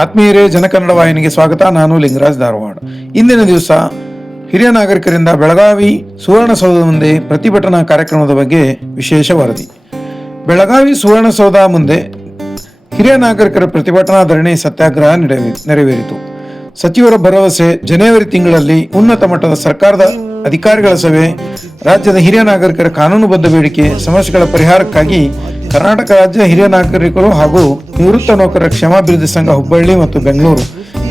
ಆತ್ಮೀಯರೇ, ಜನಕನ್ನಡ ವಾಹಿನಿಗೆ ಸ್ವಾಗತ. ನಾನು ಲಿಂಗರಾಜ್ ಧಾರವಾಡ. ಇಂದಿನ ದಿವಸ ಹಿರಿಯ ನಾಗರಿಕರಿಂದ ಬೆಳಗಾವಿ ಸುವರ್ಣಸೌಧದ ಮುಂದೆ ಪ್ರತಿಭಟನಾ ಕಾರ್ಯಕ್ರಮದ ಬಗ್ಗೆ ವಿಶೇಷ ವರದಿ. ಬೆಳಗಾವಿ ಸುವರ್ಣಸೌಧ ಮುಂದೆ ಹಿರಿಯ ನಾಗರಿಕರ ಪ್ರತಿಭಟನಾ ಧರಣಿ ಸತ್ಯಾಗ್ರಹ ನೆರವೇರಿತು. ಸಚಿವರ ಭರವಸೆ, ಜನವರಿ ತಿಂಗಳಲ್ಲಿ ಉನ್ನತ ಮಟ್ಟದ ಸರ್ಕಾರದ ಅಧಿಕಾರಿಗಳ ಸಭೆ, ರಾಜ್ಯದ ಹಿರಿಯ ನಾಗರಿಕರ ಕಾನೂನುಬದ್ಧ ಬೇಡಿಕೆ ಸಮಸ್ಯೆಗಳ ಪರಿಹಾರಕ್ಕಾಗಿ ಕರ್ನಾಟಕ ರಾಜ್ಯ ಹಿರಿಯ ನಾಗರಿಕರು ಹಾಗೂ ನಿವೃತ್ತ ನೌಕರರ ಕ್ಷೇಮಾಭಿವೃದ್ಧಿ ಸಂಘ ಹುಬ್ಬಳ್ಳಿ ಮತ್ತು ಬೆಂಗಳೂರು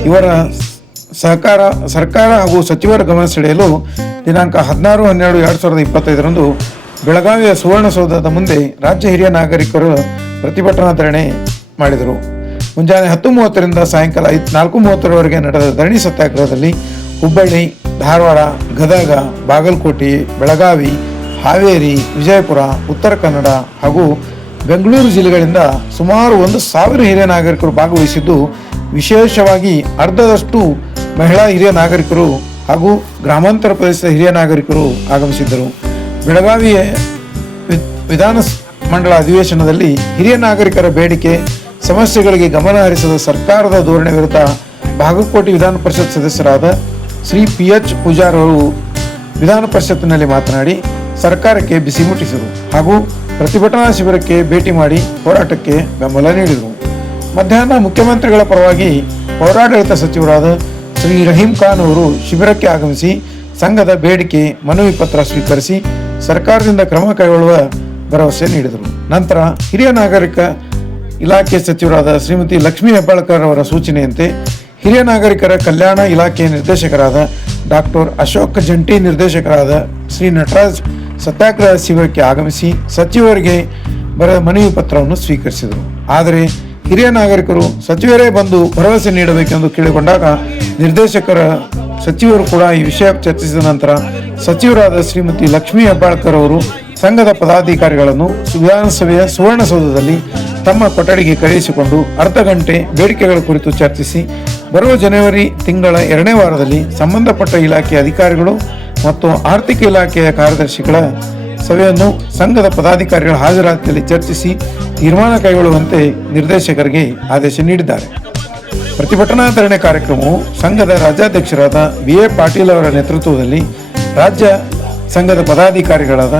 ಇವರ ಸರ್ಕಾರ ಹಾಗೂ ಸಚಿವರ ಗಮನ ಸೆಳೆಯಲು ದಿನಾಂಕ 16/12/2025 ಬೆಳಗಾವಿಯ ಸುವರ್ಣಸೌಧದ ಮುಂದೆ ರಾಜ್ಯ ಹಿರಿಯ ನಾಗರಿಕರು ಪ್ರತಿಭಟನಾ ಧರಣಿ ಮಾಡಿದರು. ಮುಂಜಾನೆ 10:30ರಿಂದ ಸಾಯಂಕಾಲ 4:30ರವರೆಗೆ ನಡೆದ ಧರಣಿ ಸತ್ಯಾಗ್ರಹದಲ್ಲಿ ಹುಬ್ಬಳ್ಳಿ, ಧಾರವಾಡ, ಗದಗ, ಬಾಗಲಕೋಟೆ, ಬೆಳಗಾವಿ, ಹಾವೇರಿ, ವಿಜಯಪುರ, ಉತ್ತರ ಕನ್ನಡ ಹಾಗೂ ಬೆಂಗಳೂರು ಜಿಲ್ಲೆಗಳಿಂದ ಸುಮಾರು 1,000 ಹಿರಿಯ ನಾಗರಿಕರು ಭಾಗವಹಿಸಿದ್ದು, ವಿಶೇಷವಾಗಿ ಅರ್ಧದಷ್ಟು ಮಹಿಳಾ ಹಿರಿಯ ನಾಗರಿಕರು ಹಾಗೂ ಗ್ರಾಮಾಂತರ ಪ್ರದೇಶದ ಹಿರಿಯ ನಾಗರಿಕರು ಆಗಮಿಸಿದ್ದರು. ಬೆಳಗಾವಿಯ ವಿಧಾನ ಮಂಡಲ ಅಧಿವೇಶನದಲ್ಲಿ ಹಿರಿಯ ನಾಗರಿಕರ ಬೇಡಿಕೆ ಸಮಸ್ಯೆಗಳಿಗೆ ಗಮನ ಹರಿಸದ ಸರ್ಕಾರದ ಧೋರಣೆ ವಿರುದ್ಧ ಬಾಗಲಕೋಟೆ ವಿಧಾನ ಪರಿಷತ್ ಸದಸ್ಯರಾದ ಶ್ರೀ PH ಪೂಜಾರ್ ಅವರು ವಿಧಾನ ಪರಿಷತ್ತಿನಲ್ಲಿ ಮಾತನಾಡಿ ಸರ್ಕಾರಕ್ಕೆ ಬಿಸಿ ಮುಟ್ಟಿಸಿದರು ಹಾಗೂ ಪ್ರತಿಭಟನಾ ಶಿಬಿರಕ್ಕೆ ಭೇಟಿ ಮಾಡಿ ಹೋರಾಟಕ್ಕೆ ಬೆಂಬಲ ನೀಡಿದರು. ಮಧ್ಯಾಹ್ನ ಮುಖ್ಯಮಂತ್ರಿಗಳ ಪರವಾಗಿ ಪೌರಾಡಳಿತ ಸಚಿವರಾದ ಶ್ರೀ ರಹೀಂ ಖಾನ್ ಅವರು ಶಿಬಿರಕ್ಕೆ ಆಗಮಿಸಿ ಸಂಘದ ಬೇಡಿಕೆ ಮನವಿ ಪತ್ರ ಸ್ವೀಕರಿಸಿ ಸರ್ಕಾರದಿಂದ ಕ್ರಮ ಕೈಗೊಳ್ಳುವ ಭರವಸೆ ನೀಡಿದರು. ನಂತರ ಹಿರಿಯ ನಾಗರಿಕ ಇಲಾಖೆ ಸಚಿವರಾದ ಶ್ರೀಮತಿ ಲಕ್ಷ್ಮೀ ಹೆಬ್ಬಾಳ್ಕರ್ ಅವರ ಸೂಚನೆಯಂತೆ ಹಿರಿಯ ನಾಗರಿಕರ ಕಲ್ಯಾಣ ಇಲಾಖೆಯ ನಿರ್ದೇಶಕರಾದ ಡಾಕ್ಟರ್ ಅಶೋಕ್, ಜಂಟಿ ನಿರ್ದೇಶಕರಾದ ಶ್ರೀ ನಟರಾಜ್ ಸತ್ಯಾಗ್ರಹ ಶಿಬಿರಕ್ಕೆ ಆಗಮಿಸಿ ಸಚಿವರಿಗೆ ಬರೆದ ಮನವಿ ಪತ್ರವನ್ನು ಸ್ವೀಕರಿಸಿದರು. ಆದರೆ ಹಿರಿಯ ನಾಗರಿಕರು ಸಚಿವರೇ ಬಂದು ಭರವಸೆ ನೀಡಬೇಕೆಂದು ಕೇಳಿಕೊಂಡಾಗ ಸಚಿವರು ಕೂಡ ಈ ವಿಷಯ ಚರ್ಚಿಸಿದ ನಂತರ ಸಚಿವರಾದ ಶ್ರೀಮತಿ ಲಕ್ಷ್ಮೀ ಹೆಬ್ಬಾಳ್ಕರ್ ಅವರು ಸಂಘದ ಪದಾಧಿಕಾರಿಗಳನ್ನು ವಿಧಾನಸಭೆಯ ಸುವರ್ಣಸೌಧದಲ್ಲಿ ತಮ್ಮ ಕೊಠಡಿಗೆ ಕರೆಯಿಸಿಕೊಂಡು ಅರ್ಧ ಗಂಟೆ ಬೇಡಿಕೆಗಳ ಕುರಿತು ಚರ್ಚಿಸಿ ಬರುವ ಜನವರಿ ತಿಂಗಳ 2ನೇ ವಾರದಲ್ಲಿ ಸಂಬಂಧಪಟ್ಟ ಇಲಾಖೆಯ ಅಧಿಕಾರಿಗಳು ಮತ್ತು ಆರ್ಥಿಕ ಇಲಾಖೆಯ ಕಾರ್ಯದರ್ಶಿಗಳ ಸಭೆಯನ್ನು ಸಂಘದ ಪದಾಧಿಕಾರಿಗಳ ಹಾಜರಾತಿಯಲ್ಲಿ ಚರ್ಚಿಸಿ ತೀರ್ಮಾನ ಕೈಗೊಳ್ಳುವಂತೆ ನಿರ್ದೇಶಕರಿಗೆ ಆದೇಶ ನೀಡಿದ್ದಾರೆ. ಪ್ರತಿಭಟನಾ ಧರಣಿ ಕಾರ್ಯಕ್ರಮವು ಸಂಘದ ರಾಜ್ಯಾಧ್ಯಕ್ಷರಾದ BA ಪಾಟೀಲ್ ಅವರ ನೇತೃತ್ವದಲ್ಲಿ ರಾಜ್ಯ ಸಂಘದ ಪದಾಧಿಕಾರಿಗಳಾದ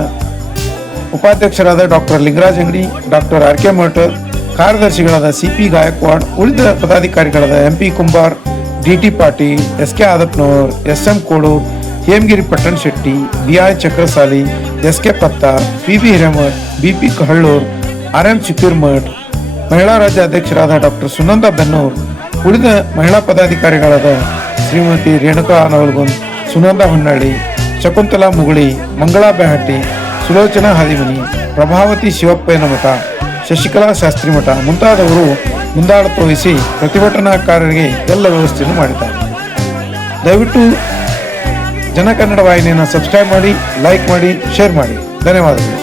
ಉಪಾಧ್ಯಕ್ಷರಾದ ಡಾಕ್ಟರ್ ಲಿಂಗರಾಜ್ ಅಂಗಡಿ, ಡಾಕ್ಟರ್ RK ಮಠರ್, ಕಾರ್ಯದರ್ಶಿಗಳಾದ CP ಗಾಯಕ್ವಾಡ್, ಉಳಿದ ಪದಾಧಿಕಾರಿಗಳಾದ MP Kumbar, DT Patil, SK ಆದಪ್ನವರ್, SM ಕೋಡೂರ್, Hemagiri Pattan Shetty, BI Chakrasali, SK Pattar, PB Hiremath, BP ಕಹಳ್ಳೂರ್, RM ಚಿಕ್ಕೀರ್ಮಠ್, ಮಹಿಳಾ ರಾಜ್ಯ ಅಧ್ಯಕ್ಷರಾದ ಡಾಕ್ಟರ್ ಸುನಂದ ಬೆನ್ನೂರ್, ಉಳಿದ ಮಹಿಳಾ ಪದಾಧಿಕಾರಿಗಳಾದ ಶ್ರೀಮತಿ ರೇಣುಕಾ ನವಲ್ಗುಂದ್, ಸುನಂದ ಹೊನ್ನಳ್ಳಿ, ಶಕುಂತಲಾ ಮುಗುಳಿ, ಮಂಗಳಾ ಬೆಹಟ್ಟಿ, ಸುಲೋಚನಾ ಹಾದಿಮನಿ, ಪ್ರಭಾವತಿ ಶಿವಪ್ಪಯ್ಯನ ಮಠ, ಶಶಿಕಲಾ ಶಾಸ್ತ್ರಿ ಮಠ ಮುಂತಾದವರು ಮುಂದಾಳತ್ವ ವಹಿಸಿ ಪ್ರತಿಭಟನಾಕಾರರಿಗೆ ಎಲ್ಲ ವ್ಯವಸ್ಥೆಯನ್ನು ಮಾಡಿದ್ದಾರೆ. ದಯವಿಟ್ಟು ಜನಕನ್ನಡ ವಾಹಿನಿಯನ್ನು ಸಬ್ಸ್ಕ್ರೈಬ್ ಮಾಡಿ, ಲೈಕ್ ಮಾಡಿ, ಶೇರ್ ಮಾಡಿ. ಧನ್ಯವಾದಗಳು.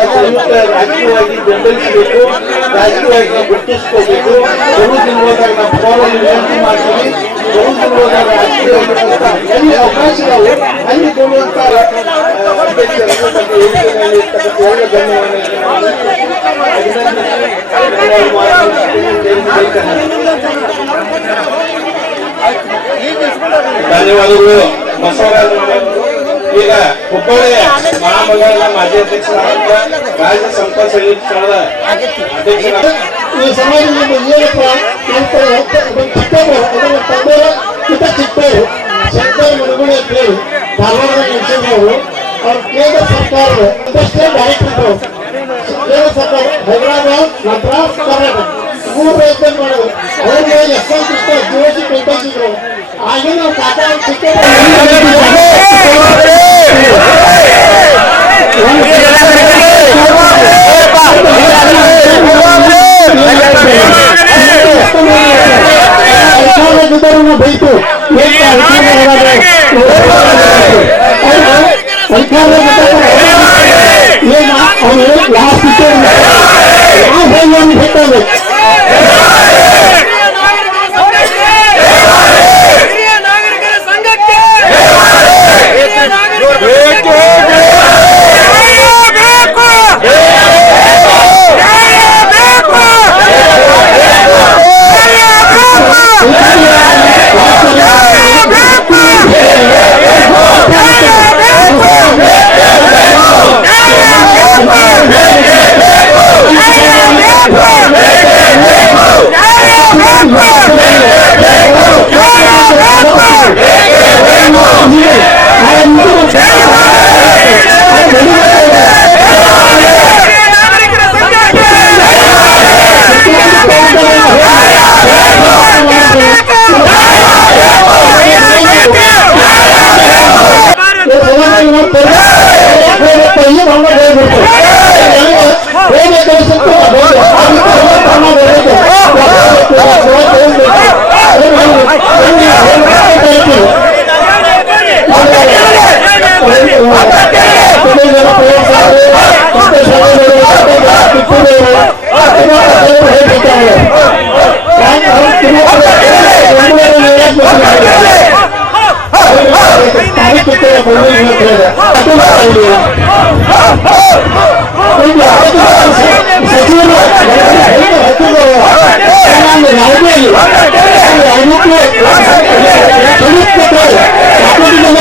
ರಾಜಕೀಯವಾಗಿ ಬೆಂಬಲಿಸಬೇಕು, ರಾಜಕೀಯವಾಗಿ ಗುರುತಿಸ್ಕೋಬೇಕು. ಮಾಡ್ತೀವಿ. ಎಲ್ಲಿ ಅವಕಾಶಗಳು ಅಲ್ಲಿ ಕೊಡುವಂತ ಧನ್ಯವಾದಗಳು. ಬಸವರಾಜ ಈಗ ಹುಬ್ಬಳ್ಳಿ ಮಹಾಮಂಡಲದ ಮಾಜಿ ಅಧ್ಯಕ್ಷರಾದ ರಾಜ್ಯ ಸಂಪರ್ಕ ಸಮಿತಿಗಳ ಅಧ್ಯಕ್ಷರಾದ ಈ ಸಮಾಜದಲ್ಲಿ ಏನಪ್ಪ ಚಿಕ್ಕವರು ಶಂಕರ್ ಮುಳುಗುಳಿ ಅಂತ ಹೇಳಿ ಧಾರವಾಡದ ನಿಲ್ಸಿದ್ರು. ಅವ್ರು ಕೇಂದ್ರ ಸರ್ಕಾರದ ಡೈರೆಕ್ಟರ್, ಕೇಂದ್ರ ಸರ್ಕಾರ ಹೈದರಾಬಾದ್, ಮದ್ರಾಸ್, ಕರ್ನಾಟಕ 3 ಪ್ರಯತ್ನ ಮಾಡೋದು. ಅವ್ರಿಗೆ SM ಕೃಷ್ಣ ಜೋಶಿ ಕೈಗೊಂಡಿದ್ರು. ಆಗಿನ ನಾವು ಕಾಕಾ ಚಿಕ್ಕ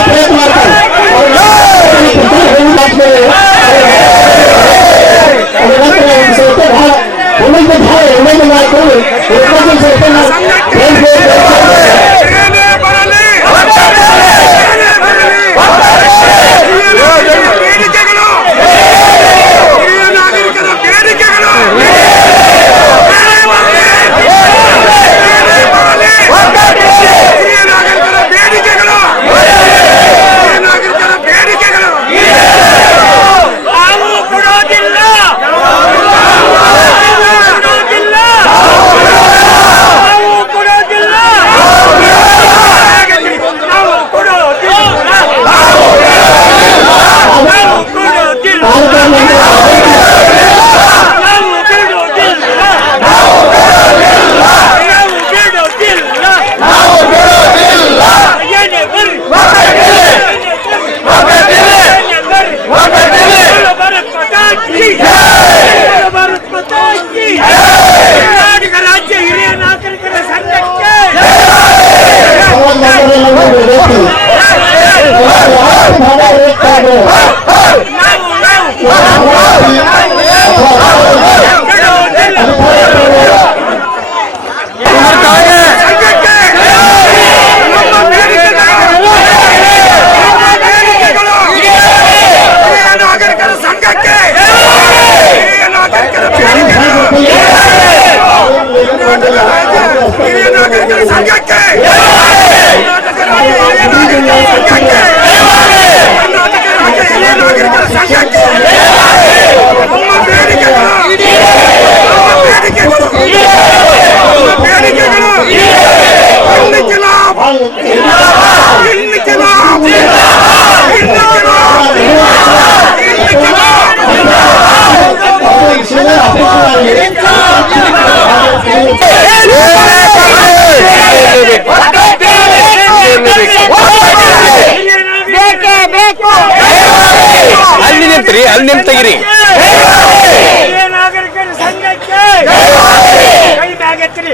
ಪ್ರಯತ್ನ ಮಾಡ್ತಾರೆ ಅಲ್ಲಿ ನಿಂತಗಿರಿ ನಾಗರಿಕರ ಸಂಘಕ್ಕೆ ಕೈ ಬ್ಯಾಗತ್ರಿ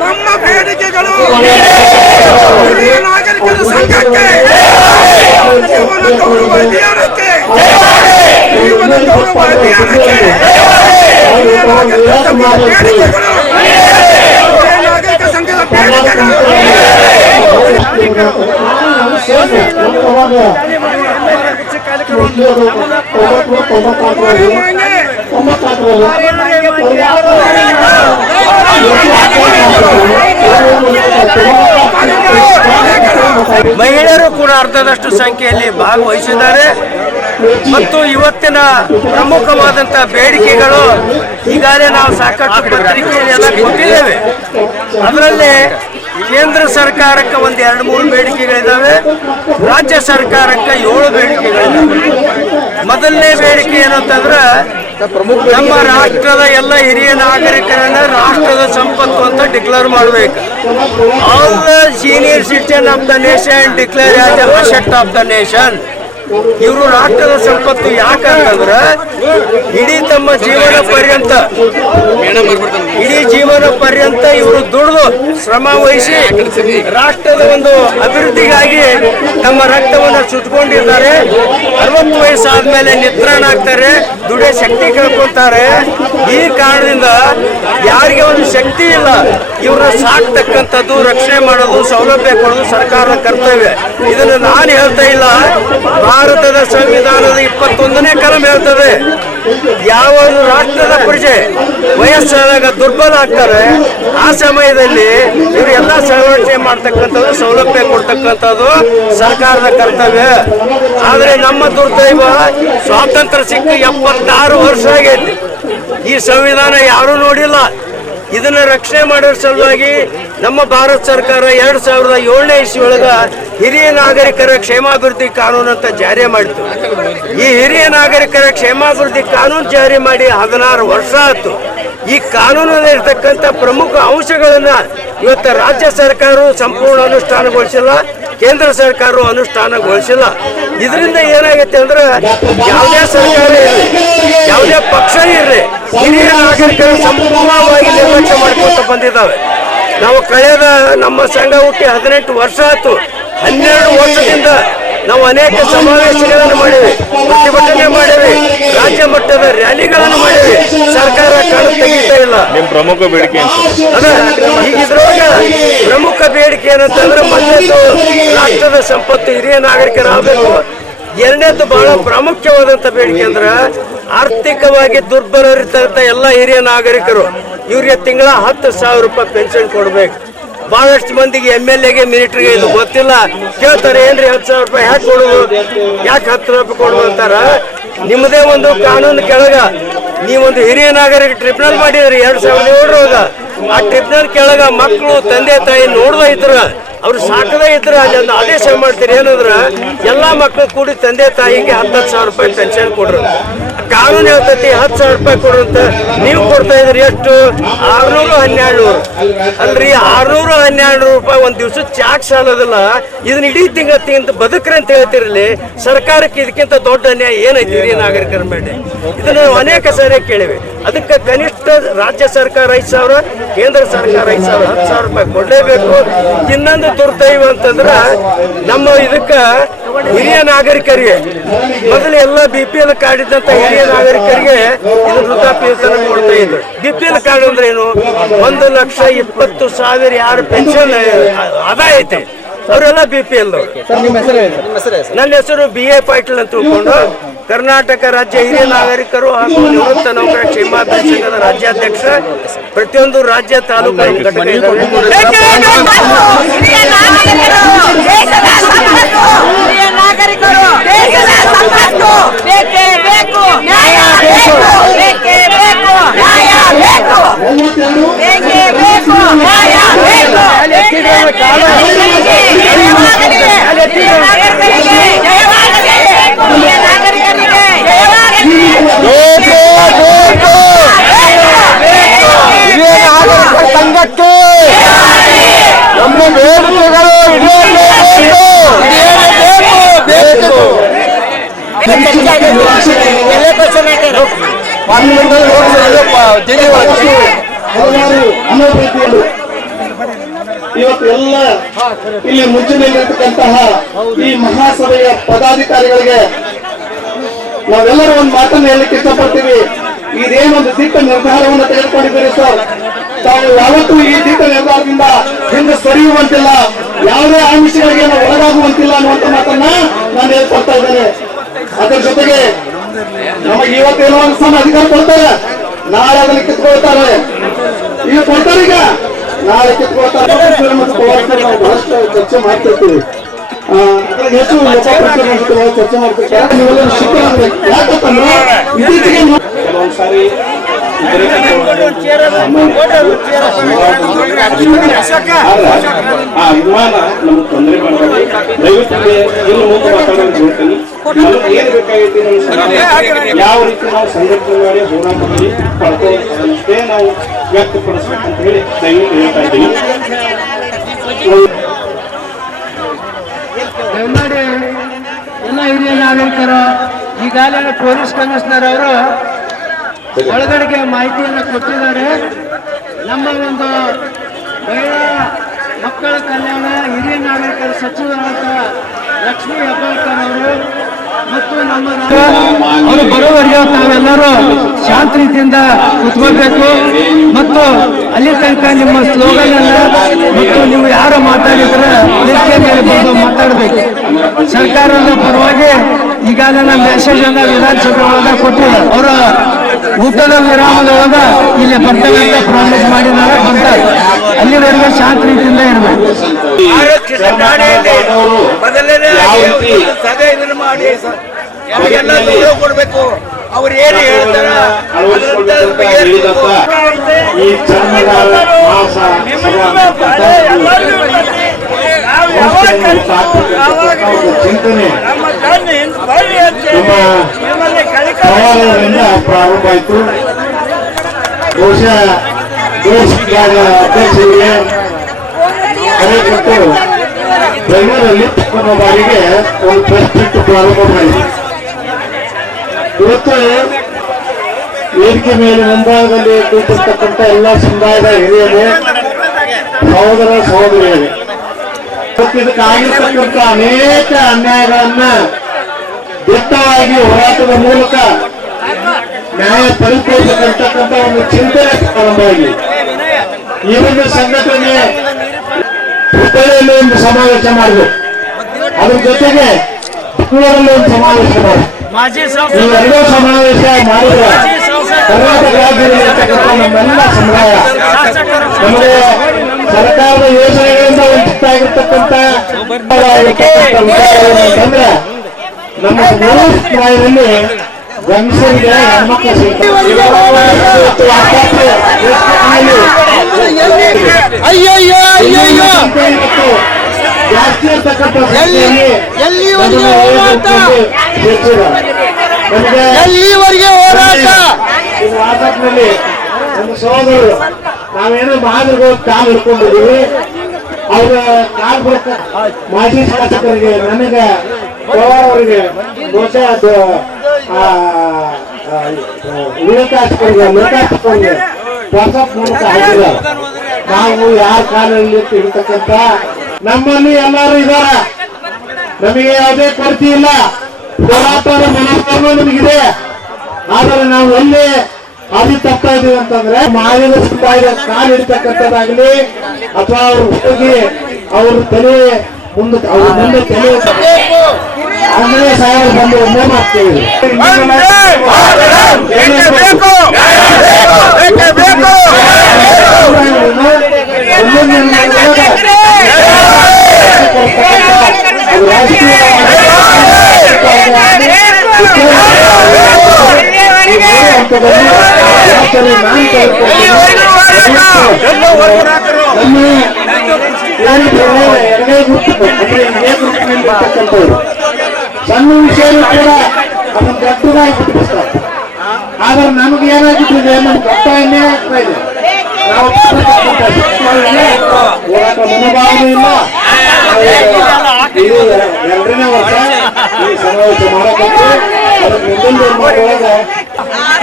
ನಮ್ಮ ಬೇಡಿಕೆಗಳು ಹಿರಿಯ ನಾಗರಿಕರ ಸಂಘಕ್ಕೆ ಜೀವನ ಗೌರವ ಅಭಿಯಾನಕ್ಕೆ ಜೀವನ ಗೌರವ ಅಭಿಯಾನಕ್ಕೆ ಹಿರಿಯ ನಾಗರಿಕ ಸಂಘದ ಬೇಡಿಕೆಗಳು ಹಿರಿಯ ನಾಗರಿಕ ಸಂಘದ ಬೇಡಿಕೆಗಳು ಮಹಿಳೆಯರು ಕೂಡ ಅರ್ಧದಷ್ಟು ಸಂಖ್ಯೆಯಲ್ಲಿ ಭಾಗವಹಿಸಿದ್ದಾರೆ ಮತ್ತು ಇವತ್ತಿನ ಪ್ರಮುಖವಾದಂತಹ ಬೇಡಿಕೆಗಳು ಈಗಾಗಲೇ ನಾವು ಸಾಕಷ್ಟು ಪತ್ರಿಕೆಯಲ್ಲಿ ಎಲ್ಲ ಕೊಟ್ಟಿದ್ದೇವೆ. ಅದರಲ್ಲಿ ಕೇಂದ್ರ ಸರ್ಕಾರಕ್ಕೆ ಒಂದು 2-3 ಬೇಡಿಕೆಗಳಿದ್ದಾವೆ, ರಾಜ್ಯ ಸರ್ಕಾರಕ್ಕೆ 7 ಬೇಡಿಕೆಗಳಿದ್ದಾವೆ. ಮೊದಲನೇ ಬೇಡಿಕೆ ಏನಂತಂದ್ರೆ ನಮ್ಮ ರಾಷ್ಟ್ರದ ಎಲ್ಲ ಹಿರಿಯ ನಾಗರಿಕರನ್ನ ರಾಷ್ಟ್ರದ ಸಂಪತ್ತು ಅಂತ ಡಿಕ್ಲೇರ್ ಮಾಡಬೇಕು. All the senior citizen of the nation declare as A asset of the nation. ಇವರು ರಾಷ್ಟ್ರದ ಸಂಪತ್ತು ಯಾಕಂತಂದ್ರೆ ಇಡೀ ತಮ್ಮ ಜೀವನ ಪರ್ಯಂತ ಇವರು ದುಡಿದು ಶ್ರಮ ವಹಿಸಿ ರಾಷ್ಟ್ರದ ಒಂದು ಅಭಿವೃದ್ಧಿಗಾಗಿ ತಮ್ಮ ರಕ್ತವನ್ನು ಸುಟ್ಕೊಂಡಿದ್ದಾರೆ. 60 ವಯಸ್ಸಾದ್ಮೇಲೆ ನಿತ್ರಾಣ ಆಗ್ತಾರೆ, ದುಡಿಯೋ ಶಕ್ತಿ ಕಳ್ಕೊಳ್ತಾರೆ. ಈ ಕಾರಣದಿಂದ ಯಾರಿಗೆ ಒಂದು ಶಕ್ತಿ ಇಲ್ಲ, ಇವ್ರನ್ನ ಸಾಕ್ತಕ್ಕಂಥದ್ದು, ರಕ್ಷಣೆ ಮಾಡೋದು, ಸೌಲಭ್ಯ ಕೊಡೋದು ಸರ್ಕಾರದ ಕರ್ತವ್ಯ. ಇದನ್ನು ನಾನು ಹೇಳ್ತಾ ಇಲ್ಲ, ಭಾರತದ ಸಂವಿಧಾನದ 21ನೇ ಕಲಂ ಹೇಳ್ತದೆ, ಯಾವ ಒಂದು ರಾಷ್ಟ್ರದ ಪ್ರಜೆ ವಯಸ್ಸಾದಾಗ ದುರ್ಬಲ ಆಗ್ತಾರೆ ಆ ಸಮಯದಲ್ಲಿ ಇವರೆಲ್ಲ ಸಂರಕ್ಷಣೆ ಮಾಡ್ತಕ್ಕಂಥದ್ದು, ಸೌಲಭ್ಯ ಕೊಡ್ತಕ್ಕಂಥದ್ದು ಸರ್ಕಾರದ ಕರ್ತವ್ಯ. ಆದರೆ ನಮ್ಮ ದುರ್ದೈವ, ಸ್ವಾತಂತ್ರ್ಯ ಸಿಕ್ಕ 76 ವರ್ಷ ಆಗೈತಿ, ಈ ಸಂವಿಧಾನ ಯಾರೂ ನೋಡಿಲ್ಲ. ಇದನ್ನ ರಕ್ಷಣೆ ಮಾಡೋ ಸಲುವಾಗಿ ನಮ್ಮ ಭಾರತ ಸರ್ಕಾರ 2007ನೇ ಇಸ್ವಿಯೊಳಗ ಹಿರಿಯ ನಾಗರಿಕರ ಕ್ಷೇಮಾಭಿವೃದ್ಧಿ ಕಾನೂನು ಅಂತ ಜಾರಿ ಮಾಡಿತು. ಈ ಹಿರಿಯ ನಾಗರಿಕರ ಕ್ಷೇಮಾಭಿವೃದ್ಧಿ ಕಾನೂನು ಜಾರಿ ಮಾಡಿ 16 ವರ್ಷ ಆಯ್ತು. ಈ ಕಾನೂನಲ್ಲಿ ಇರ್ತಕ್ಕಂಥ ಪ್ರಮುಖ ಅಂಶಗಳನ್ನ ಇವತ್ತು ರಾಜ್ಯ ಸರ್ಕಾರವು ಸಂಪೂರ್ಣ ಅನುಷ್ಠಾನಗೊಳಿಸಿಲ್ಲ, ಕೇಂದ್ರ ಸರ್ಕಾರವು ಅನುಷ್ಠಾನಗೊಳಿಸಿಲ್ಲ. ಇದರಿಂದ ಏನಾಗುತ್ತೆ ಅಂದ್ರೆ ಯಾವುದೇ ಸರ್ಕಾರ ಇರಲಿ, ಯಾವುದೇ ಪಕ್ಷ ಇರಲಿ, ಹಿರಿಯ ನಾಗರಿಕರು ಸಂಪೂರ್ಣವಾಗಿ ನಿರ್ಲಕ್ಷ್ಯ ಮಾಡ್ಕೊತ ಬಂದಿದ್ದಾವೆ. ನಾವು ಕಳೆದ ನಮ್ಮ ಸಂಘ ಹುಟ್ಟಿ 18 ವರ್ಷ ಆಯ್ತು. 12 ವರ್ಷದಿಂದ ನಾವು ಅನೇಕ ಸಮಾವೇಶಗಳನ್ನು ಮಾಡಿವಿ, ಪ್ರತಿಭಟನೆ ಮಾಡಿವಿ, ರಾಜ್ಯ ಮಟ್ಟದ ರ್ಯಾಲಿಗಳನ್ನು ಮಾಡಿವಿ. ಸರ್ಕಾರ ಕಣ್ಣು ತೆಗಿತಾ ಇಲ್ಲ. ನಿಮ್ಮ ಪ್ರಮುಖ ಬೇಡಿಕೆ ಅದ ಈಗ ಇದ್ರೊಳಗ ಪ್ರಮುಖ ಬೇಡಿಕೆ ಏನಂತಂದ್ರೆ, ಮೊದಲನೇದು ರಾಷ್ಟ್ರದ ಸಂಪತ್ತು ಹಿರಿಯ ನಾಗರಿಕರಾಗಬೇಕು. ಎರಡನೇದು ಬಹಳ ಪ್ರಾಮುಖ್ಯವಾದಂತ ಬೇಡಿಕೆ ಅಂದ್ರೆ, ಆರ್ಥಿಕವಾಗಿ ದುರ್ಬಲರಿರ್ತಕ್ಕಂಥ ಎಲ್ಲ ಹಿರಿಯ ನಾಗರಿಕರು ಇವ್ರಿಗೆ ತಿಂಗಳ 10,000 ರೂಪಾಯಿ ಪೆನ್ಷನ್ ಕೊಡ್ಬೇಕು. ಬಹಳಷ್ಟು ಮಂದಿಗೆ MLAಗೆ ಮಿಲಿಟರಿಗೆ ಇದು ಗೊತ್ತಿಲ್ಲ. ಕೇಳ್ತಾರೆ, ಏನ್ರಿ 10,000 ರೂಪಾಯಿ ಯಾಕೆ ಕೊಡುದು, ಯಾಕೆ 10 ರೂಪಾಯಿ ಕೊಡುದು ಅಂತಾರ. ನಿಮ್ಮದೇ ಒಂದು ಕಾನೂನು ಕೆಳಗ ನೀವೊಂದು ಹಿರಿಯ ನಾಗರಿಕ ಟ್ರಿಬ್ಯುನಲ್ ಮಾಡಿದ್ರಿ 2007 ಆ ಟ್ರಿಬ್ಯುನಲ್ ಕೆಳಗ ಮಕ್ಕಳು ತಂದೆ ತಾಯಿ ನೋಡ್ದ ಇದ್ರ, ಅವ್ರು ಸಾಕದೇ ಇದ್ರ ಅಲ್ಲಿ ಒಂದು ಆದೇಶ ಮಾಡ್ತೀರಿ ಏನಂದ್ರ, ಎಲ್ಲಾ ಮಕ್ಕಳು ಕೂಡಿ ತಂದೆ ತಾಯಿಗೆ 10,000 ರೂಪಾಯಿ ಪೆನ್ಷನ್ ಕೊಡ್ರು. ಕಾನೂನು ಹೇಳ್ತೈತಿ 10,000 ರೂಪಾಯಿ ಕೊಡ್ರು ಅಂತ. ನೀವು ಕೊಡ್ತಾ ಇದ್ರಿ ಎಷ್ಟು? 600-1200 ಅಲ್ರಿ. 600-1200 ರೂಪಾಯಿ ಒಂದ್ ದಿವ್ಸ ಚಾಕ್ ಸಾಲೋದಿಲ್ಲ. ಇದನ್ನ ಇಡೀ ತಿಂಗಳ ಬದುಕ್ರಿ ಅಂತ ಹೇಳ್ತಿರ್ಲಿ. ಸರ್ಕಾರಕ್ಕೆ ಇದಕ್ಕಿಂತ ದೊಡ್ಡ ಅನ್ಯಾಯ ಏನೈತಿ ಹಿರಿಯ ನಾಗರಿಕರ ಮೇಲೆ? ಇದನ್ನ ನಾವು ಅನೇಕ ಸಾರಿ ಕೇಳಿವಿ. ಅದಕ್ಕೆ ಕನಿಷ್ಠ ರಾಜ್ಯ ಸರ್ಕಾರ 5,000, ಕೇಂದ್ರ ಸರ್ಕಾರ 5,000, 10,000 ರೂಪಾಯಿ ಕೊಡ್ಲೇಬೇಕು. ಇನ್ನೊಂದು ದುರ್ದೈವ ಅಂತಂದ್ರ, ನಮ್ಮ ಇದಕ್ಕ ಹಿರಿಯ ನಾಗರಿಕರಿಗೆ ಮೊದಲು ಎಲ್ಲ BPL ಕಾರ್ಡ್ ಇದ್ದಂತ ಹಿರಿಯ ನಾಗರಿಕರಿಗೆ ಇದು ವೃದ್ಧಾಪ್ಯ ವೇತನ ಕೊಡ್ತಾ ಇದ್ರು. BPL ಕಾರ್ಡ್ ಅಂದ್ರೆ ಏನು? 1,20,000 ಯಾರು ಪೆನ್ಷನ್ ಆದಾಯ ಐತೆ ಅವರೆಲ್ಲ BPL. ನನ್ನ ಹೆಸರು BA ಪಾಟೀಲ್ ಅಂತ ತಿಳ್ಕೊಂಡು, ಕರ್ನಾಟಕ ರಾಜ್ಯ ಹಿರಿಯ ನಾಗರಿಕರು ಹಾಗೂ ನಿವೃತ್ತ ನೌಕರ ಕ್ಷೇಮಾಭಿವೃದ್ಧಿ ಸಂಘದ ರಾಜ್ಯಾಧ್ಯಕ್ಷ. ಪ್ರತಿಯೊಂದು ರಾಜ್ಯ ತಾಲೂಕು ಘಟಕ ಇದ್ದಾವೆ. ಸಂಘಕ್ಕೆ ನಮ್ಮ ಬೇಡಿಕೆಗಳು ಇವತ್ತು ಎಲ್ಲ ಇಲ್ಲಿ ಮುಂಚೂಣಿಯಲ್ಲಿರ್ತಕ್ಕಂತಹ ಈ ಮಹಾಸಭೆಯ ಪದಾಧಿಕಾರಿಗಳಿಗೆ ನಾವೆಲ್ಲರೂ ಒಂದು ಮಾತನ್ನು ಹೇಳಲಿಕ್ಕೆ ಇಷ್ಟಪಡ್ತೀವಿ. ಇದೇನೊಂದು ದಿಟ್ಟ ನಿರ್ಧಾರವನ್ನು ತೆಗೆದುಕೊಂಡಿದ್ದೀರಿ ಸರ್. ತಾವು ಯಾವತ್ತೂ ಈ ದಿಟ್ಟ ನಿರ್ಧಾರದಿಂದ ಹಿಂದೆ ಸರಿಯುವಂತಿಲ್ಲ, ಯಾವುದೇ ಆಮಿಷಗಳಿಗೆ ನಾವು ಒಳಗಾಗುವಂತಿಲ್ಲ ಅನ್ನುವಂತ ಮಾತನ್ನ ನಾನು ಹೇಳ್ಕೊಡ್ತಾ ಇದ್ದೇನೆ. ಅದರ ಜೊತೆಗೆ ನಮಗೆ ಇವತ್ತೇನೋ ಒಂದು ಸಣ್ಣ ಅಧಿಕಾರ ಕೊಡ್ತಾರೆ, ನಾಳೆ ಅದನ್ನು ಕಿತ್ಕೊಳ್ತಾರೆ. ಈಗ ಕೊಡ್ತಾರೆ, ಈಗ ನಾಳೆ ಕಿತ್ಕೊಳ್ತಾರೆ. ನಾವು ಬಹಳಷ್ಟು ಚರ್ಚೆ ಮಾಡ್ತಿರ್ತೀವಿ, ಹೆಚ್ಚು ಚರ್ಚೆ ಮಾಡ್ತಿರ್ತಾರೆ. ನೀವೆಲ್ಲ ಶಿಕ್ಷಣ ಯಾಕಂದ್ರೆ ಇತ್ತೀಚೆಗೆ ಕೆಲವೊಂದ್ಸಾರಿ ಆ ವಿಮಾನ ನಮ್ಗೆ ತೊಂದರೆ ಮಾಡ್ತಾರೆ. ದಯವಿಟ್ಟು ಇನ್ನು ಮುಂದೆ ಮಾತಾಡೋದು ಹೇಳ್ತೀನಿ. ನಮ್ಗೆ ಏನ್ ಬೇಕಾಗೈತಿ, ಯಾವ ರೀತಿ ನಾವು ಸಂಘಟನೆ ಮಾಡಿ ಹೋರಾಟ ಮಾಡಿ ಪಡ್ಕೊಳ್ಳೋದಷ್ಟೇ ನಾವು ವ್ಯಕ್ತಪಡಿಸ್ಬೇಕಂತ ಹೇಳಿ ದಯವಿಟ್ಟು ಹೇಳ್ತಾ ಇದ್ದೀನಿ. ದಯಮಾಡಿ ಎಲ್ಲ ಹಿರಿಯ ನಾಗರಿಕರು, ಈಗಾಗಲೇ ಪೊಲೀಸ್ ಕಮಿಷನರ್ ಅವರು ಒಳಗಡೆಗೆ ಮಾಹಿತಿಯನ್ನು ಕೊಟ್ಟಿದ್ದಾರೆ. ನಮ್ಮ ಒಂದು ಮಹಿಳಾ ಮಕ್ಕಳ ಕಲ್ಯಾಣ ಹಿರಿಯ ನಾಗರಿಕರ ಸಚಿವರಾದ ಲಕ್ಷ್ಮೀ ಹೆಬ್ಬಾಳ್ಕರ್ ಅವರು ಮತ್ತು ಅವರು ಬರೋವರೆಗೆ ತಾವೆಲ್ಲರೂ ಶಾಂತ ರೀತಿಯಿಂದ ಕುತ್ಕೋಬೇಕು ಮತ್ತು ಅಲ್ಲಿ ತನಕ ನಿಮ್ಮ ಸ್ಲೋಗನ್ ಅನ್ನ ಮತ್ತು ನೀವು ಯಾರು ಮಾತಾಡಿದ್ರೆ ವೇದಿಕೆ ಮೇಲೆ ಬಂದು ಮಾತಾಡಬೇಕು. ಸರ್ಕಾರದ ಪರವಾಗಿ ಈಗಾಗಲೇ ಮೆಸೇಜ್ ಅನ್ನ ವಿಧಾನಸಭೆ ಒಳಗ ಕೊಟ್ಟಿದ್ದಾರೆ. ಅವರ ಊಟದ ವಿರಾಮದೊಳಗ ಇಲ್ಲಿ ಬರ್ತೇವೆ ಅಂತ ಪ್ರಾಮಿಸ್ ಮಾಡಿದಾಗ ಬರ್ತಾರೆ. ಅಲ್ಲಿವರೆಗೆ ಶಾಂತ ರೀತಿಯಿಂದ ಇರಬೇಕು. ಮೊದಲನೇ ಸಭೆ ಇದನ್ನು ಮಾಡಿ ಎಲ್ಲ ಗೌರವ ಕೊಡ್ಬೇಕು. ಅವ್ರು ಏನು ಹೇಳ್ತಾರ ಈ ಚರ್ಮದ ಮಾಸ ಚಿಂತನೆ ನಮ್ಮ ಸವಾಲುಗಳಿಂದ ಪ್ರಾರಂಭ ಆಯಿತು. ಬಹುಶಃ ದೇಶದ ಅಧ್ಯಕ್ಷರಿಗೆ ಕರೆ ಕೊಟ್ಟು ಬೆಂಗಳೂರಲ್ಲಿ ಪ್ರಥಮ ಬಾರಿಗೆ ಒಂದು ಪ್ರೆಸ್ ಮೀಟ್ ಪ್ರಾರಂಭ ಮಾಡಿದೆ. ಇವತ್ತು ವೇದಿಕೆ ಮೇಲೆ ಮುಂಭಾಗದಲ್ಲಿ ಕೂತಿರ್ತಕ್ಕಂಥ ಎಲ್ಲ ಸಮುದಾಯದ ಹಿರಿಯರೇ, ಸಹೋದರ ಸಹೋದರಿಯರೇ, ಇದಕ್ಕಾಗಿರ್ತಕ್ಕಂಥ ಅನೇಕ ಅನ್ಯಾಯಗಳನ್ನ ದಿಟ್ಟವಾಗಿ ಹೋರಾಟದ ಮೂಲಕ ನ್ಯಾಯ ಪರಿಪೂರ್ಣಕ್ಕಂತಕ್ಕಂಥ ಒಂದು ಚಿಂತನೆ ಪ್ರಾರಂಭವಾಗಿ ಈ ಒಂದು ಸಂಘಟನೆ ಹುಬ್ಬಳ್ಳಿಯಲ್ಲಿ ಒಂದು ಸಮಾವೇಶ ಮಾಡಬೇಕು, ಅದ್ರ ಜೊತೆಗೆ ಬೆಂಗಳೂರಲ್ಲಿ ಒಂದು ಸಮಾವೇಶ ಮಾಡಬೇಕು. ಇವೆರಡೂ ಸಮಾವೇಶ ಮಾಡಿದ್ರೆ ಕರ್ನಾಟಕ ರಾಜ್ಯದಲ್ಲಿರ್ತಕ್ಕಂಥ ನಮ್ಮೆಲ್ಲ ಸಮುದಾಯ ನಮಗೆ ಸರ್ಕಾರದ ಯೋಜನೆಗಳಿಂದ ವಂಚಿತ ಆಗಿರ್ತಕ್ಕಂಥ ಅಂತಂದ್ರೆ ನಮ್ಮ ಮೂರು ಸಮುದಾಯದಲ್ಲಿ ಗಂಡಸರಿಗೆ ಹೆಣ್ಮಕ್ಳು ಜಾಸ್ತಿ ಇರ್ತಕ್ಕಂಥ ವಾಟ್ಸಾಪ್ನಲ್ಲಿ ನಮ್ಮ ಸಹೋದರರು ನಾವೇನೋ ಮಾದರಿಗಳು ಕಾಲ್ ಹಿಡ್ಕೊಂಡಿದ್ದೀವಿ. ಅವ್ರ ಕಾಲ್ ಬಡ್ಕ ಮಾಜಿ ಶಾಸಕರಿಗೆ, ನನಗೆ ಅವರಿಗೆ, ಬಹುಶಃ ವಿಳಕಾಶಕರಿಗೆ, ಲೋಕಾಶಕರಿಗೆ ವಾಟ್ಸಪ್ ಮೂಲಕ ಹಾಕಿದ್ದಾರೆ. ನಾವು ಯಾರ ಕಾಲಲ್ಲಿ ಇರ್ತಕ್ಕಂಥ ನಮ್ಮಲ್ಲಿ ಎಲ್ಲರೂ ಇದಾರ, ನಮಗೆ ಯಾವುದೇ ಕೊರತೆ ಇಲ್ಲ, ಹೋರಾಟದ ಮನೋಭಾವ ನಮಗಿದೆ. ಆದರೆ ನಾವು ಎಲ್ಲಿ ಅದು ತಪ್ತಾ ಇದೀವಿ ಅಂತಂದ್ರೆ ಮಾದಿಗ ಸಮುದಾಯದ ಕಾಲು ಹಿಡಿತಕ್ಕಂಥದ್ದಾಗಲಿ ಅಥವಾ ಅವ್ರು ಹೋಗಿ ಅವ್ರ ತಲೆ ಮುಂದೆ ಅವ್ರ ಮುಂದೆ ತಲೆ ಆಂಜನೇಯ ಸಾಹೇಬರು ಬಂದು ಒಂದೇ ಮಾಡ್ತೇವೆ. ಸಣ್ಣ ವಿಷಯ ಕೂಡ ಅದನ್ನು ದೊಡ್ಡದಾಗಿ ಬಿಟ್ಟಿಸ್ತಾರೆ. ಆದ್ರೆ ನಮ್ಗೆ ಏನಾಗಿಟ್ಟಿದೆ, ನಮ್ಗೆ ಒತ್ತಾಯನೇ ಆಗ್ತಾ ಇದೆ. ನಾವು ಹೋರಾಟ ಮನೋಭಾವನೆ ಇಲ್ಲ. ಇದು 2ನೇ ವರ್ಷ ಈ ಸಮಾವೇಶ ಮಾಡಬೇಕು. ಅದಕ್ಕೆ ಮುಂದಿನ ಮಾಡುವಾಗ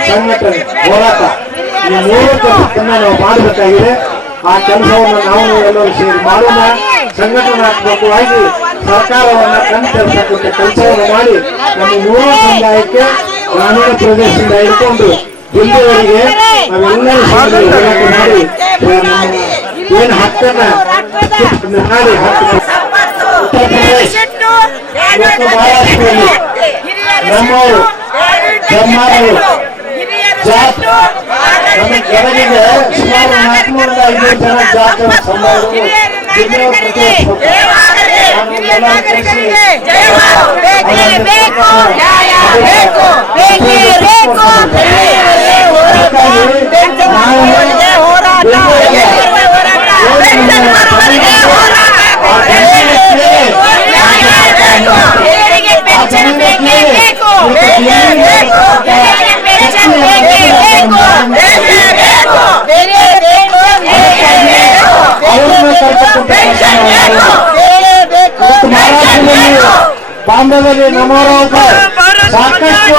ಸಂಘಟನೆ ಹೋರಾಟ ಈ 3 ಕೆಲಸವನ್ನ ನಾವು ಮಾಡಬೇಕಾಗಿದೆ. ಆ ಕೆಲಸವನ್ನು ನಾವು ಎಲ್ಲರೂ ಸೇರಿ ಮಾಡೋಣ. ಸಂಘಟನಾತ್ಮಕವಾಗಿ ಸರ್ಕಾರವನ್ನ ಕಣ್ತರಿಸತಕ್ಕಂಥ ಕೆಲಸವನ್ನು ಮಾಡಿ ನಮ್ಮ 3 ಸಮುದಾಯಕ್ಕೆ ಗ್ರಾಮೀಣ ಪ್ರದೇಶದಿಂದ ಹಿಡ್ಕೊಂಡು ಜಿಲ್ಲೆಯವರಿಗೆ ನಾವೆಲ್ಲರೂ ಸೇರಿ ಹೋರಾಟ ಮಾಡಿ ಏನು ಹಕ್ಕನ್ನ ಮಾಡಿ ಹಕ್ಕು ಉತ್ತರ ಪ್ರದೇಶ ಮತ್ತು ಮಹಾರಾಷ್ಟ್ರದಲ್ಲಿ ನಮ್ಮವರು ಜಮ್ಮಾರರು ಜಾತ್ ನಮ್ಮ ಗದಗಿಗೆ ಸುಮಾರು 400-500 ಜನ ಜಾತರ ಸಂಭಾವರು ಬಾಂಬೆದಲ್ಲಿ ನಮ್ಮವರ ಸಾಕಷ್ಟು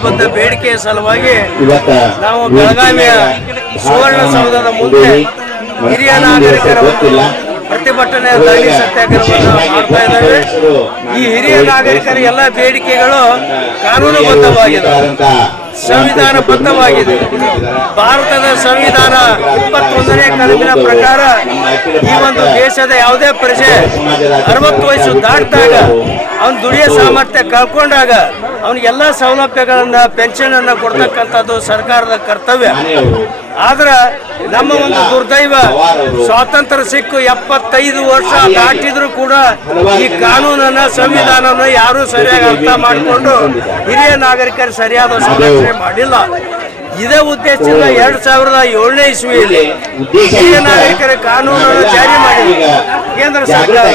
ಕಾನೂನುಬದ್ಧ ಬೇಡಿಕೆಯ ಸಲುವಾಗಿ ನಾವು ಬೆಳಗಾವಿಯ ಸುವರ್ಣಸೌಧದ ಮುಂದೆ ಹಿರಿಯ ನಾಗರಿಕರ ಪ್ರತಿಭಟನೆ ಧರಣಿ ಸತ್ಯಾಗ್ರಹವನ್ನು ಮಾಡ್ತಾ ಇದ್ದೇವೆ. ಈ ಹಿರಿಯ ನಾಗರಿಕರ ಎಲ್ಲ ಬೇಡಿಕೆಗಳು ಕಾನೂನುಬದ್ಧವಾಗಿದೆ, ಸಂವಿಧಾನಬದ್ಧವಾಗಿದೆ. ಭಾರತದ ಸಂವಿಧಾನ 21ನೇ ಕಲಮಿನ ಪ್ರಕಾರ ಈ ಒಂದು ದೇಶದ ಯಾವುದೇ ಪ್ರಜೆ 60 ವಯಸ್ಸು ದಾಟಿದಾಗ ಅವನು ದುಡಿಯೋ ಸಾಮರ್ಥ್ಯ ಕಳ್ಕೊಂಡಾಗ ಅವನಿಗೆಲ್ಲ ಸೌಲಭ್ಯಗಳನ್ನ ಪೆನ್ಷನ್ ಅನ್ನ ಕೊಡ್ತಕ್ಕಂಥದ್ದು ಸರ್ಕಾರದ ಕರ್ತವ್ಯ. ಆದ್ರೆ ನಮ್ಮ ಒಂದು ದುರ್ದೈವ, ಸ್ವಾತಂತ್ರ್ಯ ಸಿಕ್ಕು 75 ವರ್ಷ ದಾಟಿದ್ರು ಕೂಡ ಈ ಕಾನೂನನ್ನ ಸಂವಿಧಾನನ ಯಾರು ಸರಿಯಾಗಿ ಅರ್ಥ ಮಾಡಿಕೊಂಡು ಹಿರಿಯ ನಾಗರಿಕರು ಸರಿಯಾದ ಸಂರಕ್ಷಣೆ ಮಾಡಿಲ್ಲ. ಇದೇ ಉದ್ದೇಶದಿಂದ 2007ನೇ ಇಸ್ವಿಯಲ್ಲಿ ಹಿರಿಯ ನಾಗರಿಕರ ಕಾನೂನನ್ನು ಜಾರಿ ಮಾಡಿದೆ ಕೇಂದ್ರ ಸರ್ಕಾರ.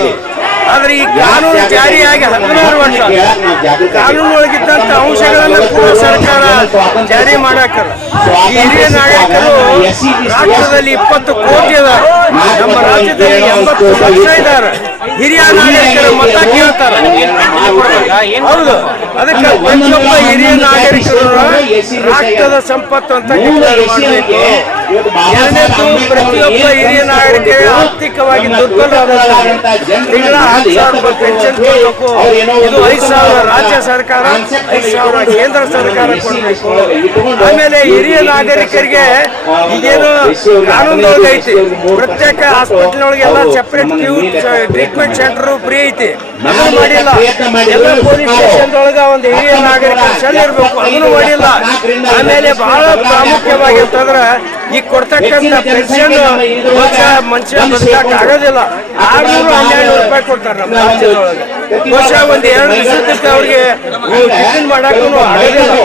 ಆದ್ರೆ ಈ ಕಾನೂನು ಜಾರಿಯಾಗಿ 16 ವರ್ಷ ಕಾನೂನೊಳಗಿದ್ದಂತ ಅಂಶಗಳನ್ನು ಕೂಡ ಸರ್ಕಾರ ಜಾರಿ ಮಾಡಾಕಲ್ಲ. ಈ ಹಿರಿಯ ನಾಗರಿಕರು ರಾಷ್ಟ್ರದಲ್ಲಿ 20 ಕೋಟಿ ಇದ್ದಾರೆ, ನಮ್ಮ ರಾಜ್ಯದಲ್ಲಿ 80 ಲಕ್ಷ ಇದ್ದಾರೆ. ಹಿರಿಯ ನಾಗರಿಕರ ಮತ ಕೇಳ್ತಾರೆ. ಹೌದು, ಅದಕ್ಕೆ ಪ್ರತಿಯೊಬ್ಬ ಹಿರಿಯ ನಾಗರಿಕರು ರಾಷ್ಟ್ರದ ಸಂಪತ್ತು ಅಂತ ಡಿಕ್ಲೇರ್ ಮಾಡಬೇಕು. ಎರಡನೇದು, ಪ್ರತಿಯೊಬ್ಬ ಹಿರಿಯ ನಾಗರಿಕರಿಗೆ ಆರ್ಥಿಕವಾಗಿ ದುರ್ಬಲರಾದ ತಿಂಗಳ 10,000 ರೂಪಾಯಿ ಪೆನ್ಷನ್ ಕೊಡಬೇಕು. ಇದು 5,000 ರಾಜ್ಯ ಸರ್ಕಾರ, 5,000 ಕೇಂದ್ರ ಸರ್ಕಾರ ಕೊಡಬೇಕು. ಆಮೇಲೆ ಹಿರಿಯ ನಾಗರಿಕರಿಗೆ ಈಗೇನು ಕಾನೂನೊಳಗೆ ಐತಿ, ಪ್ರತ್ಯೇಕ ಹಾಸ್ಪಿಟಲ್ ಒಳಗೆಲ್ಲ ಸೆಪರೇಟ್ ಟ್ರೀಟ್ಮೆಂಟ್ ಸೆಂಟರ್ ಫ್ರೀ ಐತಿ, ಅದನ್ನು ಮಾಡಿಲ್ಲ. ಎಲ್ಲ ಪೊಲೀಸ್ ಸ್ಟೇಷನ್ ಒಳಗ ಒಂದು ಹಿರಿಯ ನಾಗರಿಕರ ಸೆಲ್ ಇರಬೇಕು, ಅದನ್ನು ಮಾಡಿಲ್ಲ. ಆಮೇಲೆ ಬಹಳ ಪ್ರಾಮುಖ್ಯವಾಗಿರ್ತಂದ್ರ ಈಗ ಕೊಡ್ತಕ್ಕಂಥ ಪೆನ್ಷನ್ ಮನುಷ್ಯ ಬದುಕಕ್ಕೆ ಆಗೋದಿಲ್ಲ. 600-1200 ರೂಪಾಯಿ ಕೊಡ್ತಾರೆ ನಮ್ಮ ರಾಜ್ಯದೊಳಗೆ. ಬಹುಶಃ ಒಂದು 2 ದಿವಸಕ್ಕೆ ಅವ್ರಿಗೆ ಟಿಫಿನ್ ಮಾಡಕ್ಕೂ ಆಗೋದಿಲ್ಲ.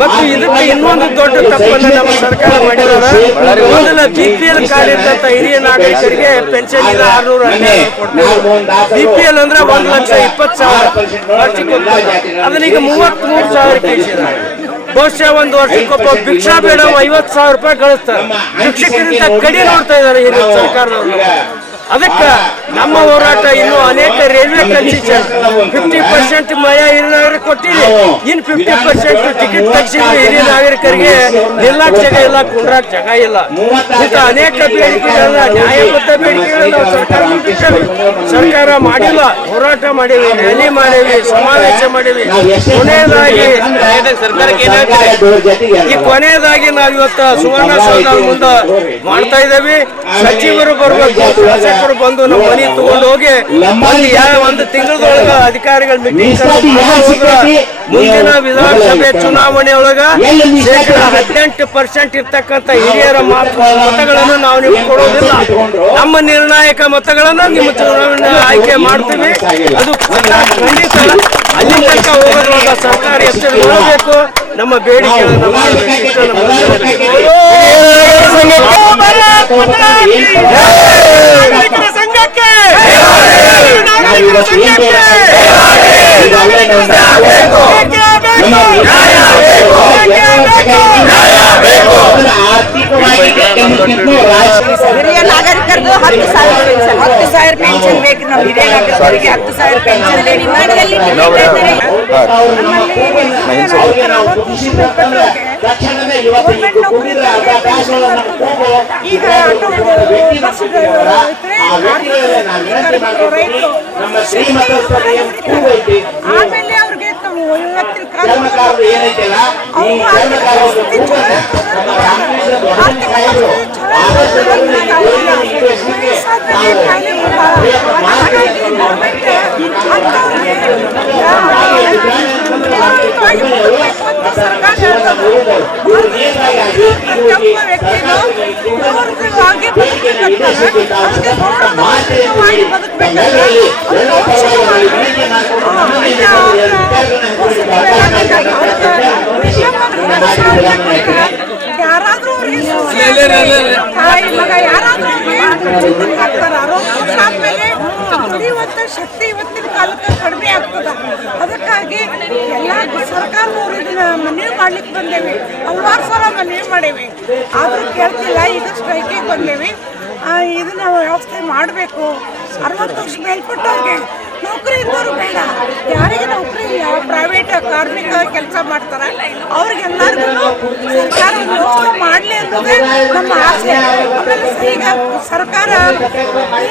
ಮತ್ತು ಇದಕ್ಕೆ ಇನ್ನೊಂದು ದೊಡ್ಡ ತಪ್ಪನ್ನು ನಮ್ಮ ಸರ್ಕಾರ ಮಾಡಿದ್ದಾರೆ. ಮೊದಲ BPL ಕಾರ್ಡ್ ಇದ್ದಂತ ಹಿರಿಯ ನಾಗರಿಕರಿಗೆ ಪೆನ್ಷನ್ ಇದೆ 600-1200 ಕೊಡ್ತಾರೆ. BPL ಅಂದ್ರೆ 1,20,000 ಅದನ್ನೀಗ 33,000 ಇಳಿಸಿದ್ದಾರೆ. ಬಹುಶಃ ಒಂದು ವರ್ಷಕ್ಕೊಬ್ಬ ಭಿಕ್ಷಾ ಬೇಡ 50,000 ರೂಪಾಯಿ ಗಳಿಸ್ತಾರೆ. ಶಿಕ್ಷಕರಿಂದ ಕಡಿ ನೋಡ್ತಾ ಇದ್ದಾರೆ ಹಿರಿಯ ಸರ್ಕಾರದವರು. ಅದಕ್ಕೆ ನಮ್ಮ ಹೋರಾಟ ಇನ್ನು ಅನೇಕ ರೈಲ್ವೆ ಕನ್ಸೆಷನ್ 50% ಮಯ ಹಿರಿಯ ಕೊಟ್ಟಿದೆ. ಇನ್ನು 50% ಟಿಕೆಟ್ ತೆಗೆಸಿದ್ರೆ ಹಿರಿಯ ನಾಗರಿಕರಿಗೆ ನಿಲ್ಲಕ್ ಜಾಗ ಇಲ್ಲ, ಕುಂಡ್ರಾಕ್ ಜಾಗ ಇಲ್ಲ. ಇಂಥ ಅನೇಕ ಬೇಡಿಕೆಗಳನ್ನ, ನ್ಯಾಯಬದ್ಧ ಬೇಡಿಕೆಗಳನ್ನ ಸರ್ಕಾರ ಮಾಡಿಲ್ಲ. ಹೋರಾಟ ಮಾಡೀವಿ, ರ್ಯಾಲಿ ಮಾಡೀವಿ, ಸಮಾವೇಶ ಮಾಡೀವಿ. ಕೊನೆಯದಾಗಿ ನಾವು ಇವತ್ತು ಸುವರ್ಣಸೌಧ ಮುಂದೆ ಮಾಡ್ತಾ ಇದ್ದೇವೆ. ಸಚಿವರು ಬರಬೇಕು, ಶಾಸಕರು ಬಂದು ನಮ್ಮ ಮನೆ ತಗೊಂಡು ಹೋಗಿ ಒಂದು ತಿಂಗಳದೊಳಗ ಅಧಿಕಾರಿಗಳ ಮೀಟಿಂಗ್ ಮುಂದಿನ ವಿಧಾನಸಭೆ ಚುನಾವಣೆ ಒಳಗ 18% ಇರ್ತಕ್ಕಂಥ ಹಿರಿಯರ ಮತಗಳನ್ನು ನಾವು ನಿಮ್ಗೆ ಕೊಡೋದಿಲ್ಲ. ನಮ್ಮ ನಿರ್ಣಾಯಕ ಮತಗಳನ್ನು ನಿಮ್ಮ ಚುನಾವಣೆ ಆಯ್ಕೆ ಮಾಡ್ತೀವಿ. ಅದು ಖಂಡಿತ ಅಲ್ಲಿ ತನಕ ಹೋಗೋದ್ರೊಳಗ ಸರ್ಕಾರ ಎಚ್ಚರಗೊಳ್ಳಬೇಕು, ನಮ್ಮ ಬೇಡಿಕೆಗಳನ್ನು ಹಿರಿಯ ನಾಗರಿಕರಿಗೂ 10,000 ಪೆನ್ಷನ್ ಬೇಕು. ನಮ್ಮ ಹಿರಿಯ ನಾಗರಿಕರಿಗೆ 10,000 ಪೆನ್ಷನ್ ಬೇಕು. ಈಗ ಆಮೇಲೆ ಅವ್ರಿಗೆ ಇವತ್ತಿನ ಯಾರಾದ್ರೂ ತಾಯಿ ಮಗ ಯಾರಾದ್ರೂ ಆದ್ಮೇಲೆ ದುಡಿಯುವಂತ ಶಕ್ತಿ ಇವತ್ತಿನ ಕಾಲಕ್ಕೆ ಕಡಿಮೆ ಆಗ್ತದ. ಅದಕ್ಕಾಗಿ ಎಲ್ಲ ಸರ್ಕಾರದವರು ಇದನ್ನ ಮನವಿ ಮಾಡ್ಲಿಕ್ಕೆ ಬಂದೇವಿ, ಹಲವಾರು ಸಲ ಮನವಿ ಮಾಡೇವಿ, ಆದ್ರೂ ಕೇಳ್ತಿಲ್ಲ. ಈಗ ಸ್ಟ್ರೈಕಿಗೆ ಬಂದೇವಿ. ಇದನ್ನ ವ್ಯವಸ್ಥೆ ಮಾಡಬೇಕು. 60 ವರ್ಷ ಮೇಲ್ಪಟ್ಟವ್ರಿಗೆ ನೌಕರಿ ಇದ್ದವರು ಬೇಡ, ಯಾರಿಗೆ ನೌಕರಿ ಇಲ್ಲ, ಪ್ರೈವೇಟ್ ಕಾರ್ಮಿಕ ಕೆಲಸ ಮಾಡ್ತಾರೆ, ಅವ್ರಿಗೆಲ್ಲರಿಗೂ ಸರ್ಕಾರ ವ್ಯವಸ್ಥೆ ಮಾಡಲಿ ಅನ್ನೋದೇ ನಮ್ಮ ಆಸೆ. ಆಮೇಲೆ ಈಗ ಸರ್ಕಾರ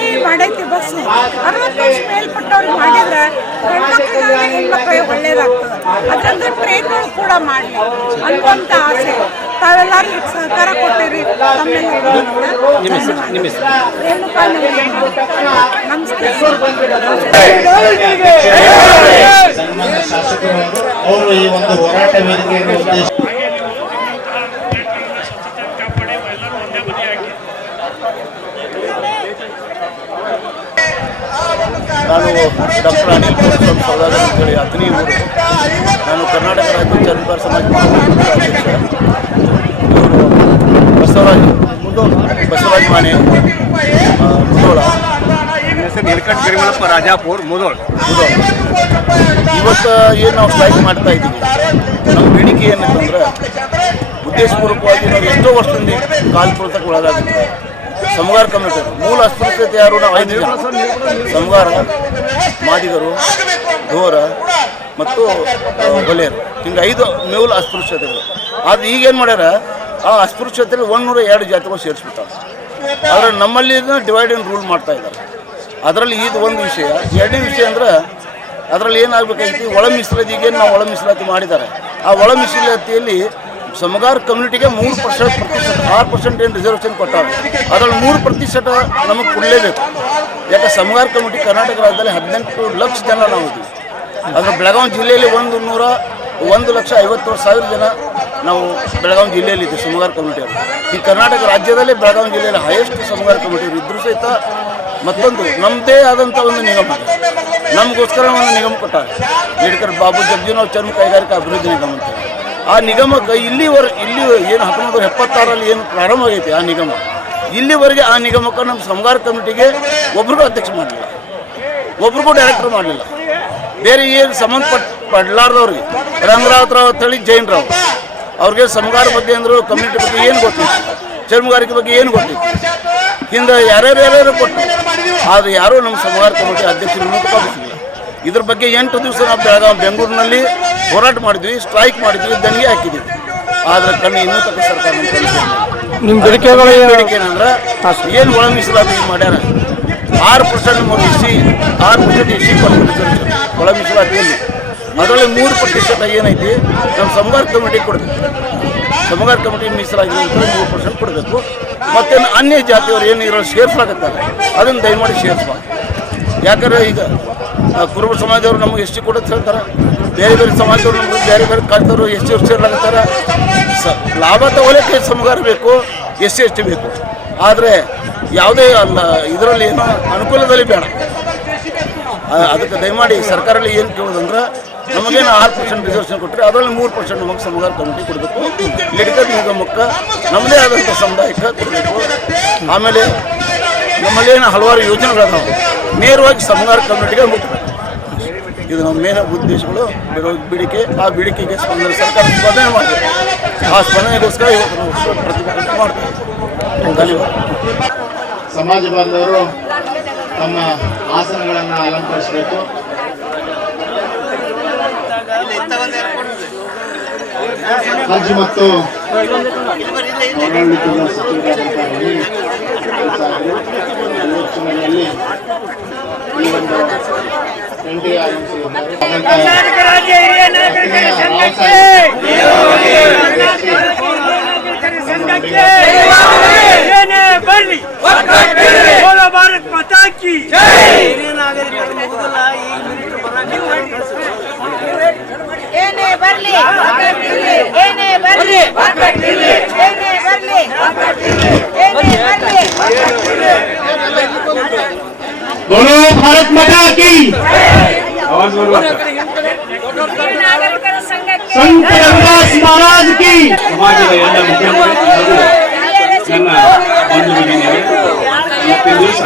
ಈ ಮಾಡೈತಿ ಬಸ್ಸು 60 ವರ್ಷ ಮೇಲ್ಪಟ್ಟವ್ರಿಗೆ ಮಾಡಿದ್ರೆ ಗಂಡ್ಮಕ್ಳಿಗಾಗಲಿ ಹೆಣ್ಮಕ್ಳಿಗೆ ಒಳ್ಳೇದಾಗ್ತದೆ. ಅದರಿಂದ ಟ್ರೈನ್ಗಳು ಕೂಡ ಮಾಡಲಿ ಅನ್ನುವಂಥ ಆಸೆ. ತಾವೆಲ್ಲರೂ ಇದಕ್ಕೆ ಸಹಕಾರ ಕೊಟ್ಟಿರಿ. ಸನ್ಮಾನ್ಯ ಶಾಸಕರು ಅವರು ಈ ಒಂದು ಹೋರಾಟ ವೇದಿಕೆಯನ್ನು ಉದ್ದೇಶ ನಾನು ಡಾಕ್ಟರ್ ಅನಿಲ್ ಪುರಸ್ವಾಮಿ ಸೌದಾಗರ್ ಅಂತೇಳಿ ಅಗ್ನಿ ಊರು. ನಾನು ಕರ್ನಾಟಕ ರಾಜ್ಯ ಚರ್ಮಕಾರ ಸಮಾಜ ಅಧ್ಯಕ್ಷ. ಬಸವರಾಜ ಮಾನೆ ಮುದೋಳ, ನೀಲಕಂಠ ಗಿರಿಮಲಪ್ಪ ರಾಜಾಪುರ್ ಮುದೋಳ. ಇವತ್ತು ಏನು ನಾವು ಸ್ಟ್ರೈಕ್ ಮಾಡ್ತಾ ಇದ್ದೀವಿ, ನಮ್ಮ ಬೇಡಿಕೆ ಏನಂತಂದ್ರೆ ಉದ್ದೇಶಪೂರ್ವಕವಾಗಿ ನಾವು ಎಷ್ಟೋ ವರ್ಷದಿಂದ ಕಾಲ್ಪುರತಕ್ಕೆ ಒಳಗಾಗಿದ್ದೀವಿ. ಸಮಗಾರ ಕಮ್ಯುನಿಟಿ ಮೂಲ ಅಸ್ಪೃಶ್ಯತೆ ಯಾರು ನಾವು 5 ಜನ: ಸಮಗಾರ, ಮಾದಿಗರು, ಧೋರ ಮತ್ತು ಹೊಲೆಯರು. ಹಿಂಗೆ 5 ಮೂಲ ಅಸ್ಪೃಶ್ಯತೆಗಳು. ಅದು ಈಗೇನು ಮಾಡ್ಯಾರ, ಆ ಅಸ್ಪೃಶ್ಯತೆಯಲ್ಲಿ 102 ಜಾತಿಗಳು ಸೇರಿಸ್ಬಿಟ್ಟಾರೆ. ಆದರೆ ನಮ್ಮಲ್ಲಿ ಡಿವೈಡ್ ಆ್ಯಂಡ್ ರೂಲ್ ಮಾಡ್ತಾ ಇದ್ದಾರೆ. ಅದರಲ್ಲಿ ಇದು ಒಂದು ವಿಷಯ. ಎರಡನೇ ವಿಷಯ ಅಂದ್ರೆ ಅದರಲ್ಲಿ ಏನಾಗಬೇಕಾಗಿತ್ತು, ಒಳ ಮೀಸಲಾತಿಗೇನು ನಾವು ಒಳ ಮೀಸಲಾತಿ ಮಾಡಿದ್ದಾರೆ. ಆ ಒಳ ಮೀಸಲಾತಿಯಲ್ಲಿ ಸಮಗಾರ ಕಮ್ಯುನಿಟಿಗೆ 3% 6% ಏನು ರಿಸರ್ವೇಷನ್ ಕೊಟ್ಟಾರೆ. ಅದರಲ್ಲಿ 3% ನಮಗೆ ಕೊಡಲೇಬೇಕು. ಯಾಕೆ ಸಮಗಾರ ಕಮ್ಯುನಿಟಿ ಕರ್ನಾಟಕ ರಾಜ್ಯದಲ್ಲಿ 18 ಲಕ್ಷ ಜನ ನಾವು ಇದ್ದೀವಿ. ಅದರ ಬೆಳಗಾವಿ ಜಿಲ್ಲೆಯಲ್ಲಿ 1,50,000 ಜನ ನಾವು ಬೆಳಗಾವಿ ಜಿಲ್ಲೆಯಲ್ಲಿ ಇದ್ದೀವಿ ಸಮಗಾರ ಕಮ್ಯುನಿಟಿಯವರು. ಈ ಕರ್ನಾಟಕ ರಾಜ್ಯದಲ್ಲಿ ಬೆಳಗಾವಿ ಜಿಲ್ಲೆಯಲ್ಲಿ ಹೈಯೆಸ್ಟ್ ಸಮಗಾರ ಕಮ್ಯುನಿಟಿಯವರು ಇದ್ರೂ ಸಹಿತ ಮತ್ತೊಂದು ನಮ್ಮದೇ ಆದಂಥ ಒಂದು ನಿಗಮ, ನಮಗೋಸ್ಕರ ಒಂದು ನಿಗಮ ಕೊಟ್ಟಾರೆ. ಲಿಡ್ಕರ್ ಬಾಬು ಜಗಜೀವನರಾವ್ ಚರ್ಮ ಕೈಗಾರಿಕಾ ಅಭಿವೃದ್ಧಿ ನಿಗಮ ಅಂತ. ಆ ನಿಗಮಕ್ಕೆ ಇಲ್ಲಿ ಏನು 1976ರಲ್ಲಿ ಏನು ಪ್ರಾರಂಭ ಆಗೈತಿ ಆ ನಿಗಮ, ಇಲ್ಲಿವರೆಗೆ ಆ ನಿಗಮಕ್ಕೆ ನಮ್ಮ ಸಮಗಾರ ಕಮಿಟಿಗೆ ಒಬ್ರಿಗೂ ಅಧ್ಯಕ್ಷ ಮಾಡಲಿಲ್ಲ, ಒಬ್ರಿಗೂ ಡೈರೆಕ್ಟರ್ ಮಾಡಲಿಲ್ಲ. ಬೇರೆ ಏನು ಸಂಬಂಧಪಡಲಾರ್ದವ್ರಿಗೆ ರಂಗರಾವ್ ಅಂತೇಳಿ ಜೈನರಾವ್ ಅವ್ರಿಗೆ ಸಮಗಾರ ಬಗ್ಗೆ ಅಂದರು, ಕಮ್ಯುನಿಟಿ ಬಗ್ಗೆ ಏನು ಗೊತ್ತಿತ್ತು, ಚರ್ಮಗಾರಿಕೆ ಬಗ್ಗೆ ಏನು ಗೊತ್ತಿತ್ತು, ಹಿಂದೆ ಯಾರ್ಯಾರು ಕೊಟ್ಟು. ಆದರೆ ಯಾರೂ ನಮ್ಮ ಸಮಗಾರ ಕಮಿಟಿ ಅಧ್ಯಕ್ಷರು ನೇಮಕವಾಗಿಲ್ಲ. ಇದ್ರ ಬಗ್ಗೆ 8 ದಿವಸ ನಾವು ಬೆಂಗಳೂರಿನಲ್ಲಿ ಹೋರಾಟ ಮಾಡಿದ್ವಿ, ಸ್ಟ್ರೈಕ್ ಮಾಡಿದ್ವಿ, ದಂಗೆ ಹಾಕಿದ್ವಿ. ಆದರೆ ಇನ್ನೂ ತಕ್ಕ ಸರ್ಕಾರ ನಿಮ್ಮ ಬೇಡಿಕೆಗಳು ಏನಂದ್ರೆ ಏನು ಒಳ ಮೀಸಲಾತಿ ಮಾಡ್ಯಾರ 6% ಎಸ್ ಸಿ ಒಳ ಮೀಸಲಾತಿಯಲ್ಲಿ. ಅದರಲ್ಲಿ 3% ಏನೈತಿ ನಮ್ಮ ಸಮಗಾರ ಕಮಿಟಿಗೆ ಕೊಡಬೇಕು. ಸಮಗಾರ ಕಮಿಟಿ ಮೀಸಲಾಗಿರೋದು 3% ಕೊಡಬೇಕು. ಮತ್ತು ಅನ್ಯ ಜಾತಿಯವರು ಏನು ಇರೋ ಸೇರಿಸ್ಲಾಗತ್ತಾರೆ ಅದನ್ನು ದಯಮಾಡಿ ಸೇರಿಸ್ಬಾರ್ದು. ಯಾಕಂದರೆ ಈಗ ಕುರುಬ ಸಮಾಜದವರು ನಮಗೆ ಎಷ್ಟು ಕೊಡುತ್ತೆ ಹೇಳ್ತಾರೆ, ಬೇರೆ ಬೇರೆ ಸಮಾಜದವ್ರು ನಮಗೆ ಬೇರೆ ಬೇರೆ ಕಾಲದವರು ಎಷ್ಟು ಸೇರ್ಲಾಗತ್ತಾರೆ. ಲಾಭ ತಗೊಳ್ಳೋಕ್ಕೆ ಸಮಗಾರ ಬೇಕು, ಎಷ್ಟು ಬೇಕು. ಆದರೆ ಯಾವುದೇ ಅಲ್ಲ ಇದರಲ್ಲಿ ಏನೋ ಅನುಕೂಲದಲ್ಲಿ ಬೇಡ. ಅದಕ್ಕೆ ದಯಮಾಡಿ ಸರ್ಕಾರದಲ್ಲಿ ಏನು ಕೇಳೋದಂದ್ರೆ ನಮಗೇನು 6% ರಿಸರ್ವೇಷನ್ ಕೊಟ್ಟರೆ ಅದರಲ್ಲಿ 3% ನಮಗೆ ಸಮಗಾರ ಕಮಿಟಿ ಕೊಡಬೇಕು. ಲಿಡ್ಕರ್ ನಿಗಮಕ್ಕೆ ನಮ್ಮದೇ ಆದಂಥ ಸಮುದಾಯಕ್ಕೆ ಕೊಡಬೇಕು. ಆಮೇಲೆ ನಮ್ಮಲ್ಲೇನು ಹಲವಾರು ಯೋಜನೆಗಳದಾವೆ, ನೇರವಾಗಿ ಸಮಗಾರ ಕಮಿಟಿಗೆ ಮುಟ್ಟಬೇಕು. ಇದು ನಮ್ಮ ಮೇನ ಉದ್ದೇಶಗಳು, ಬೇಡಿಕೆ. ಆ ಬೇಡಿಕೆಗೆ ಸರ್ಕಾರ ಸ್ಪಂದನೆ ಮಾಡಬೇಕು. ಆ ಸ್ಪಂದನೆಗೋಸ್ಕರ ಇವತ್ತು ನಾವು ಪ್ರತಿಭಟನೆ ಮಾಡ್ತೇವೆ. ಧನ್ಯವಾದ. ಸಮಾಜ ಬಾಂಧವರು ತಮ್ಮ ಆಸನಗಳನ್ನು ಅಲಂಕರಿಸಬೇಕು. ರಾಜ್ಯ ಮತ್ತು ಆಡಳಿತದ ಸಚಿವರಾದಂತಹ ಚುನಾವಣೆಯಲ್ಲಿ ಈ ಒಂದು ಗಂಟೆಗೆ ಕರ್ನಾಟಕ ರಾಜ್ಯ ಹಿರಿಯ ನಾಗರಿಕರ ಸಂಘಕ್ಕೆ ಏನೇ ಬರಲಿ ಬೋಲೋ ಭಾರತ್ ಮಾತಾ ಕಿ ಹಿರಿಯ ನಾಗರಿಕರ ಮುಗಿದಿಲ್ಲ, ಈಗ ಮಿನಿಟ್ ಬರಂಗಿಲ್ಲ. ಏನೇ ಬರಲಿ, ಏನೇ ಬರಲಿ, ಏನೇ ಬರಲಿ, ಏನೇ ಬರಲಿ. बोलो भारत माता की, संत रविदास महाराज की. ಸಮಾಜದ ಎಲ್ಲ ಮುಖ್ಯಮಂತ್ರಿ ನನ್ನ ಬಂಧುಗಳಿದ್ದಾರೆ. ಇವತ್ತಿನ ದಿವಸ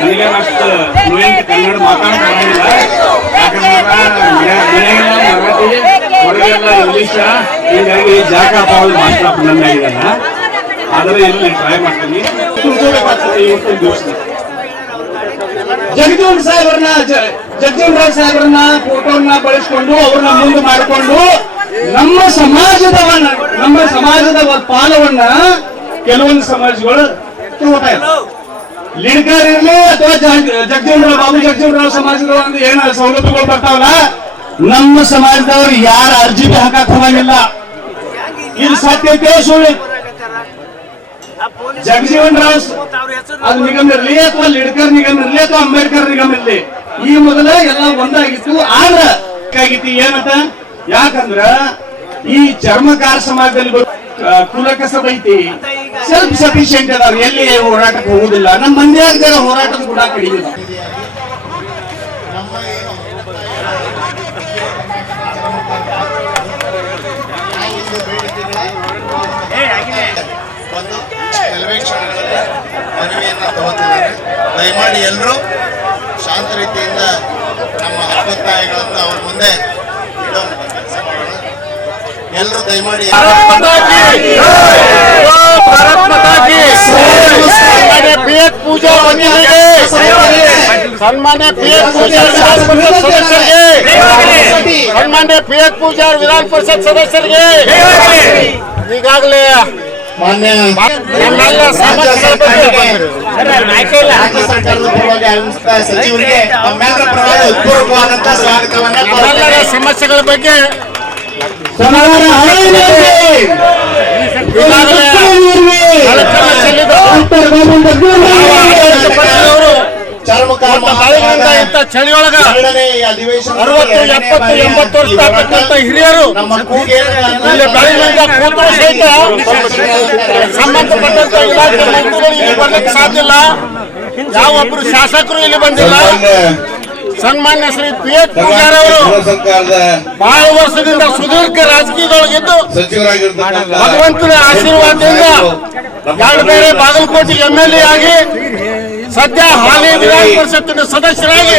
ನನಗೆ ಅಷ್ಟು ಫ್ಲೂಯೆಂಟ್ ಕನ್ನಡ ಮಾತಾಡೋದಿಲ್ಲ. ಯಾಕಂದ್ರೆ ಹೊರಗೆಲ್ಲ ಇಂಗ್ಲಿಷ್, ಹೀಗಾಗಿ ಜಾಗ ಪಾವಲ್ ಮಾತ್ರ ಬಂದಾಗಿದ್ದಾನ. ಆದರೆ ಇಲ್ಲಿ ಟ್ರೈ ಮಾಡ್ತೀನಿ ಇವತ್ತಿನ ದಿವಸ ಜಗಜೀವನ್ ಸಾಹೇಬ್ರನ್ನ ಫೋಟೋನ ಬಳಸ್ಕೊಂಡು ಅವ್ರನ್ನ ಮುಂದೆ ಮಾಡಿಕೊಂಡು ನಮ್ಮ ಸಮಾಜದ ಪಾಲವನ್ನ ಕೆಲವೊಂದು ಸಮಾಜಗಳು ತಗೋತಾ ಇಲ್ಲ. ಲಿಡ್ಕರ್ ಇರ್ಲಿ ಅಥವಾ ಬಾಬು ಜಗಜೀವನ್ ರಾವ್ ಸಮಾಜದ ಒಂದು ಏನ ಸೌಲಭ್ಯಗಳು ಬರ್ತಾವಲ್ಲ, ನಮ್ಮ ಸಮಾಜದವ್ರು ಯಾರ ಅರ್ಜಿ ಹಾಕಕ್ ಹೋಗಂಗಿಲ್ಲ. ಇದು ಸತ್ಯತೆ ಸುಳ್ಳು. ಜಗಜೀವನ್ ರಾವ್ ಅದು ನಿಗಮ ಇರಲಿ ಅಥವಾ ಲಿಡ್ಕರ್ ನಿಗಮ ಇರಲಿ ಅಥವಾ ಅಂಬೇಡ್ಕರ್ ನಿಗಮ ಇರಲಿ, ಈ ಮೊದಲ ಎಲ್ಲ ಒಂದಾಗಿತ್ತು. ಆದ್ರೆ ಏನಂತ, ಯಾಕಂದ್ರ ಈ ಚರ್ಮಕಾರ ಸಮಾಜದಲ್ಲಿ ಕುಲಕಸಬ್ ಐತಿ, ಸೆಲ್ಫ್ ಸಫಿಶಿಯಂಟ್ ಅದಾರ, ಎಲ್ಲಿ ಹೋರಾಟಕ್ಕೆ ಹೋಗುದಿಲ್ಲ. ನಮ್ಮ ಮಂದಿಯಾಗ ಹೋರಾಟದ ಕೂಡ ಕಡಿಮೆ ಇದಾವ. ಒಂದು ಕೆಲವೇ ಕ್ಷಣಗಳಲ್ಲಿ ಮನವಿಯನ್ನು ತಗೋತಿದ್ದಾರೆ. ದಯಮಾಡಿ ಎಲ್ಲರೂ ಶಾಂತ ರೀತಿಯಿಂದ ನಮ್ಮ ಅಭಿಪ್ರಾಯಗಳನ್ನು ಅವ್ರ ಮುಂದೆ ಇಡುವಂತ ಕೆಲಸ ಮಾಡೋಣ. ಎಲ್ಲರೂ ದಯಮಾಡಿ ಪೂಜಾ ಸನ್ಮಾನ್ಯ ಪಿ.ಎಚ್. ಪೂಜಾರ್ ವಿಧಾನ ಪರಿಷತ್ ಸದಸ್ಯರಿಗೆ ಈಗಾಗಲೇ ರಾಜ್ಯ ಸರ್ಕಾರದ ಪರವಾಗಿ ಆಗಮಿಸಿದ ಸಚಿವರಿಗೆ ನಮ್ಮೆಲ್ಲರ ಪರವಾಗಿ ಉತ್ಪೂರ್ವಕವಾದಂತಹ ಸ್ವಾಗತವನ್ನ ಸಮಸ್ಯೆಗಳ ಬಗ್ಗೆ ಚಳಿಯೊಳಗ 60, 70, 80 ವರ್ಷ ಆಗ್ತಕ್ಕಂಥ ಹಿರಿಯರು ಇಲ್ಲಿ ಬೆಳಗಿನಿಂದ ಕೂತು ಸಹಿತ ಸಂಬಂಧಪಟ್ಟಂತ ಇಲಾಖೆ ಮಂತ್ರಿಗಳು ಇಲ್ಲಿ ಬರ್ಲಿಕ್ಕೆ ಸಾಧ್ಯ ಇಲ್ಲ. ಯಾವೊಬ್ರು ಶಾಸಕರು ಇಲ್ಲಿ ಬಂದಿಲ್ಲ. ಸನ್ಮಾನ್ಯ ಶ್ರೀ ಪಿ.ಎಚ್. ಪೂಜಾರ್ ಅವರು ಬಹಳ ವರ್ಷದಿಂದ ಸುದೀರ್ಘ ರಾಜಕೀಯದೊಳಗಿದ್ದು ಭಗವಂತನ ಆಶೀರ್ವಾದದಿಂದ ಎರಡು ಬೇರೆ ಬಾಗಲಕೋಟೆ MLA ಆಗಿ ಸದ್ಯ ಹಾಲಿ ವಿಧಾನ ಪರಿಷತ್ತಿನ ಸದಸ್ಯರಾಗಿ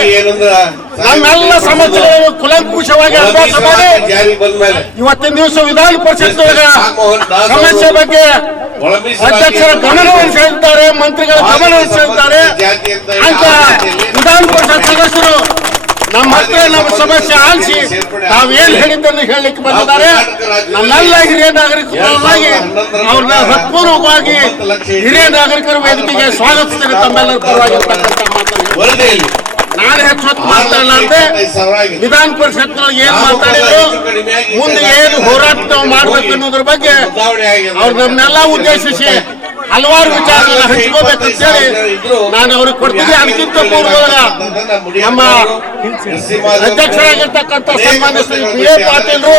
ನಮ್ಮೆಲ್ಲ ಸಮಸ್ಯೆಗಳನ್ನು ಕುಲಂಕುಷವಾಗಿ ಅಭ್ಯಾಸ ಮಾಡಿ ಇವತ್ತಿನ ದಿವಸ ವಿಧಾನ ಪರಿಷತ್ ಸಮಸ್ಯೆ ಬಗ್ಗೆ ಅಧ್ಯಕ್ಷರ ಗಮನವನ್ನು ಸೆಳೆದಿದ್ದಾರೆ, ಮಂತ್ರಿಗಳ ಗಮನವನ್ನು ಸೆಳೆದಿದ್ದಾರೆ ಅಂತ ವಿಧಾನ ಪರಿಷತ್ ಸದಸ್ಯರು ನಮ್ಮ ಹತ್ರ ನಮ್ಮ ಸಮಸ್ಯೆ ಆಲಿಸಿ ತಾವೇನ್ ಹೇಳಿದ್ದನ್ನು ಹೇಳಲಿಕ್ಕೆ ಬಂದಿದ್ದಾರೆ. ನಮ್ಮೆಲ್ಲ ಹಿರಿಯ ನಾಗರಿಕರಾಗಿ ಅವ್ರನ್ನ ಹೃತ್ಪೂರ್ವಕವಾಗಿ ಹಿರಿಯ ನಾಗರಿಕರ ವೇದಿಕೆಗೆ ಸ್ವಾಗತಿಸ್ತೀನಿ. ತಮ್ಮೆಲ್ಲರ ಪರವಾಗಿರ್ತಕ್ಕಂಥ ಮಾತನ್ನು ನಾನು ಹೆಚ್ಚು ಹೊತ್ತು ಮಾತಾಡಲಾರ್ದೆ ವಿಧಾನ ಪರಿಷತ್ ಏನ್ ಮಾತಾಡಿದ್ರು, ಮುಂದೆ ಏನು ಹೋರಾಟ ನಾವು ಮಾಡ್ಬೇಕು ಅನ್ನೋದ್ರ ಬಗ್ಗೆ ಅವ್ರು ನಮ್ನೆಲ್ಲ ಉದ್ದೇಶಿಸಿ ಹಲವಾರು ವಿಚಾರಗಳನ್ನ ಹಂಚ್ಕೋಬೇಕು ಅಂತೇಳಿ ನಾನು ಅವ್ರಿಗೆ ಕೊಡ್ತೀನಿ. ಅದಕ್ಕಿಂತ ಪೂರ್ವದಾಗ ನಮ್ಮ ಅಧ್ಯಕ್ಷರಾಗಿರ್ತಕ್ಕಂಥ ಸನ್ಮಾನ್ಯ ಶ್ರೀ B.A. ಪಾಟೀಲ್ರು,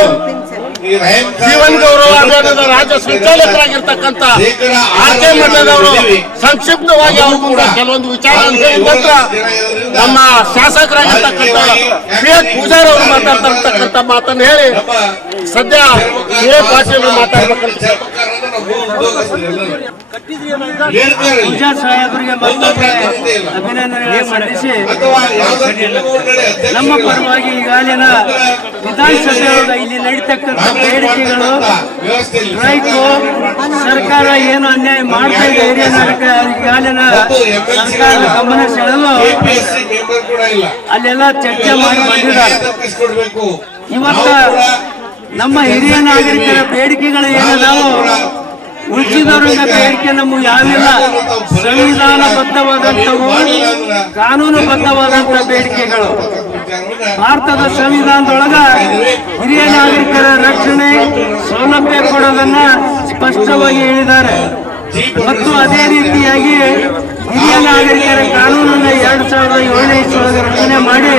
ಜೀವನ್ ಗೌರವ ಅಭಿಯಾನದ ರಾಜ್ಯ ಸಂಚಾಲಕರಾಗಿರ್ತಕ್ಕಂಥ RK ಮಠದವರು ಸಂಕ್ಷಿಪ್ತವಾಗಿ ಅವರು ಕೂಡ ಕೆಲವೊಂದು ವಿಚಾರಗಳನ್ನು ಹೇಳಿದ ನಂತರ ನಮ್ಮ ಶಾಸಕರಾಗಿರ್ತಕ್ಕಂಥ P.H. ಪೂಜಾರ್ ಅವರು ಮಾತಾಡ್ತಿರ್ತಕ್ಕಂಥ ಮಾತನ್ನು ಹೇಳಿ ಸದ್ಯ B.A. ಪಾಟೀಲ್ ಮಾತಾಡ್ಬೇಕಂತ ಪೂಜಾ ಸಾಹೇಬರಿಗೆ ಮತ್ತೊಮ್ಮೆ ಅಭಿನಂದನೆಗಳನ್ನು ಸಲ್ಲಿಸಿ ನಮ್ಮ ಪರವಾಗಿ ಈಗಾಗಲಿನ ವಿಧಾನಸಭೆಯೊಳಗ ಇಲ್ಲಿ ನಡೀತಕ್ಕಂಥ ಬೇಡಿಕೆಗಳು, ಸ್ಟ್ರೈಕು, ಸರ್ಕಾರ ಏನು ಅನ್ಯಾಯ ಮಾಡ್ತಾ ಇದೆ ಹಿರಿಯ ನಾಗರಿಕ ಈಗಾಗಲಿನ ಸರ್ಕಾರದ ಗಮನ ಸೆಳೆದು ಅಲ್ಲೆಲ್ಲ ಚರ್ಚೆ ಮಾಡಿ ಬಂದಿದ್ದಾರೆ. ಇವತ್ತ ನಮ್ಮ ಹಿರಿಯ ನಾಗರಿಕರ ಬೇಡಿಕೆಗಳು ಏನಿದಾವೋ ಉಳಿಸಿದವರಿಂದ ಬೇಡಿಕೆ ನಮಗೆ ಯಾವಿಲ್ಲ. ಸಂವಿಧಾನಬದ್ಧವಾದಂಥವು, ಕಾನೂನುಬದ್ಧವಾದಂಥ ಬೇಡಿಕೆಗಳು. ಭಾರತದ ಸಂವಿಧಾನದೊಳಗ ಹಿರಿಯ ನಾಗರಿಕರ ರಕ್ಷಣೆ ಸೌಲಭ್ಯ ಕೊಡೋದನ್ನ ಸ್ಪಷ್ಟವಾಗಿ ಹೇಳಿದ್ದಾರೆ. ಮತ್ತು ಅದೇ ರೀತಿಯಾಗಿ ಹಿರಿಯ ನಾಗರಿಕರ ಕಾನೂನನ್ನು 2007ನೇ ಇಸ್ವಿಯೊಳಗೆ ರಚನೆ ಮಾಡಿ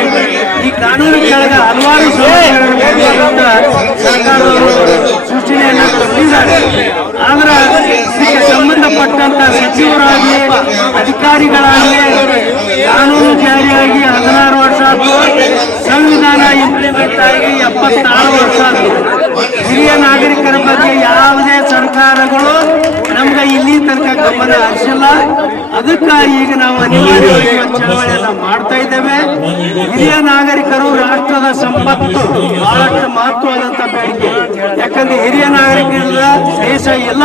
ಈ ಕಾನೂನು ಕೆಳಗೆ ಹಲವಾರು ಸೌಲಭ್ಯಗಳನ್ನು ಸರ್ಕಾರದವರು ಸೂಚನೆಯನ್ನು ಕೊಟ್ಟಿದ್ದಾರೆ. ಆದ್ರೆ ಇದಕ್ಕೆ ಸಂಬಂಧಪಟ್ಟಂತ ಸಚಿವರಾಗಲಿ ಅಧಿಕಾರಿಗಳಾಗಲಿ ಕಾನೂನು ಜಾರಿಯಾಗಿ 16 ವರ್ಷ ಆಯ್ತು, ಸಂವಿಧಾನ ಇಂಪ್ಲಿಮೆಂಟ್ ಆಗಿ 76 ವರ್ಷ ಆಯ್ತು. ಹಿರಿಯ ನಾಗರಿಕರ ಬಗ್ಗೆ ಯಾವುದೇ ಸರ್ಕಾರಗಳು ನಮ್ಗೆ ಇಲ್ಲಿ ತನಕ ಗಮನ ಹರಿಸಿಲ್ಲ. ಅದಕ್ಕೆ ಈಗ ನಾವು ಅನಿವಾರ್ಯವಾಗಿ ಚಳವಳಿಯನ್ನ ಮಾಡ್ತಾ ಇದ್ದೇವೆ. ಹಿರಿಯ ನಾಗರಿಕರು ರಾಷ್ಟ್ರದ ಸಂಪತ್ತು, ಬಹಳಷ್ಟು ಮಹತ್ವವಾದಂತ ಬೇಡಿಕೆ. ಯಾಕಂದ್ರೆ ಹಿರಿಯ ನಾಗರಿಕರಿಂದ ದೇಶ ಇಲ್ಲ,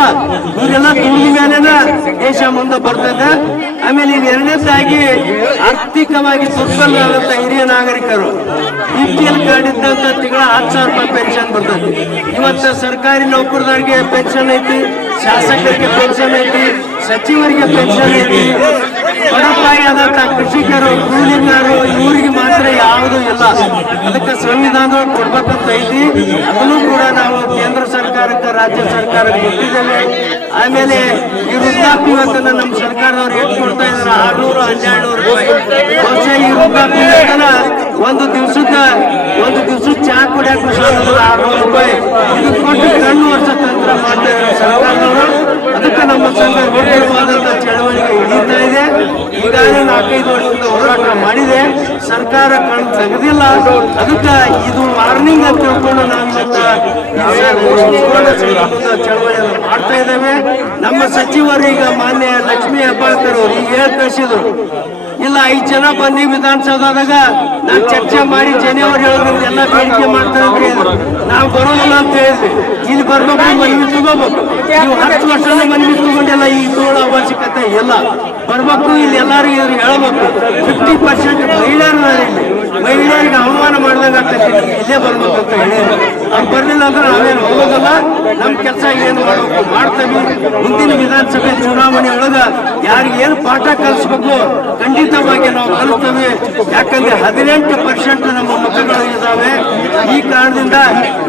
ಇವರೆಲ್ಲ ದುಡಿದ ಮೇಲೆನ ದೇಶ ಮುಂದೆ ಬರ್ತದೆ. ಆಮೇಲೆ ಈಗ ಎರಡನೇದಾಗಿ ಆರ್ಥಿಕವಾಗಿ ದುರ್ಬಲರಾದಂಥ ಹಿರಿಯ ನಾಗರಿಕರು BPL ಕಾರ್ಡ್ ಇದ್ದಂತ ತಿಂಗಳ 10,000 ರೂಪಾಯಿ ಪೆನ್ಷನ್ ಬರ್ತೈತಿ. ಇವತ್ತು ಸರ್ಕಾರಿ ನೌಕರರಿಗೆ ಪೆನ್ಷನ್ ಐತಿ, ಶಾಸಕರಿಗೆ ಪೆನ್ಷನ್ ಐತಿ, ಸಚಿವರಿಗೆ ಪೆನ್ಷನ್ ಐತಿ. ಬಡಪಾಯಿ ಆದಂತ ಕೃಷಿಕರು, ಕೂಲಿಕಾರರು ಇವರಿಗೆ ಮಾತ್ರ ಯಾವುದೂ ಇಲ್ಲ. ಅದಕ್ಕೆ ಸಂವಿಧಾನ ಕೊಡ್ಬೇಕಂತ ಐತಿ. ಅದನ್ನು ಕೂಡ ನಾವು ಕೇಂದ್ರ ಸರ್ಕಾರಕ್ಕೆ, ರಾಜ್ಯ ಸರ್ಕಾರಕ್ಕೆ ಕೊಟ್ಟಿದ್ದೇವೆ. ಆಮೇಲೆ ಈ ವೃದ್ಧಾಪ್ಯ ವೇತನ ನಮ್ಮ ಸರ್ಕಾರದವ್ರು ಎಷ್ಟು ಕೊಡ್ತಾ ಇದಾರೆ, 600-1200 ರೂಪಾಯಿ. ಬಹುಶಃ ಈ ವೃದ್ಧಾಪ್ಯ ವೇತನ ಒಂದು ದಿವಸದ ಚಾ ಕುಡಿಯಕ್ಕೆ 600 ರೂಪಾಯಿ ಇದು ಕೊಟ್ಟು ಕಣ್ಣು ವರ್ಷ ತಂತ್ರ ಮಾಡ್ತಾ ಇದ್ದಾರೆ ಸರ್ಕಾರದವರು. ಅದಕ್ಕೆ ನಮ್ಮ ಸಂಘ ವಿಭಿನ್ನವಾದಂಥ ಚಳವಳಿಗೆ ಹಿಡಿತಾ ಇದೆ. ಈಗಾಗಲೇ 4-5 ವರ್ಷದಿಂದ ಹೋರಾಟ ಮಾಡಿದೆ, ಸರ್ಕಾರ ಕಣ್ಣು ತೆಗೆದಿಲ್ಲ. ಅದಕ್ಕೆ ಇದು ವಾರ್ನಿಂಗ್ ಅಂತ ತಿಳ್ಕೊಂಡು ನಾವು ಚಳವಳಿಯನ್ನು ಮಾಡ್ತಾ ಇದ್ದೇವೆ. ನಮ್ಮ ಸಚಿವರೀಗ ಮಾನ್ಯ ಲಕ್ಷ್ಮೀ ಹೆಬ್ಬಾಳ್ಕರ್ ಅವರು ಈಗ ಹೇಳಿ ಕಳಿಸಿದ್ರು, ಇಲ್ಲ 5 ಜನ ಬನ್ನಿ ವಿಧಾನಸೌಧದಾಗ ನಾನು ಚರ್ಚೆ ಮಾಡಿ ಜನವರಿ 7ರಿಂದ ಎಲ್ಲ ಬೇಡಿಕೆ ಮಾಡ್ತಾ ಇದ್ರಿ. ನಾವು ಬರೋದಿಲ್ಲ ಅಂತ ಹೇಳಿದ್ವಿ. ಇಲ್ಲಿ ಬರ್ಬೇಕು, ಮನವಿ ತಗೋಬೇಕು. ನೀವು 10 ವರ್ಷದ ಮನವಿ ತಗೊಂಡೆಲ್ಲ ಈಗ ತಗೊಳ್ಳೋ ಅವಶ್ಯಕತೆ ಇಲ್ಲ. ಬರ್ಬೇಕು, ಇಲ್ಲಿ ಎಲ್ಲರೂ ಹೇಳ್ಬೇಕು. 50% ಮಹಿಳೆಯರಿಗೆ ಅವಮಾನ ಮಾಡ್ದಂಗೆ ಆಗ್ತೈತಿ, ಇಲ್ಲೇ ಬರ್ಬೇಕು ಅಂತ ಹೇಳಿದ್ರು. ಅವ್ರು ಬರ್ಲಿಲ್ಲ ಅಂದ್ರೆ ನಾವೇನು ಹೋಗೋದಲ್ಲ. ನಮ್ಮ ಕೆಲಸ ಏನು ಮಾಡಬೇಕು ಮಾಡ್ತೇವೆ. ಮುಂದಿನ ವಿಧಾನಸಭೆ ಚುನಾವಣೆ ಒಳಗ ಯಾರಿಗೆ ಏನು ಪಾಠ ಕಲಿಸ್ಬೇಕು ಖಂಡಿತವಾಗಿ ನಾವು ಕಲಿಸ್ತೇವೆ. ಯಾಕಂದ್ರೆ 18% ನಮ್ಮ ಮತಗಳು ಇದ್ದಾವೆ. ಈ ಕಾರಣದಿಂದ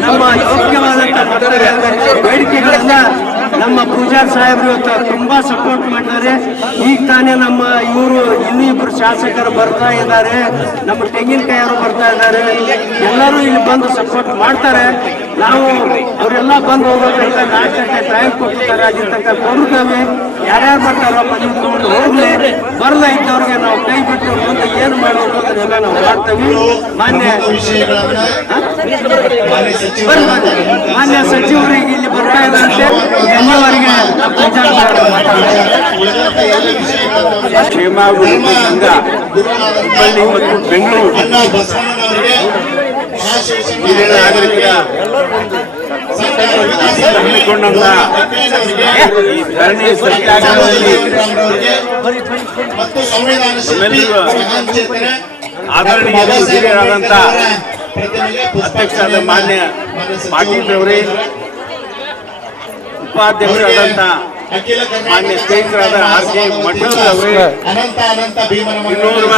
ನಮ್ಮ ಯೋಗ್ಯವಾದಂತ ಬೇಡಿಕೆಗಳನ್ನ ನಮ್ಮ ಪೂಜಾರ್ ಸಾಹೇಬ್ರು ಇವತ್ತು ತುಂಬಾ ಸಪೋರ್ಟ್ ಮಾಡಿದ್ದಾರೆ. ಈಗ ತಾನೇ ನಮ್ಮ ಇವರು ಇನ್ನಿಬ್ಬರು ಶಾಸಕರು ಬರ್ತಾ ಇದ್ದಾರೆ, ನಮ್ಮ ತೆಂಗಿನಕಾಯಿಯವರು ಬರ್ತಾ ಇದ್ದಾರೆ. ಎಲ್ಲರೂ ಇಲ್ಲಿ ಬಂದು ಸಪೋರ್ಟ್ ಮಾಡ್ತಾರೆ. ನಾವು ಅವರೆಲ್ಲ ಬಂದು ಹೋಗೋದ್ರಿಂದ 4 ಗಂಟೆ ಟೈಮ್ ಕೊಟ್ಟಿದ್ದಾರೆ. ಅಲ್ಲಿ ತನಕ ಕೊಡ್ತೇವೆ. ಯಾರ್ಯಾರು ಬರ್ತಾರೋ ಮದುವೆ ತಗೊಂಡು ಹೋಗ್ಲಿ, ಬರಲ್ಲ ಇದ್ದವ್ರಿಗೆ ನಾವು ಕೈ ಬಿಟ್ಟು ಮುಂದೆ ಏನು ಮಾಡಬೇಕು ಅದನ್ನೆಲ್ಲ ನಾವು ಮಾಡ್ತೇವೆ. ಮಾನ್ಯ ಸಚಿವರಿಗೆ ಇಲ್ಲಿ ಬರ್ತಾ ಇದ್ದಂತೆ ಎಲ್ಲವರಿಗೆ ಹುಬ್ಬಳ್ಳಿ ಮತ್ತು ಬೆಂಗಳೂರು ಹಿರಿಯ ನಾಗರಿಕರ ಹಮ್ಮಿಕೊಂಡಂತ ಈ ಧರಣಿ ಸತ್ಯಾಗ್ರಹದಲ್ಲಿ ಆದರಣೀಯ ಹಿರಿಯರಾದಂಥ ಅಧ್ಯಕ್ಷರಾದ ಮಾನ್ಯ ಪಾಟೀಲ್ ಅವರೇ, ಉಪಾಧ್ಯಕ್ಷರಾದಂಥ ಮಾನ್ಯ ಸ್ನೇಹಿತರಾದ RK ಮಠದ್ ಅವರೇ, ಇನ್ನೋರ್ವ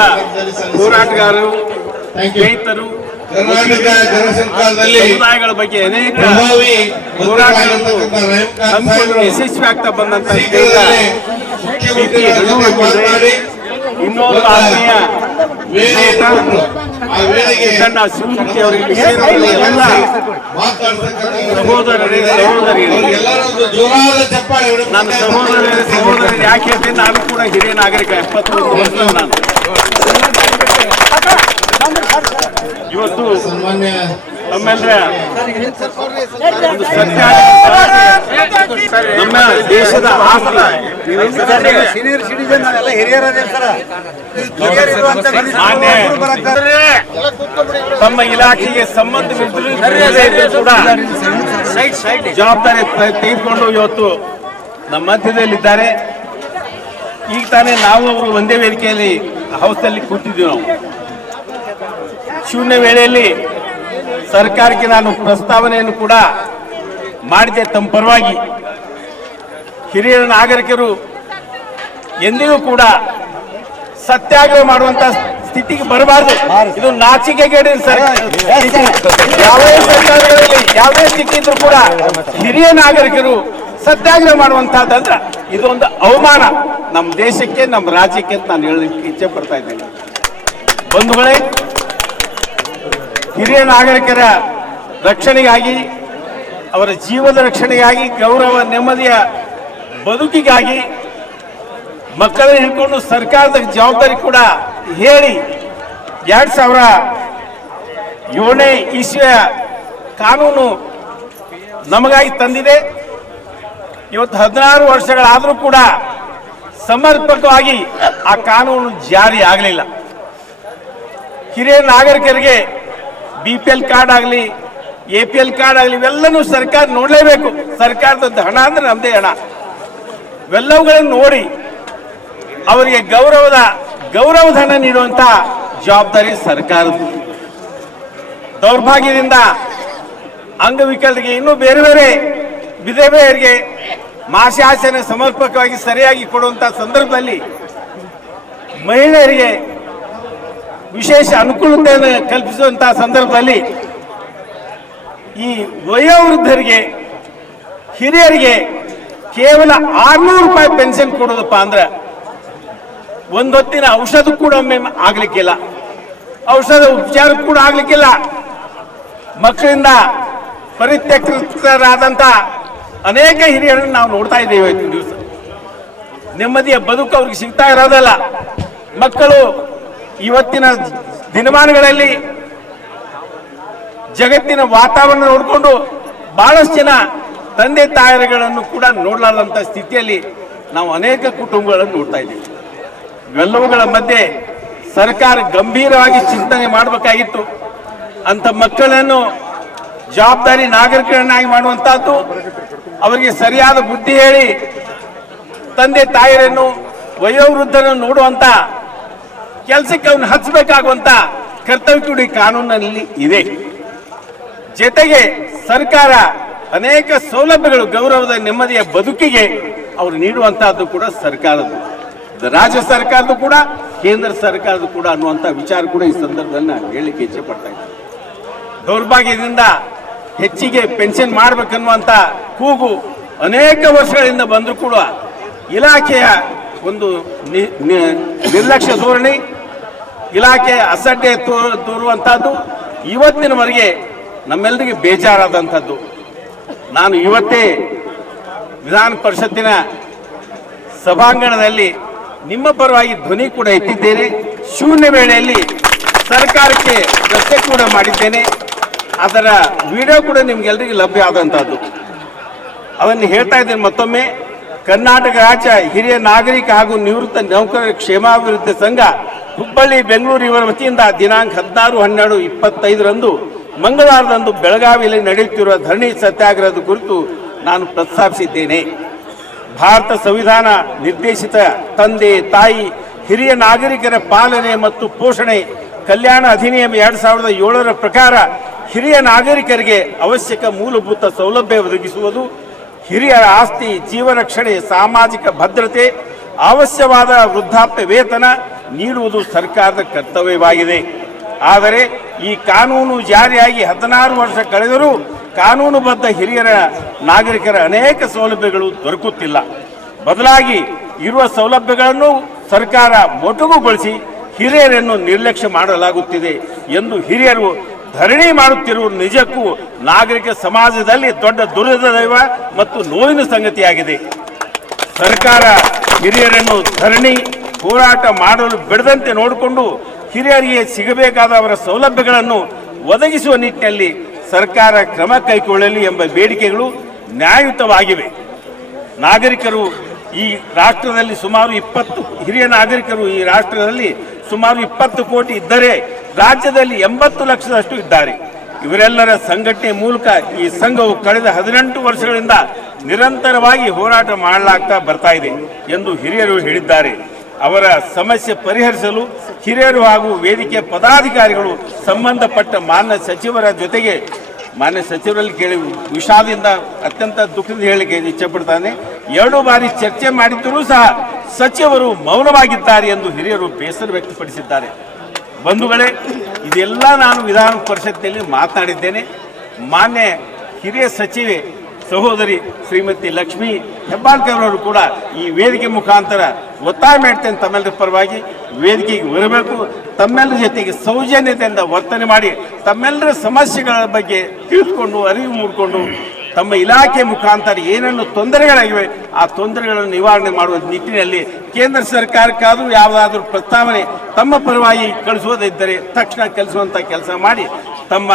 ಹೋರಾಟಗಾರರು, ಸ್ನೇಹಿತರು, ಸಮುದಾಯಗಳ ಬಗ್ಗೆ ಅನೇಕ ಹೋರಾಟಗಳನ್ನು ಹಮ್ಮಿಕೊಂಡು ಯಶಸ್ವಿ ಆಗ್ತಾ ಬಂದಂತ ಇನ್ನೊಂದು ಆತ್ಮೀಯ ಕಣ್ಣ ಶಿವಮೂರ್ತಿ ಅವರಿಗೆ ಎಲ್ಲ ಸಹೋದರರೇ ಸಹೋದರಿಯರು, ನನ್ನ ಸಹೋದರರು ಯಾಕೆ ಹೇಳ್ತೀನಿ, ನಾನು ಕೂಡ ಹಿರಿಯ ನಾಗರಿಕ 71 ವರ್ಷ. ನಾನು ಇವತ್ತು ನಮ್ಮೆಲ್ಲರ ಒಂದು ಸತ್ಯ, ನಮ್ಮ ದೇಶದ ಆಸ್ತಿ ತಮ್ಮ ಇಲಾಖೆಗೆ ಸಂಬಂಧವಿದ್ದರೂ ಕೂಡ ಜವಾಬ್ದಾರಿ ತೆಗೆದುಕೊಂಡು ಇವತ್ತು ನಮ್ಮ ಮಧ್ಯದಲ್ಲಿದ್ದಾರೆ. ಈಗ ತಾನೇ ನಾವು ಅವರು ಒಂದೇ ವೇದಿಕೆಯಲ್ಲಿ ಹೌಸ್ನಲ್ಲಿ ಕೂತಿದ್ದೀವಿ. ನಾವು ಶೂನ್ಯ ವೇಳೆಯಲ್ಲಿ ಸರ್ಕಾರಕ್ಕೆ ನಾನು ಪ್ರಸ್ತಾವನೆಯನ್ನು ಕೂಡ ಮಾಡಿದೆ. ತಮ್ಮ ಪರವಾಗಿ ಹಿರಿಯ ನಾಗರಿಕರು ಎಂದಿಗೂ ಕೂಡ ಸತ್ಯಾಗ್ರಹ ಮಾಡುವಂತ ಸ್ಥಿತಿಗೆ ಬರಬಾರದು. ಇದು ನಾಚಿಕೆಗೇಡಿನ ಯಾವುದೇ ಸರ್ಕಾರಗಳಲ್ಲಿ ಯಾವುದೇ ಸ್ಥಿತಿ ಇದ್ರೂ ಕೂಡ ಹಿರಿಯ ನಾಗರಿಕರು ಸತ್ಯಾಗ್ರಹ ಮಾಡುವಂತಹದ್ದಂದ್ರೆ ಇದೊಂದು ಅವಮಾನ ನಮ್ಮ ದೇಶಕ್ಕೆ, ನಮ್ಮ ರಾಜ್ಯಕ್ಕೆ ಅಂತ ನಾನು ಹೇಳಲಿಕ್ಕೆ ಇಚ್ಛೆ ಪಡ್ತಾ ಇದ್ದೇನೆ. ಬಂಧುಗಳೇ, ಹಿರಿಯ ನಾಗರಿಕರ ರಕ್ಷಣೆಗಾಗಿ, ಅವರ ಜೀವದ ರಕ್ಷಣೆಗಾಗಿ, ಗೌರವ ನೆಮ್ಮದಿಯ ಬದುಕಿಗಾಗಿ ಮಕ್ಕಳನ್ನು ಹಿಡ್ಕೊಂಡು ಸರ್ಕಾರದ ಜವಾಬ್ದಾರಿ ಕೂಡ ಹೇಳಿ 2007ನೇ ಇಸ್ವಿಯ ಕಾನೂನು ನಮಗಾಗಿ ತಂದಿದೆ. ಇವತ್ತು 16 ವರ್ಷಗಳಾದರೂ ಕೂಡ ಸಮರ್ಪಕವಾಗಿ ಆ ಕಾನೂನು ಜಾರಿ ಆಗಲಿಲ್ಲ. ಹಿರಿಯ ನಾಗರಿಕರಿಗೆ BPL ಕಾರ್ಡ್ ಆಗಲಿ, APL ಕಾರ್ಡ್ ಆಗಲಿ, ಇವೆಲ್ಲನೂ ಸರ್ಕಾರ ನೋಡಲೇಬೇಕು. ಸರ್ಕಾರದ ಹಣ ಅಂದ್ರೆ ನಮ್ಮದೇ ಹಣ. ಇವೆಲ್ಲವುಗಳನ್ನು ನೋಡಿ ಅವರಿಗೆ ಗೌರವಧನ ನೀಡುವಂತ ಜವಾಬ್ದಾರಿ ಸರ್ಕಾರದ್ದು. ದೌರ್ಭಾಗ್ಯದಿಂದ ಅಂಗವಿಕಲರಿಗೆ ಇನ್ನೂ ಬೇರೆ ಬೇರೆ ವಿಧವೆಯರಿಗೆ ಮಾಸಾಶನ ಸಮರ್ಪಕವಾಗಿ ಸರಿಯಾಗಿ ಕೊಡುವಂತ ಸಂದರ್ಭದಲ್ಲಿ ಮಹಿಳೆಯರಿಗೆ ವಿಶೇಷ ಅನುಕೂಲತೆಯನ್ನು ಕಲ್ಪಿಸುವಂತಹ ಸಂದರ್ಭದಲ್ಲಿ ಈ ವಯೋವೃದ್ಧರಿಗೆ ಹಿರಿಯರಿಗೆ ಕೇವಲ 600 ರೂಪಾಯಿ ಪೆನ್ಷನ್ ಕೊಡೋದಪ್ಪ ಅಂದ್ರೆ ಒಂದೊತ್ತಿನ ಔಷಧ ಕೂಡ ಒಮ್ಮೆ ಆಗ್ಲಿಕ್ಕಿಲ್ಲ, ಔಷಧ ಉಪಚಾರ ಕೂಡ ಆಗ್ಲಿಕ್ಕಿಲ್ಲ. ಮಕ್ಕಳಿಂದ ಪರಿತ್ಯಕ್ತರಾದಂತ ಅನೇಕ ಹಿರಿಯರನ್ನು ನಾವು ನೋಡ್ತಾ ಇದ್ದೇವೆ ಇವತ್ತಿನ ದಿವಸ. ನೆಮ್ಮದಿಯ ಬದುಕು ಅವ್ರಿಗೆ ಸಿಗ್ತಾ ಇರೋದಲ್ಲ. ಮಕ್ಕಳು ಇವತ್ತಿನ ದಿನಮಾನಗಳಲ್ಲಿ ಜಗತ್ತಿನ ವಾತಾವರಣ ನೋಡಿಕೊಂಡು ಬಹಳಷ್ಟು ಜನ ತಂದೆ ತಾಯಿಗಳನ್ನು ಕೂಡ ನೋಡಲಾರಂತ ಸ್ಥಿತಿಯಲ್ಲಿ ನಾವು ಅನೇಕ ಕುಟುಂಬಗಳನ್ನು ನೋಡ್ತಾ ಇದ್ದೀವಿ. ಇವೆಲ್ಲವುಗಳ ಮಧ್ಯೆ ಸರ್ಕಾರ ಗಂಭೀರವಾಗಿ ಚಿಂತನೆ ಮಾಡಬೇಕಾಗಿತ್ತು. ಅಂತ ಮಕ್ಕಳನ್ನು ಜವಾಬ್ದಾರಿ ನಾಗರಿಕರನ್ನಾಗಿ ಮಾಡುವಂತಹದ್ದು, ಅವರಿಗೆ ಸರಿಯಾದ ಬುದ್ಧಿ ಹೇಳಿ ತಂದೆ ತಾಯಿಯರನ್ನು ವಯೋವೃದ್ಧರನ್ನು ನೋಡುವಂತ ಕೆಲಸಕ್ಕೆ ಅವನು ಹಚ್ಚಬೇಕಾಗುವಂತ ಕರ್ತವ್ಯ ಕೂಡ ಈ ಕಾನೂನಿನಲ್ಲಿ ಇದೆ. ಜೊತೆಗೆ ಸರ್ಕಾರ ಅನೇಕ ಸೌಲಭ್ಯಗಳು ಗೌರವದ ನೆಮ್ಮದಿಯ ಬದುಕಿಗೆ ಅವರು ನೀಡುವಂತಹದ್ದು ಕೂಡ ಸರ್ಕಾರದ್ದು, ರಾಜ್ಯ ಸರ್ಕಾರದ್ದು ಕೂಡ ಕೇಂದ್ರ ಸರ್ಕಾರದ್ದು ಕೂಡ ಅನ್ನುವಂಥ ವಿಚಾರ ಕೂಡ ಈ ಸಂದರ್ಭದಲ್ಲಿ ನಾನು ಹೇಳಲಿಕ್ಕೆ ಇಚ್ಛೆ ಪಡ್ತಾ ಇದ್ದೀನಿ. ದೌರ್ಭಾಗ್ಯದಿಂದ ಹೆಚ್ಚಿಗೆ ಪೆನ್ಷನ್ ಮಾಡಬೇಕನ್ನುವಂಥ ಕೂಗು ಅನೇಕ ವರ್ಷಗಳಿಂದ ಬಂದರೂ ಕೂಡ ಇಲಾಖೆಯ ಒಂದು ನಿರ್ಲಕ್ಷ್ಯ ಧೋರಣೆ, ಇಲಾಖೆ ಅಸಡ್ಡೆ ತೋರುವಂಥದ್ದು ಇವತ್ತಿನವರೆಗೆ ನಮ್ಮೆಲ್ಲರಿಗೆ ಬೇಜಾರಾದಂಥದ್ದು. ನಾನು ಇವತ್ತೇ ವಿಧಾನ ಪರಿಷತ್ತಿನ ಸಭಾಂಗಣದಲ್ಲಿ ನಿಮ್ಮ ಪರವಾಗಿ ಧ್ವನಿ ಕೂಡ ಎತ್ತಿದ್ದೇನೆ. ಶೂನ್ಯ ವೇಳೆಯಲ್ಲಿ ಸರ್ಕಾರಕ್ಕೆ ಪ್ರಶ್ನೆ ಕೂಡ ಮಾಡಿದ್ದೇನೆ. ಅದರ ವಿಡಿಯೋ ಕೂಡ ನಿಮ್ಗೆಲ್ಲರಿಗೂ ಲಭ್ಯ ಆದಂಥದ್ದು. ಅದನ್ನು ಹೇಳ್ತಾ ಇದ್ದೇನೆ ಮತ್ತೊಮ್ಮೆ. ಕರ್ನಾಟಕ ರಾಜ್ಯ ಹಿರಿಯ ನಾಗರಿಕ ಹಾಗೂ ನಿವೃತ್ತ ನೌಕರರ ಕ್ಷೇಮಾಭಿವೃದ್ಧಿ ಸಂಘ ಹುಬ್ಬಳ್ಳಿ ಬೆಂಗಳೂರು ಇವರ ವತಿಯಿಂದ ದಿನಾಂಕ 16/12/25 ಮಂಗಳವಾರದಂದು ಬೆಳಗಾವಿಯಲ್ಲಿ ನಡೆಯುತ್ತಿರುವ ಧರಣಿ ಸತ್ಯಾಗ್ರಹದ ಕುರಿತು ನಾನು ಪ್ರಸ್ತಾಪಿಸಿದ್ದೇನೆ. ಭಾರತ ಸಂವಿಧಾನ ನಿರ್ದೇಶಿತ ತಂದೆ ತಾಯಿ ಹಿರಿಯ ನಾಗರಿಕರ ಪಾಲನೆ ಮತ್ತು ಪೋಷಣೆ ಕಲ್ಯಾಣ ಅಧಿನಿಯಮ 2007ರ ಪ್ರಕಾರ ಹಿರಿಯ ನಾಗರಿಕರಿಗೆ ಅವಶ್ಯಕ ಮೂಲಭೂತ ಸೌಲಭ್ಯ ಒದಗಿಸುವುದು, ಹಿರಿಯರ ಆಸ್ತಿ, ಜೀವ ರಕ್ಷಣೆ, ಸಾಮಾಜಿಕ ಭದ್ರತೆ, ಅವಶ್ಯವಾದ ವೃದ್ಧಾಪ್ಯ ವೇತನ ನೀಡುವುದು ಸರ್ಕಾರದ ಕರ್ತವ್ಯವಾಗಿದೆ. ಆದರೆ ಈ ಕಾನೂನು ಜಾರಿಯಾಗಿ 16 ವರ್ಷ ಕಳೆದರೂ ಕಾನೂನುಬದ್ಧ ಹಿರಿಯರ ನಾಗರಿಕರ ಅನೇಕ ಸೌಲಭ್ಯಗಳು ದೊರಕುತ್ತಿಲ್ಲ. ಬದಲಾಗಿ ಇರುವ ಸೌಲಭ್ಯಗಳನ್ನು ಸರ್ಕಾರ ಮೊಟಕುಗೊಳಿಸಿ ಹಿರಿಯರನ್ನು ನಿರ್ಲಕ್ಷ್ಯ ಮಾಡಲಾಗುತ್ತಿದೆ ಎಂದು ಹಿರಿಯರು ಧರಣಿ ಮಾಡುತ್ತಿರುವುದು ನಿಜಕ್ಕೂ ನಾಗರಿಕ ಸಮಾಜದಲ್ಲಿ ದೊಡ್ಡ ದುರ್ದೈವ ಮತ್ತು ನೋವಿನ ಸಂಗತಿಯಾಗಿದೆ. ಸರ್ಕಾರ ಹಿರಿಯರನ್ನು ಧರಣಿ ಹೋರಾಟ ಮಾಡಲು ಬಿಡದಂತೆ ನೋಡಿಕೊಂಡು ಹಿರಿಯರಿಗೆ ಸಿಗಬೇಕಾದ ಅವರ ಸೌಲಭ್ಯಗಳನ್ನು ಒದಗಿಸುವ ನಿಟ್ಟಿನಲ್ಲಿ ಸರ್ಕಾರ ಕ್ರಮ ಕೈಗೊಳ್ಳಲಿ ಎಂಬ ಬೇಡಿಕೆಗಳು ನ್ಯಾಯಯುತವಾಗಿವೆ. ನಾಗರಿಕರು ಈ ರಾಷ್ಟ್ರದಲ್ಲಿ ಸುಮಾರು 20 ಹಿರಿಯ ನಾಗರಿಕರು ಈ ರಾಷ್ಟ್ರದಲ್ಲಿ ಸುಮಾರು 20 ಕೋಟಿ ಇದ್ದರೆ ರಾಜ್ಯದಲ್ಲಿ 80 ಲಕ್ಷದಷ್ಟು ಇದ್ದಾರೆ. ಇವರೆಲ್ಲರ ಸಂಘಟನೆ ಮೂಲಕ ಈ ಸಂಘವು ಕಳೆದ 18 ವರ್ಷಗಳಿಂದ ನಿರಂತರವಾಗಿ ಹೋರಾಟ ಮಾಡಲಾಗ್ತಾ ಬರ್ತಾ ಇದೆ ಎಂದು ಹಿರಿಯರು ಹೇಳಿದ್ದಾರೆ. ಅವರ ಸಮಸ್ಯೆ ಪರಿಹರಿಸಲು ಹಿರಿಯರು ಹಾಗೂ ವೇದಿಕೆಯ ಪದಾಧಿಕಾರಿಗಳು ಸಂಬಂಧಪಟ್ಟ ಮಾನ್ಯ ಸಚಿವರ ಜೊತೆಗೆ ಮಾನ್ಯ ಸಚಿವರಲ್ಲಿ ಕೇಳಿ ವಿಷಾದದಿಂದ ಅತ್ಯಂತ ದುಃಖದಿಂದ ಹೇಳಿಕೆ ಇಚ್ಛೆಪಡ್ತಾನೆ. 2 ಬಾರಿ ಚರ್ಚೆ ಮಾಡಿದ್ದರೂ ಸಹ ಸಚಿವರು ಮೌನವಾಗಿದ್ದಾರೆ ಎಂದು ಹಿರಿಯರು ಬೇಸರ ವ್ಯಕ್ತಪಡಿಸಿದ್ದಾರೆ. ಬಂಧುಗಳೇ, ಇದೆಲ್ಲ ನಾನು ವಿಧಾನ ಪರಿಷತ್ತಿನಲ್ಲಿ ಮಾತನಾಡಿದ್ದೇನೆ. ಮಾನ್ಯ ಹಿರಿಯ ಸಚಿವೆ ಸಹೋದರಿ ಶ್ರೀಮತಿ ಲಕ್ಷ್ಮೀ ಹೆಬ್ಬಾಳ್ಕರ್ ಅವರು ಕೂಡ ಈ ವೇದಿಕೆ ಮುಖಾಂತರ ಒತ್ತಾಯ ಮಾಡ್ತೇನೆ, ತಮ್ಮೆಲ್ಲರ ಪರವಾಗಿ ವೇದಿಕೆಗೆ ಬರಬೇಕು, ತಮ್ಮೆಲ್ಲರ ಜೊತೆಗೆ ಸೌಜನ್ಯತೆಯಿಂದ ವರ್ತನೆ ಮಾಡಿ ತಮ್ಮೆಲ್ಲರ ಸಮಸ್ಯೆಗಳ ಬಗ್ಗೆ ತಿಳಿದುಕೊಂಡು ಅರಿವು ಮೂಡಿಕೊಂಡು ತಮ್ಮ ಇಲಾಖೆ ಮುಖಾಂತರ ಏನೇನು ತೊಂದರೆಗಳಾಗಿವೆ ಆ ತೊಂದರೆಗಳನ್ನು ನಿವಾರಣೆ ಮಾಡುವ ನಿಟ್ಟಿನಲ್ಲಿ ಕೇಂದ್ರ ಸರ್ಕಾರಕ್ಕಾದರೂ ಯಾವುದಾದ್ರೂ ಪ್ರಸ್ತಾವನೆ ತಮ್ಮ ಪರವಾಗಿ ಕಳಿಸುವುದಿದ್ದರೆ ತಕ್ಷಣ ಕಲಿಸುವಂಥ ಕೆಲಸ ಮಾಡಿ ತಮ್ಮ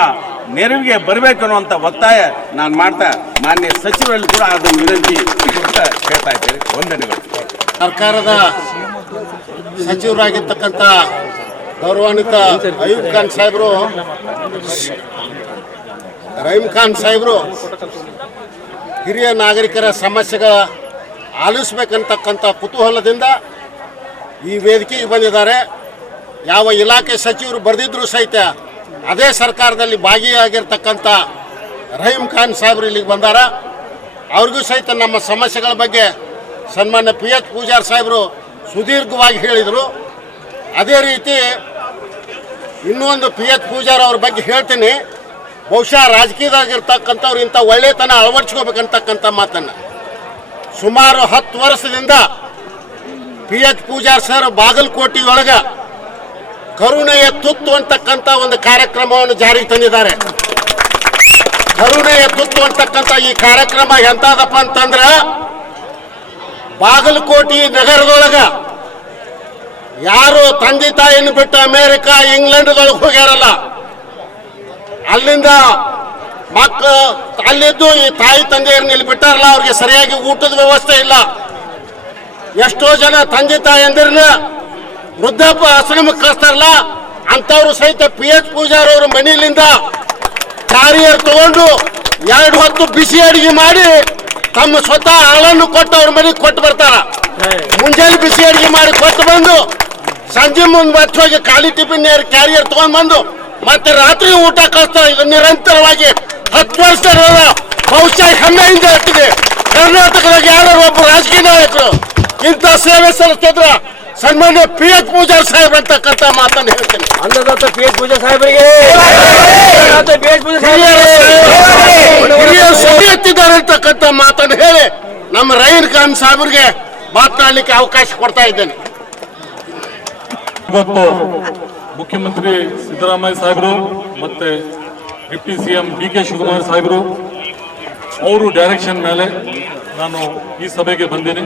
ನೆರವಿಗೆ ಬರಬೇಕು ಅನ್ನುವಂಥ ಒತ್ತಾಯ ನಾನು ಮಾಡ್ತಾ ಮಾನ್ಯ ಸಚಿವರಲ್ಲಿ ಕೂಡ ಅದನ್ನು ವಿನಂತಿ ಅಂತ ಹೇಳ್ತಾ ಇದ್ದೇನೆ. ವಂದನೆಗಳು. ಸರ್ಕಾರದ ಸಚಿವರಾಗಿರ್ತಕ್ಕಂಥ ಗೌರವಾನ್ವಿತ ರಹೀಂ ಖಾನ್ ಸಾಹೇಬರು ಹಿರಿಯ ನಾಗರಿಕರ ಸಮಸ್ಯೆಗಳ ಆಲಿಸಬೇಕಂತಕ್ಕಂಥ ಕುತೂಹಲದಿಂದ ಈ ವೇದಿಕೆಗೆ ಬಂದಿದ್ದಾರೆ. ಯಾವ ಇಲಾಖೆ ಸಚಿವರು ಬರೆದಿದ್ರು ಸಹಿತ ಅದೇ ಸರ್ಕಾರದಲ್ಲಿ ಭಾಗಿಯಾಗಿರ್ತಕ್ಕಂಥ ರಹೀಂ ಖಾನ್ ಸಾಹೇಬರು ಇಲ್ಲಿಗೆ ಬಂದಾರ. ಅವ್ರಿಗೂ ಸಹಿತ ನಮ್ಮ ಸಮಸ್ಯೆಗಳ ಬಗ್ಗೆ ಸನ್ಮಾನ್ಯ PH ಪೂಜಾರ್ ಸಾಹೇಬರು ಸುದೀರ್ಘವಾಗಿ ಹೇಳಿದರು. ಅದೇ ರೀತಿ ಇನ್ನೊಂದು PH ಪೂಜಾರ್ ಅವ್ರ ಬಗ್ಗೆ ಹೇಳ್ತೀನಿ. ಬಹುಶಃ ರಾಜಕೀಯದಾಗಿರ್ತಕ್ಕಂಥವ್ರು ಇಂಥ ಒಳ್ಳೆತನ ಅಳವಡಿಸ್ಕೋಬೇಕಂತಕ್ಕಂಥ ಮಾತನ್ನು ಸುಮಾರು 10 ವರ್ಷದಿಂದ PH ಪೂಜಾರ್ ಸರ್ ಬಾಗಲಕೋಟೆಯೊಳಗೆ ಕರುಣೆಯ ತುತ್ತು ಅಂತಕ್ಕಂಥ ಒಂದು ಕಾರ್ಯಕ್ರಮವನ್ನು ಜಾರಿಗೆ ತಂದಿದ್ದಾರೆ. ಕರುಣೆಯ ತುತ್ತು ಅಂತಕ್ಕಂಥ ಈ ಕಾರ್ಯಕ್ರಮ ಎಂತದಪ್ಪ ಅಂತಂದ್ರೆ ಬಾಗಲಕೋಟೆ ನಗರದೊಳಗ ಯಾರು ತಂದೆ ತಾಯಿಯನ್ನು ಬಿಟ್ಟು ಅಮೇರಿಕಾ ಇಂಗ್ಲೆಂಡ್ದೊಳಗೆ ಹೋಗ್ಯಾರಲ್ಲ, ಅಲ್ಲಿಂದ ಮಕ್ಕಳು ಅಲ್ಲಿದ್ದು ಈ ತಾಯಿ ತಂದೆಯರನ್ನ ಇಲ್ಲಿ ಬಿಟ್ಟಾರಲ್ಲ, ಅವ್ರಿಗೆ ಸರಿಯಾಗಿ ಊಟದ ವ್ಯವಸ್ಥೆ ಇಲ್ಲ. ಎಷ್ಟೋ ಜನ ತಂದೆ ತಾಯಿಯಂದಿರನ್ನ ವೃದ್ಧಾಪ ಆಶ್ರಮಕ್ಕೆ ಕಳಿಸ್ತಾರಲ್ಲ, ಅಂಥವ್ರು ಸಹಿತ PH ಪೂಜಾರ್ ಅವ್ರ ಮನೆಯಲ್ಲಿಂದ ಕ್ಯಾರಿಯರ್ ತಗೊಂಡು 2 ಹೊತ್ತು ಬಿಸಿ ಅಡಿಗೆ ಮಾಡಿ ತಮ್ಮ ಸ್ವತಃ ಹಾಲನ್ನು ಕೊಟ್ಟು ಅವ್ರ ಮನೆಗೆ ಕೊಟ್ಟು ಬರ್ತಾರ. ಮುಂಜಾನೆ ಬಿಸಿ ಅಡಿಗೆ ಮಾಡಿ ಕೊಟ್ಟು ಬಂದು ಸಂಜೆ ಮುಂದೆ ಮತ್ತೆ ಹೋಗಿ ಖಾಲಿ ಟಿಫಿನ್ ಕ್ಯಾರಿಯರ್ ತಗೊಂಡ್ ಬಂದು ಮತ್ತೆ ರಾತ್ರಿ ಊಟ ಕಳಿಸ್ತಾರೆ. ಇದು ನಿರಂತರವಾಗಿ 10 ವರ್ಷ ಬಹುಶಃ ಹೆಮ್ಮೆಯಿಂದ ಇಟ್ಟಿದೆ. ಕರ್ನಾಟಕದಾಗ ಯಾರು ಒಬ್ಬ ರಾಜಕೀಯ ನಾಯಕರು ಇಂಥ ಸೇವೆ ಸಲ್ಲಿಸ್ತಿದ್ರ ಸನ್ಮಾನ್ಯ PH ಪೂಜಾರ್ ಸಾಹೇಬ್ ಅಂತಕ್ಕಂಥ ಮಾತನ್ನು ಹೇಳ್ತೀನಿ. ಅನ್ನದಾತ PH ಪೂಜಾರ್ ಸಾಹೇಬರಿಗೆ ಹಿರಿಯರು ಸಭೆ ಎತ್ತಿದ್ದಾರೆ ಅಂತಕ್ಕಂಥ ಮಾತನ್ನು ಹೇಳಿ ನಮ್ಮ ರಹೀಂ ಖಾನ್ ಸಾಹೇಬ್ರಿಗೆ ಮಾತನಾಡಲಿಕ್ಕೆ ಅವಕಾಶ ಕೊಡ್ತಾ ಇದ್ದೇನೆ. ಇವತ್ತು ಮುಖ್ಯಮಂತ್ರಿ ಸಿದ್ದರಾಮಯ್ಯ ಸಾಹೇಬರು ಮತ್ತೆ ಡಿಪ್ಟಿ CM DK ಶಿವಕುಮಾರ್ ಸಾಹೇಬರು ಅವರು ಡೈರೆಕ್ಷನ್ ಮೇಲೆ ನಾನು ಈ ಸಭೆಗೆ ಬಂದೀನಿ.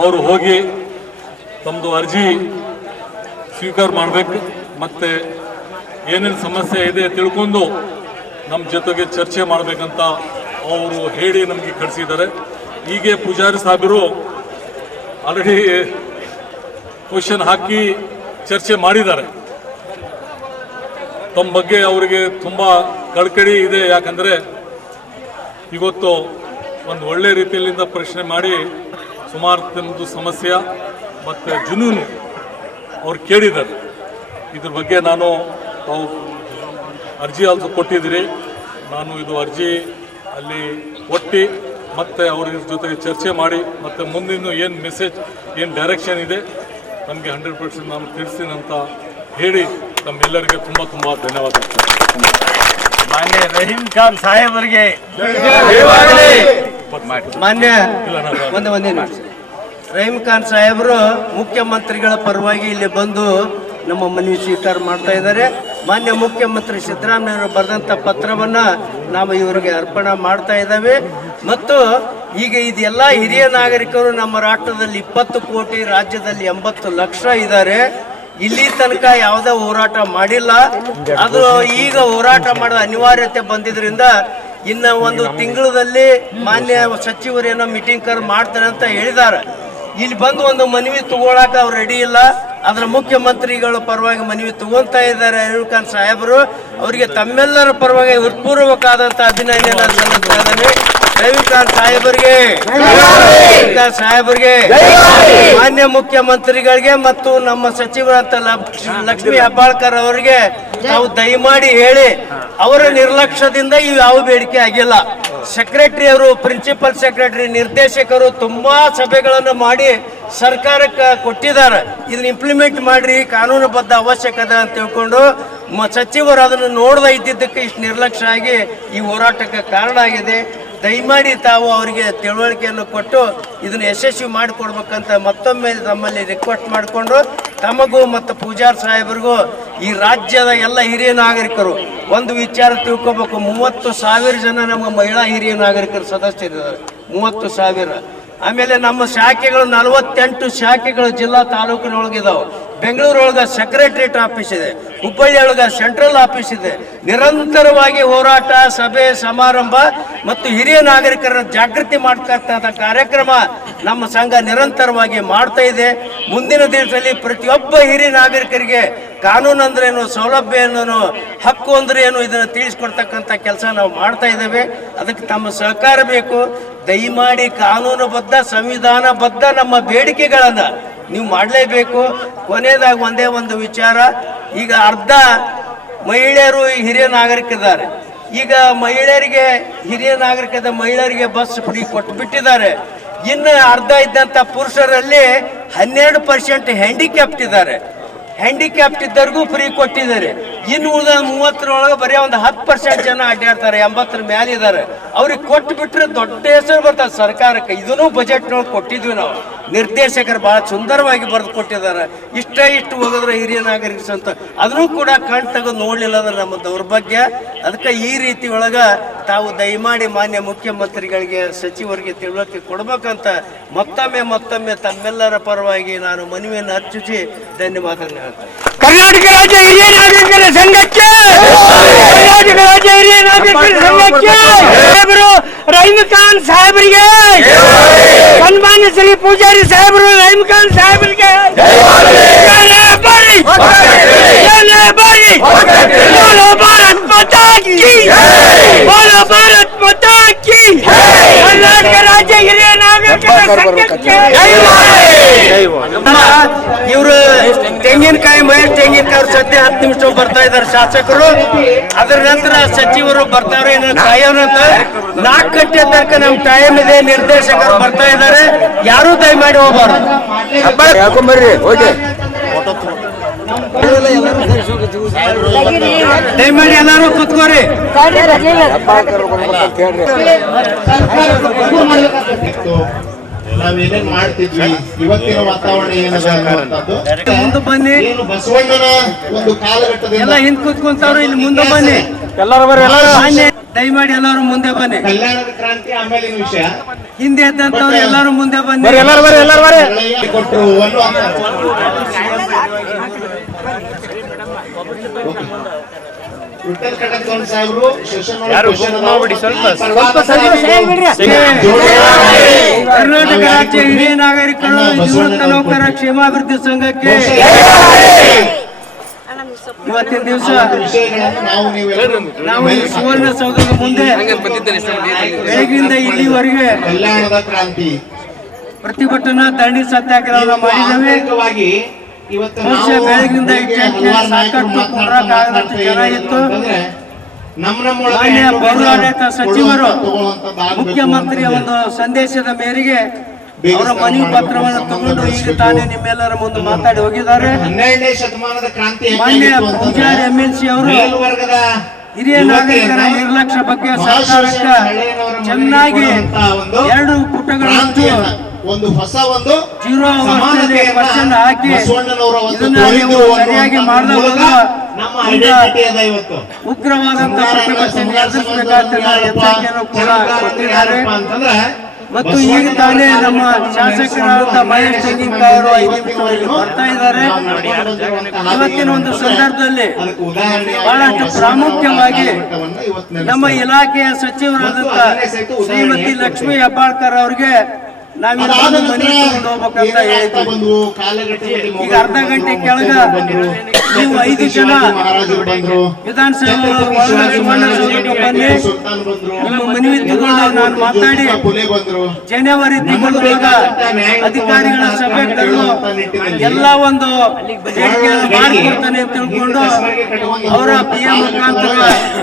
ಅವರು ಹೋಗಿ ತಮ್ಮದು ಅರ್ಜಿ ಸ್ವೀಕಾರ ಮಾಡಬೇಕು, ಮತ್ತೆ ಏನೇನು ಸಮಸ್ಯೆ ಇದೆ ತಿಳ್ಕೊಂಡು ನಮ್ಮ ಜೊತೆಗೆ ಚರ್ಚೆ ಮಾಡಬೇಕಂತ ಅವರು ಹೇಳಿ ನಮಗೆ ಕಳಿಸಿದ್ದಾರೆ. ಹೀಗೆ ಪೂಜಾರಿ ಸಾಹೇಬರು ಆಲ್ರೆಡಿ ಕ್ವಶನ್ ಹಾಕಿ ಚರ್ಚೆ ಮಾಡಿದ್ದಾರೆ. ತಮ್ಮ ಬಗ್ಗೆ ಅವರಿಗೆ ತುಂಬ ಕಳಕಳಿ ಇದೆ. ಯಾಕಂದರೆ ಇವತ್ತು ಒಂದು ಒಳ್ಳೆ ರೀತಿಯಲ್ಲಿಂದ ಪ್ರಶ್ನೆ ಮಾಡಿ ಸುಮಾರು ತಮ್ಮದು ಸಮಸ್ಯೆ ಮತ್ತು ಜುನೂನು ಅವ್ರು ಕೇಳಿದ್ದಾರೆ. ಇದ್ರ ಬಗ್ಗೆ ನಾನು ತಾವು ಅರ್ಜಿ also ಕೊಟ್ಟಿದ್ದೀರಿ. ನಾನು ಇದು ಅರ್ಜಿ ಅಲ್ಲಿ ಒಟ್ಟಿ ಮತ್ತು ಅವ್ರ ಜೊತೆಗೆ ಚರ್ಚೆ ಮಾಡಿ ಮತ್ತು ಮುಂದಿನ ಏನು ಮೆಸೇಜ್ ಏನು ಡೈರೆಕ್ಷನ್ ಇದೆ ನಮಗೆ 100% ನಾನು ತಿಳಿಸ್ತೀನಿ ಅಂತ ಹೇಳಿ ತಮ್ಮೆಲ್ಲರಿಗೆ ತುಂಬ ತುಂಬ ಧನ್ಯವಾದ. ಮಾನ್ಯ ರಹೀಂ ಖಾನ್ ಸಾಹೇಬರಿಗೆ ಮಾನ್ಯ ಒಂದೇ ರಹೀಂ ಖಾನ್ ಸಾಹೇಬರು ಮುಖ್ಯಮಂತ್ರಿಗಳ ಪರವಾಗಿ ಇಲ್ಲಿ ಬಂದು ನಮ್ಮ ಮನವಿ ಸ್ವೀಕಾರ ಮಾಡ್ತಾ ಇದ್ದಾರೆ. ಮಾನ್ಯ ಮುಖ್ಯಮಂತ್ರಿ ಸಿದ್ದರಾಮಯ್ಯವರು ಬರೆದಂಥ ಪತ್ರವನ್ನು ನಾವು ಇವರಿಗೆ ಅರ್ಪಣೆ ಮಾಡ್ತಾ ಇದ್ದೇವೆ. ಮತ್ತು ಈಗ ಇದೆಲ್ಲ ಹಿರಿಯ ನಾಗರಿಕರು ನಮ್ಮ ರಾಷ್ಟ್ರದಲ್ಲಿ 20 ಕೋಟಿ, ರಾಜ್ಯದಲ್ಲಿ 80 ಲಕ್ಷ ಇದ್ದಾರೆ. ಇಲ್ಲಿ ತನಕ ಯಾವುದೇ ಹೋರಾಟ ಮಾಡಿಲ್ಲ. ಅದು ಈಗ ಹೋರಾಟ ಮಾಡೋ ಅನಿವಾರ್ಯತೆ ಬಂದಿದ್ರಿಂದ ಇನ್ನು 1 ತಿಂಗಳಲ್ಲಿ ಮಾನ್ಯ ಸಚಿವರೇನೋ ಮೀಟಿಂಗ್ ಮಾಡ್ತಾರೆ ಅಂತ ಹೇಳಿದ್ದಾರೆ. ಇಲ್ಲಿ ಬಂದು ಒಂದು ಮನವಿ ತಗೊಳಕ ಅವ್ರು ರೆಡಿ ಇಲ್ಲ. ಅದರ ಮುಖ್ಯಮಂತ್ರಿಗಳ ಪರವಾಗಿ ಮನವಿ ತಗೊಂತಾ ಇದ್ದಾರೆ ರಹೀಂ ಖಾನ್ ಸಾಹೇಬರು. ಅವರಿಗೆ ತಮ್ಮೆಲ್ಲರ ಪರವಾಗಿ ಹೃತ್ಪೂರ್ವಕವಾದಂಥ ಅಭಿನಂದನೆ ಸಲ್ಲಿಸ್ತಾ ಇದ್ದೇನೆ. ರಹೀಂ ಖಾನ್ ಸಾಹೇಬರಿಗೆ ಮಾನ್ಯ ಮುಖ್ಯಮಂತ್ರಿಗಳಿಗೆ ಮತ್ತು ನಮ್ಮ ಸಚಿವರಂತ ಲಕ್ಷ್ಮೀ ಹೆಬ್ಬಾಳ್ಕರ್ ಅವರಿಗೆ ನಾವು ದಯಮಾಡಿ ಹೇಳಿ, ಅವರ ನಿರ್ಲಕ್ಷ್ಯದಿಂದ ಇವು ಯಾವ ಬೇಡಿಕೆ ಆಗಿಲ್ಲ. ಸೆಕ್ರೆಟರಿ ಅವರು, ಪ್ರಿನ್ಸಿಪಲ್ ಸೆಕ್ರೆಟರಿ, ನಿರ್ದೇಶಕರು ತುಂಬಾ ಸಭೆಗಳನ್ನು ಮಾಡಿ ಸರ್ಕಾರಕ್ಕೆ ಕೊಟ್ಟಿದ್ದಾರೆ. ಇದನ್ನ ಇಂಪ್ಲಿಮೆಂಟ್ ಮಾಡ್ರಿ, ಕಾನೂನುಬದ್ಧ ಅವಶ್ಯಕತೆ ಅಂತ ತಿಳ್ಕೊಂಡು ಸಚಿವರು ಅದನ್ನು ನೋಡದ ಇದ್ದಿದ್ದಕ್ಕೆ ಇಷ್ಟು ನಿರ್ಲಕ್ಷ್ಯ ಆಗಿ ಈ ಹೋರಾಟಕ್ಕೆ ಕಾರಣ ಆಗಿದೆ. ದಯಮಾಡಿ ತಾವು ಅವರಿಗೆ ತಿಳುವಳಿಕೆಯನ್ನು ಕೊಟ್ಟು ಇದನ್ನು ಯಶಸ್ವಿ ಮಾಡಿಕೊಡ್ಬೇಕಂತ ಮತ್ತೊಮ್ಮೆ ತಮ್ಮಲ್ಲಿ ರಿಕ್ವೆಸ್ಟ್ ಮಾಡಿಕೊಂಡು, ತಮಗೂ ಮತ್ತು ಪೂಜಾರ್ ಸಾಹೇಬರಿಗೂ ಈ ರಾಜ್ಯದ ಎಲ್ಲ ಹಿರಿಯ ನಾಗರಿಕರು ಒಂದು ವಿಚಾರ ತಿಳ್ಕೊಬೇಕು. 30,000 ಜನ ನಮ್ಮ ಮಹಿಳಾ ಹಿರಿಯ ನಾಗರಿಕರು ಸದಸ್ಯರಿದ್ದಾರೆ. 30,000. ಆಮೇಲೆ ನಮ್ಮ ಶಾಖೆಗಳು 48 ಶಾಖೆಗಳು ಜಿಲ್ಲಾ ತಾಲೂಕಿನೊಳಗಿದಾವೆ. ಬೆಂಗಳೂರೊಳಗೆ ಸೆಕ್ರೆಟರಿಯೇಟ್ ಆಫೀಸ್ ಇದೆ, ಹುಬ್ಬಳ್ಳಿಯೊಳಗೆ ಸೆಂಟ್ರಲ್ ಆಫೀಸ್ ಇದೆ. ನಿರಂತರವಾಗಿ ಹೋರಾಟ, ಸಭೆ, ಸಮಾರಂಭ ಮತ್ತು ಹಿರಿಯ ನಾಗರಿಕರ ಜಾಗೃತಿ ಮಾಡ್ತಕ್ಕಂಥ ಕಾರ್ಯಕ್ರಮ ನಮ್ಮ ಸಂಘ ನಿರಂತರವಾಗಿ ಮಾಡ್ತಾ ಇದೆ. ಮುಂದಿನ ದಿವಸದಲ್ಲಿ ಪ್ರತಿಯೊಬ್ಬ ಹಿರಿಯ ನಾಗರಿಕರಿಗೆ ಕಾನೂನು ಅಂದ್ರೇನು, ಸೌಲಭ್ಯ ಏನು, ಹಕ್ಕು ಅಂದ್ರೆ ಏನು, ಇದನ್ನು ತಿಳಿಸ್ಕೊಡ್ತಕ್ಕಂಥ ಕೆಲಸ ನಾವು ಮಾಡ್ತಾ ಇದ್ದೇವೆ. ಅದಕ್ಕೆ ತಮ್ಮ ಸಹಕಾರ ಬೇಕು. ದಯಮಾಡಿ ಕಾನೂನುಬದ್ಧ, ಸಂವಿಧಾನಬದ್ಧ ನಮ್ಮ ಬೇಡಿಕೆಗಳನ್ನು ನೀವು ಮಾಡಲೇಬೇಕು. ಕೊನೆಯದಾಗಿ ಒಂದೇ ಒಂದು ವಿಚಾರ, ಈಗ ಅರ್ಧ ಮಹಿಳೆಯರು ಹಿರಿಯ ನಾಗರಿಕರಿದ್ದಾರೆ. ಈಗ ಮಹಿಳೆಯರಿಗೆ, ಹಿರಿಯ ನಾಗರಿಕದ ಮಹಿಳೆಯರಿಗೆ ಬಸ್ ಫ್ರೀ ಕೊಟ್ಟು ಬಿಟ್ಟಿದ್ದಾರೆ. ಇನ್ನು ಅರ್ಧ ಇದ್ದಂಥ ಪುರುಷರಲ್ಲಿ 12% ಹ್ಯಾಂಡಿಕ್ಯಾಪ್ಟ್ ಇದ್ದಾರೆ. ಹ್ಯಾಂಡಿಕ್ಯಾಪ್ಟ್ ಇದ್ದವ್ರಿಗೂ ಫ್ರೀ ಕೊಟ್ಟಿದ್ದಾರೆ. ಇನ್ನು ಉಳಿದ 30ರೊಳಗೆ ಬರೀ ಒಂದು 10% ಜನ ಅಡ್ಡಾಡ್ತಾರೆ, 80ರ ಮೇಲೆ ಇದ್ದಾರೆ. ಅವ್ರಿಗೆ ಕೊಟ್ಟು ಬಿಟ್ರೆ ದೊಡ್ಡ ಹೆಸರು ಬರ್ತದೆ ಸರ್ಕಾರಕ್ಕೆ. ಇದನ್ನು ಬಜೆಟ್ನೊಳಗೆ ಕೊಟ್ಟಿದ್ವಿ ನಾವು. ನಿರ್ದೇಶಕರು ಬಹಳ ಸುಂದರವಾಗಿ ಬರೆದು ಕೊಟ್ಟಿದ್ದಾರೆ. ಇಷ್ಟು ಹೋಗಿದ್ರೆ ಹಿರಿಯ ನಾಗರಿಕ ಅಂತ ಅದನ್ನು ಕೂಡ ಕಣ್ ತೆಗೆದು ನೋಡ್ಲಿಲ್ಲ ಅಂದ್ರೆ ನಮ್ಮ ದೌರ್ಭಾಗ್ಯ. ಅದಕ್ಕೆ ಈ ರೀತಿ ಒಳಗ ತಾವು ದಯಮಾಡಿ ಮಾನ್ಯ ಮುಖ್ಯಮಂತ್ರಿಗಳಿಗೆ, ಸಚಿವರಿಗೆ ತಿಳುವಳಿಕೆ ಕೊಡ್ಬೇಕಂತ ಮತ್ತೊಮ್ಮೆ ತಮ್ಮೆಲ್ಲರ ಪರವಾಗಿ ನಾನು ಮನವಿಯನ್ನು ಅರ್ಪಿಸಿ ಧನ್ಯವಾದಗಳು ಹೇಳ್ತೇನೆ. ಕರ್ನಾಟಕ ರಾಜ್ಯ ಹಿರಿಯ ನಾಗರಿಕರ ಸಂಘಕ್ಕೆ, ಕರ್ನಾಟಕ ರಾಜ್ಯ ಹಿರಿಯ ನಾಗರಿಕರ ಸಂಘಕ್ಕೆ ಸಾಹೇಬರು ರಹೀಮ್ ಖಾನ್ ಸಾಹೇಬರಿಗೆ, ಸನ್ಮಾನ್ಯ ಶ್ರೀ ಪೂಜಾರಿ ಸಾಹೇಬರು ರಹೀಮ್ ಖಾನ್ ಸಾಹೇಬರಿಗೆ बोलो भारत माता की, बोलो भारत माता की, कर्नाटक राज्य ಹಿರಿಯ ನಾಗರಿಕರ ಸಂಘಕ್ಕೆ. ಇವರು ತೆಂಗಿನಕಾಯಿ, ಮಹೇಶ್ ತೆಂಗಿನಕಾಯಿ ಅವ್ರು ಸದ್ಯ 10 ನಿಮಿಷ ಬರ್ತಾ ಇದ್ದಾರೆ ಶಾಸಕರು. ಅದರ ನಂತರ ಸಚಿವರು ಬರ್ತಾರೆ. ಕಾಯೋನಂತ 4 ಗಂಟೆ ತನಕ ನಮ್ ಟೈಮ್ ಇದೆ. ನಿರ್ದೇಶಕರು ಬರ್ತಾ ಇದ್ದಾರೆ. ಯಾರು ದಯಮಾಡಿ ಹೋಗ್ಬಾರ್ದು. ದಯಮಾಡಿ ಎಲ್ಲರೂ ಕೂತ್ಕೋರಿ. ನಾವೇನೇನ್ ಮಾಡ್ತಿದ್ವಿ, ಇವತ್ತಿನ ವಾತಾವರಣ ಏನದ ಅನ್ನುವಂಥದ್ದು. ಮುಂದೆ ಬನ್ನಿ. ಏನು ಬಸವಣ್ಣನ ಒಂದು ಕಾಲಘಟ್ಟದಿಂದ ಎಲ್ಲ ಹಿಂದ್ ಕೂತ್ಕೊಂತವ್ರು ಇಲ್ಲಿ ಮುಂದೆ ಬನ್ನಿ. ದಯಮಾಡಿ ಎಲ್ಲರೂ ಮುಂದೆ ಬನ್ನಿ. ಕಲ್ಯಾಣದ ಕ್ರಾಂತಿ ಆಮೇಲಿನ ವಿಷಯ. ಹಿಂದೆ ಎದ್ದಂತವ್ರು ಎಲ್ಲರೂ ಮುಂದೆ ಬನ್ನಿ. ಕೊಟ್ಟರು ವಿಠಲ್ ಕಟಕದವ್ರು ಸಾಹೇಬರು ಕರ್ನಾಟಕ ರಾಜ್ಯ ಹಿರಿಯ ನಾಗರಿಕರು ನಿವೃತ್ತ ನೌಕರರ ಕ್ಷೇಮಾಭಿವೃದ್ಧಿ ಸಂಘಕ್ಕೆ ಇವತ್ತಿನ ದಿವಸ ನಾವು ಸುವರ್ಣಸೌಧದ ಮುಂದೆ ಬೆಳಗಿನಿಂದ ಇಲ್ಲಿವರೆಗೆ ಕಲ್ಯಾಣದ ಕ್ರಾಂತಿ ಪ್ರತಿಭಟನಾ ಧರಣಿ ಸತ್ಯಾಗ್ರಹ ಮಾಡಿದ್ದೇವೆ. ಬಹುಶಃ ಬೆಳಗಿನಿಂದ ಸಾಕಷ್ಟು ಕೂಡಕ್ಕಾಗದಷ್ಟು ಜನ ಇತ್ತು. ಮಾನ್ಯ ಪೌರಾಡಳಿತ ಸಚಿವರು ಮುಖ್ಯಮಂತ್ರಿಯ ಒಂದು ಸಂದೇಶದ ಮೇರೆಗೆ ಅವರ ಮನವಿ ಪತ್ರವನ್ನು ತಗೊಂಡು ಈಗ ತಾನೇ ನಿಮ್ಮೆಲ್ಲರ ಮುಂದೆ ಮಾತಾಡಿ ಹೋಗಿದ್ದಾರೆ. 12ನೇ ಶತಮಾನದ ಕ್ರಾಂತಿ ಮಾನ್ಯ ಪೂಜಾರಿ MLC ಅವರು ಹಿರಿಯ ನಾಗರಿಕರ ನಿರ್ಲಕ್ಷ್ಯ ಬಗ್ಗೆ ಸರ್ಕಾರಕ್ಕೆ ಚೆನ್ನಾಗಿ 2 ಪುಟಗಳಷ್ಟು ಒಂದು ಹೊಸ ಒಂದು ಜೀರೋ ಕ್ವಶನ್ ಹಾಕಿ ಇದನ್ನ ನೀವು ಸರಿಯಾಗಿ ಮಾಡದ ನಮ್ಮ ಐಡೆಂಟಿಟಿ ಅದ. ಇವತ್ತು ಉಗ್ರವಾದಂತ ಪ್ರತಿಭಟನೆ ಎದುರಿಸಬೇಕಾದ ಎಚ್ಚರಿಕೆಯನ್ನು ಕೂಡ ಕೊಟ್ಟಿದ್ದಾರೆ. ಮತ್ತು ಈಗ ತಾನೇ ನಮ್ಮ ಶಾಸಕರಾದ ಮಹೇಶ್ ತೆಂಗಿನಕಾಯಿ ಅವರು 5 ನಿಮಿಷದಲ್ಲಿ ಬರ್ತಾ ಇದ್ದಾರೆ. ಇವತ್ತಿನ ಒಂದು ಸಂದರ್ಭದಲ್ಲಿ ಬಹಳಷ್ಟು ಪ್ರಾಮುಖ್ಯವಾಗಿ ನಮ್ಮ ಇಲಾಖೆಯ ಸಚಿವರಾದಂತ ಶ್ರೀಮತಿ ಲಕ್ಷ್ಮೀ ಹೆಬ್ಬಾಳ್ಕರ್ ಅವರಿಗೆ ನಾವಿಲ್ಲಿ ಮನೆ ತಗೊಂಡು ಹೋಗ್ಬೇಕಂತ ಹೇಳಿದ್ವಿ. ಈಗ ಅರ್ಧ ಗಂಟೆ ಕೆಳಗ ನೀವು 5 ಜನ ವಿಧಾನಸಭೆ ಸುವರ್ಣಸೌಧಕ್ಕೆ ಬನ್ನಿ. ನಿಮ್ಮ ಮನವಿ ತಗೊಂಡು ನಾನು ಮಾತಾಡಿ ಜನವರಿ ತಿಂಗಳೊಳಗ ಅಧಿಕಾರಿಗಳ ಸಭೆ ಕರೆದು ಎಲ್ಲ ಒಂದು ಬೇಡಿಕೆಯನ್ನು ಮಾಡಿಕೊಡ್ತಾನೆ ಅಂತ ತಿಳ್ಕೊಂಡು ಅವರ PM ಮುಖಾಂತರ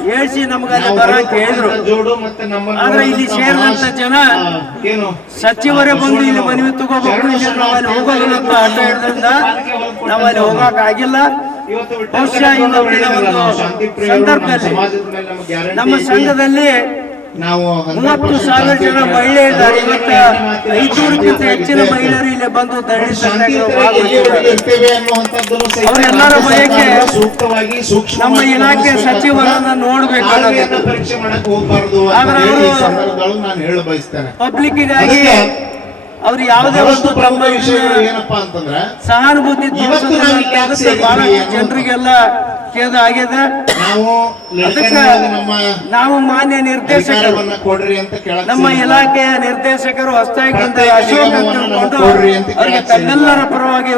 ಹೇಳಿಸಿ ನಮ್ಗೆ ಅಲ್ಲಿ ಬರಕ್ಕೆ ಹೇಳಿದ್ರು. ಆದ್ರೆ ಇಲ್ಲಿ ಸೇರಿದಂತ ಜನ ಸಚಿವರೇ ಬಂದು ಇಲ್ಲಿ ಮನವಿ ತಗೋಬೇಕು, ಇಲ್ಲಿ ನಾವಲ್ಲಿ ಹೋಗೋದಿಲ್ಲ ಅಂತ ಅಡ್ಡ ಹಿಡಿದ್ರಿಂದ ನಾವಲ್ಲಿ ಹೋಗಕ್ ಆಗಿಲ್ಲ. ಬಹುಶಃ ಇವತ್ತಿನ ಒಂದು ಸಂದರ್ಭದಲ್ಲಿ ನಮ್ಮ ಸಂಘದಲ್ಲಿ 30,000 ಜನ ಮಹಿಳೆ ಇದ್ದಾರೆ. ಇವತ್ತು 500ಕ್ಕಿಂತ ಹೆಚ್ಚಿನ ಮಹಿಳೆಯರು ಇಲ್ಲಿ ಬಂದು ಧರಣಿ ಅವರೆಲ್ಲರ ಬಯಕೆ ನಮ್ಮ ಇಲಾಖೆ ಸಚಿವರನ್ನ ನೋಡ್ಬೇಕು. ಆದ್ರೆ ಅವರು ಪಬ್ಲಿಕ್ಕಿಗಾಗಿ ಅವ್ರು ಯಾವುದೇ ಒಂದು ಪ್ರಮುಖ ವಿಷಯಗಳು ಏನಪ್ಪಾ ಅಂತಂದ್ರೆ ಸಹಾನುಭೂತಿ ಇವತ್ತು ನಾವು ಈ ಟ್ಯಾಕ್ಸ್ ಬಹಳಷ್ಟು ಜನರಿಗೆಲ್ಲ ಖೇದ ಆಗಿದೆ. ನಾವು ಅದಕ್ಕೆ ನಾವು ಮಾನ್ಯ ನಿರ್ದೇಶಕರು ಅಧಿಕಾರವನ್ನ ಕೊಡ್ರಿ ಅಂತ ನಮ್ಮ ಇಲಾಖೆಯ ನಿರ್ದೇಶಕರು ಹೊಸದಾಗಿ ಬಂದ ಅಶೋಕ್ ಅಂತ ತಿಳ್ಕೊಂಡು ಅವರಿಗೆ ತಮ್ಮೆಲ್ಲರ ಪರವಾಗಿ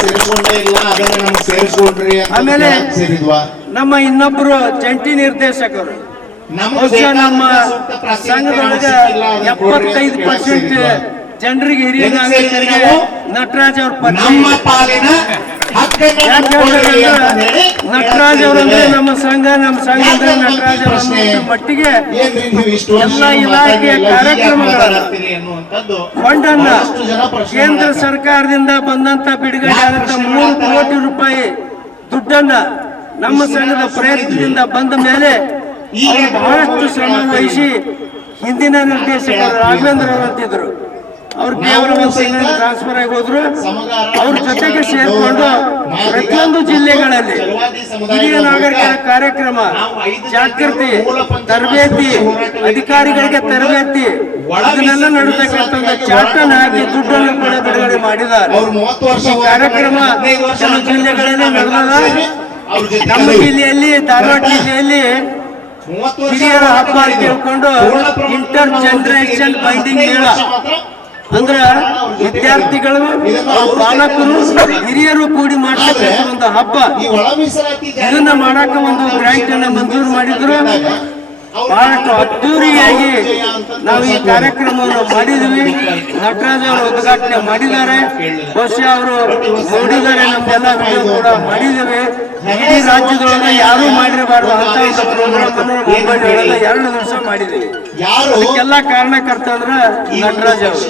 ಸೇರಿಸ್ಕೊಂಡೇ ಇಲ್ಲ, ಅದನ್ನ ನಮ್ಗೆ ಸೇರಿಸ್ಕೊಡ್ರಿ ಅಂತ ಆಮೇಲೆ ಸೇರಿದ್ವಾ. ನಮ್ಮ ಇನ್ನೊಬ್ರು ಜಂಟಿ ನಿರ್ದೇಶಕರು ಬಹುಶಃ ನಮ್ಮ ಸಂಘದೊಳಗ 75% ಜನರಿಗೆ ಹಿರಿಯ ನಾಗರಿಕರಿಗೆ ನಟರಾಜ್ ಅವ್ರ ನಮ್ಮ ಪಾಲಿನ ನಟರಾಜ್ ಅವರಂದ್ರೆ ನಮ್ಮ ಸಂಘ ಅಂದ್ರೆ ನಟರಾಜ್ ಅವರ ಮಟ್ಟಿಗೆ ಎಲ್ಲ ಇಲಾಖೆಯ ಕಾರ್ಯಕ್ರಮಗಳ ಫಂಡನ್ನ ಕೇಂದ್ರ ಸರ್ಕಾರದಿಂದ ಬಂದಂತ ಬಿಡುಗಡೆ ಆದಂತ 3 ಕೋಟಿ ರೂಪಾಯಿ ದುಡ್ಡನ್ನ ನಮ್ಮ ಸಂಘದ ಪ್ರಯತ್ನದಿಂದ ಬಂದ ಮೇಲೆ ಬಹಳಷ್ಟು ಶ್ರಮ ವಹಿಸಿ ಹಿಂದಿನ ನಿರ್ದೇಶಕರು ರಾಘವೇಂದ್ರ ಅವರಂತಿದ್ರು. ಅವ್ರು ಕೇವಲ ಒಂದು ತಿಂಗಳ ಟ್ರಾನ್ಸ್ಫರ್ ಆಗಿ ಹೋದ್ರು. ಅವ್ರ ಜೊತೆಗೆ ಸೇರ್ಕೊಂಡು ಪ್ರತಿಯೊಂದು ಜಿಲ್ಲೆಗಳಲ್ಲಿ ಹಿರಿಯ ನಾಗರಿಕರ ಕಾರ್ಯಕ್ರಮ, ಜಾಗೃತಿ, ತರಬೇತಿ, ಅಧಿಕಾರಿಗಳಿಗೆ ತರಬೇತಿ ಅದನ್ನೆಲ್ಲ ನಡೆಸತಕ್ಕಂಥ ಚಾರ್ಟನ್ನು ಹಾಕಿ ದುಡ್ಡನ್ನು ಕೂಡ ಬಿಡುಗಡೆ ಮಾಡಿದ್ದಾರೆ. ಈ ಕಾರ್ಯಕ್ರಮ ಕೆಲವು ಜಿಲ್ಲೆಗಳಲ್ಲಿ ನಡೆದ. ನಮ್ಮ ಜಿಲ್ಲೆಯಲ್ಲಿ, ಧಾರವಾಡ ಜಿಲ್ಲೆಯಲ್ಲಿ ಹಿರಿಯರ ಹಬ್ಬ ತಿಳ್ಕೊಂಡು ಇಂಟರ್ ಜನರೇಷನ್ ಬೈಂಡಿಂಗ್ ಮೇಳ ಅಂದ್ರ ವಿದ್ಯಾರ್ಥಿಗಳು, ಪಾಲಕರು, ಹಿರಿಯರು ಕೂಡಿ ಮಾಡ್ತಕ್ಕಂಥ ಒಂದು ಹಬ್ಬ. ಇದನ್ನ ಮಾಡಾಕ ಒಂದು ಗ್ರಾಂಟ್ ಅನ್ನ ಮಂಜೂರು ಮಾಡಿದ್ರು. ಬಹಳಷ್ಟು ಅದ್ದೂರಿಯಾಗಿ ನಾವು ಈ ಕಾರ್ಯಕ್ರಮವನ್ನು ಮಾಡಿದ್ವಿ. ನಟರಾಜ್ ಅವರು ಉದ್ಘಾಟನೆ ಮಾಡಿದ್ದಾರೆ. ಬಹುಶಃ ಅವರು ನೋಡಿದ್ದಾರೆ, ನಮ್ದೆಲ್ಲ ವಿಡಿಯೋ ಕೂಡ ಮಾಡಿದ್ದೇವೆ. ಇಡೀ ರಾಜ್ಯದೊಳಗೆ ಯಾರು ಮಾಡಿರಬಾರ್ದು ಅಂತ ಒಂದು ಪ್ರೋಗ್ರಾಮ್ ಅನ್ನು ಮುಂಬೈ ಒಳಗೆ 2 ದಿವಸ ಮಾಡಿದ್ದೀವಿ. ಅದಕ್ಕೆಲ್ಲ ಕಾರಣಕರ್ತ ಅಂದ್ರ ನಟರಾಜ್ ಅವರು.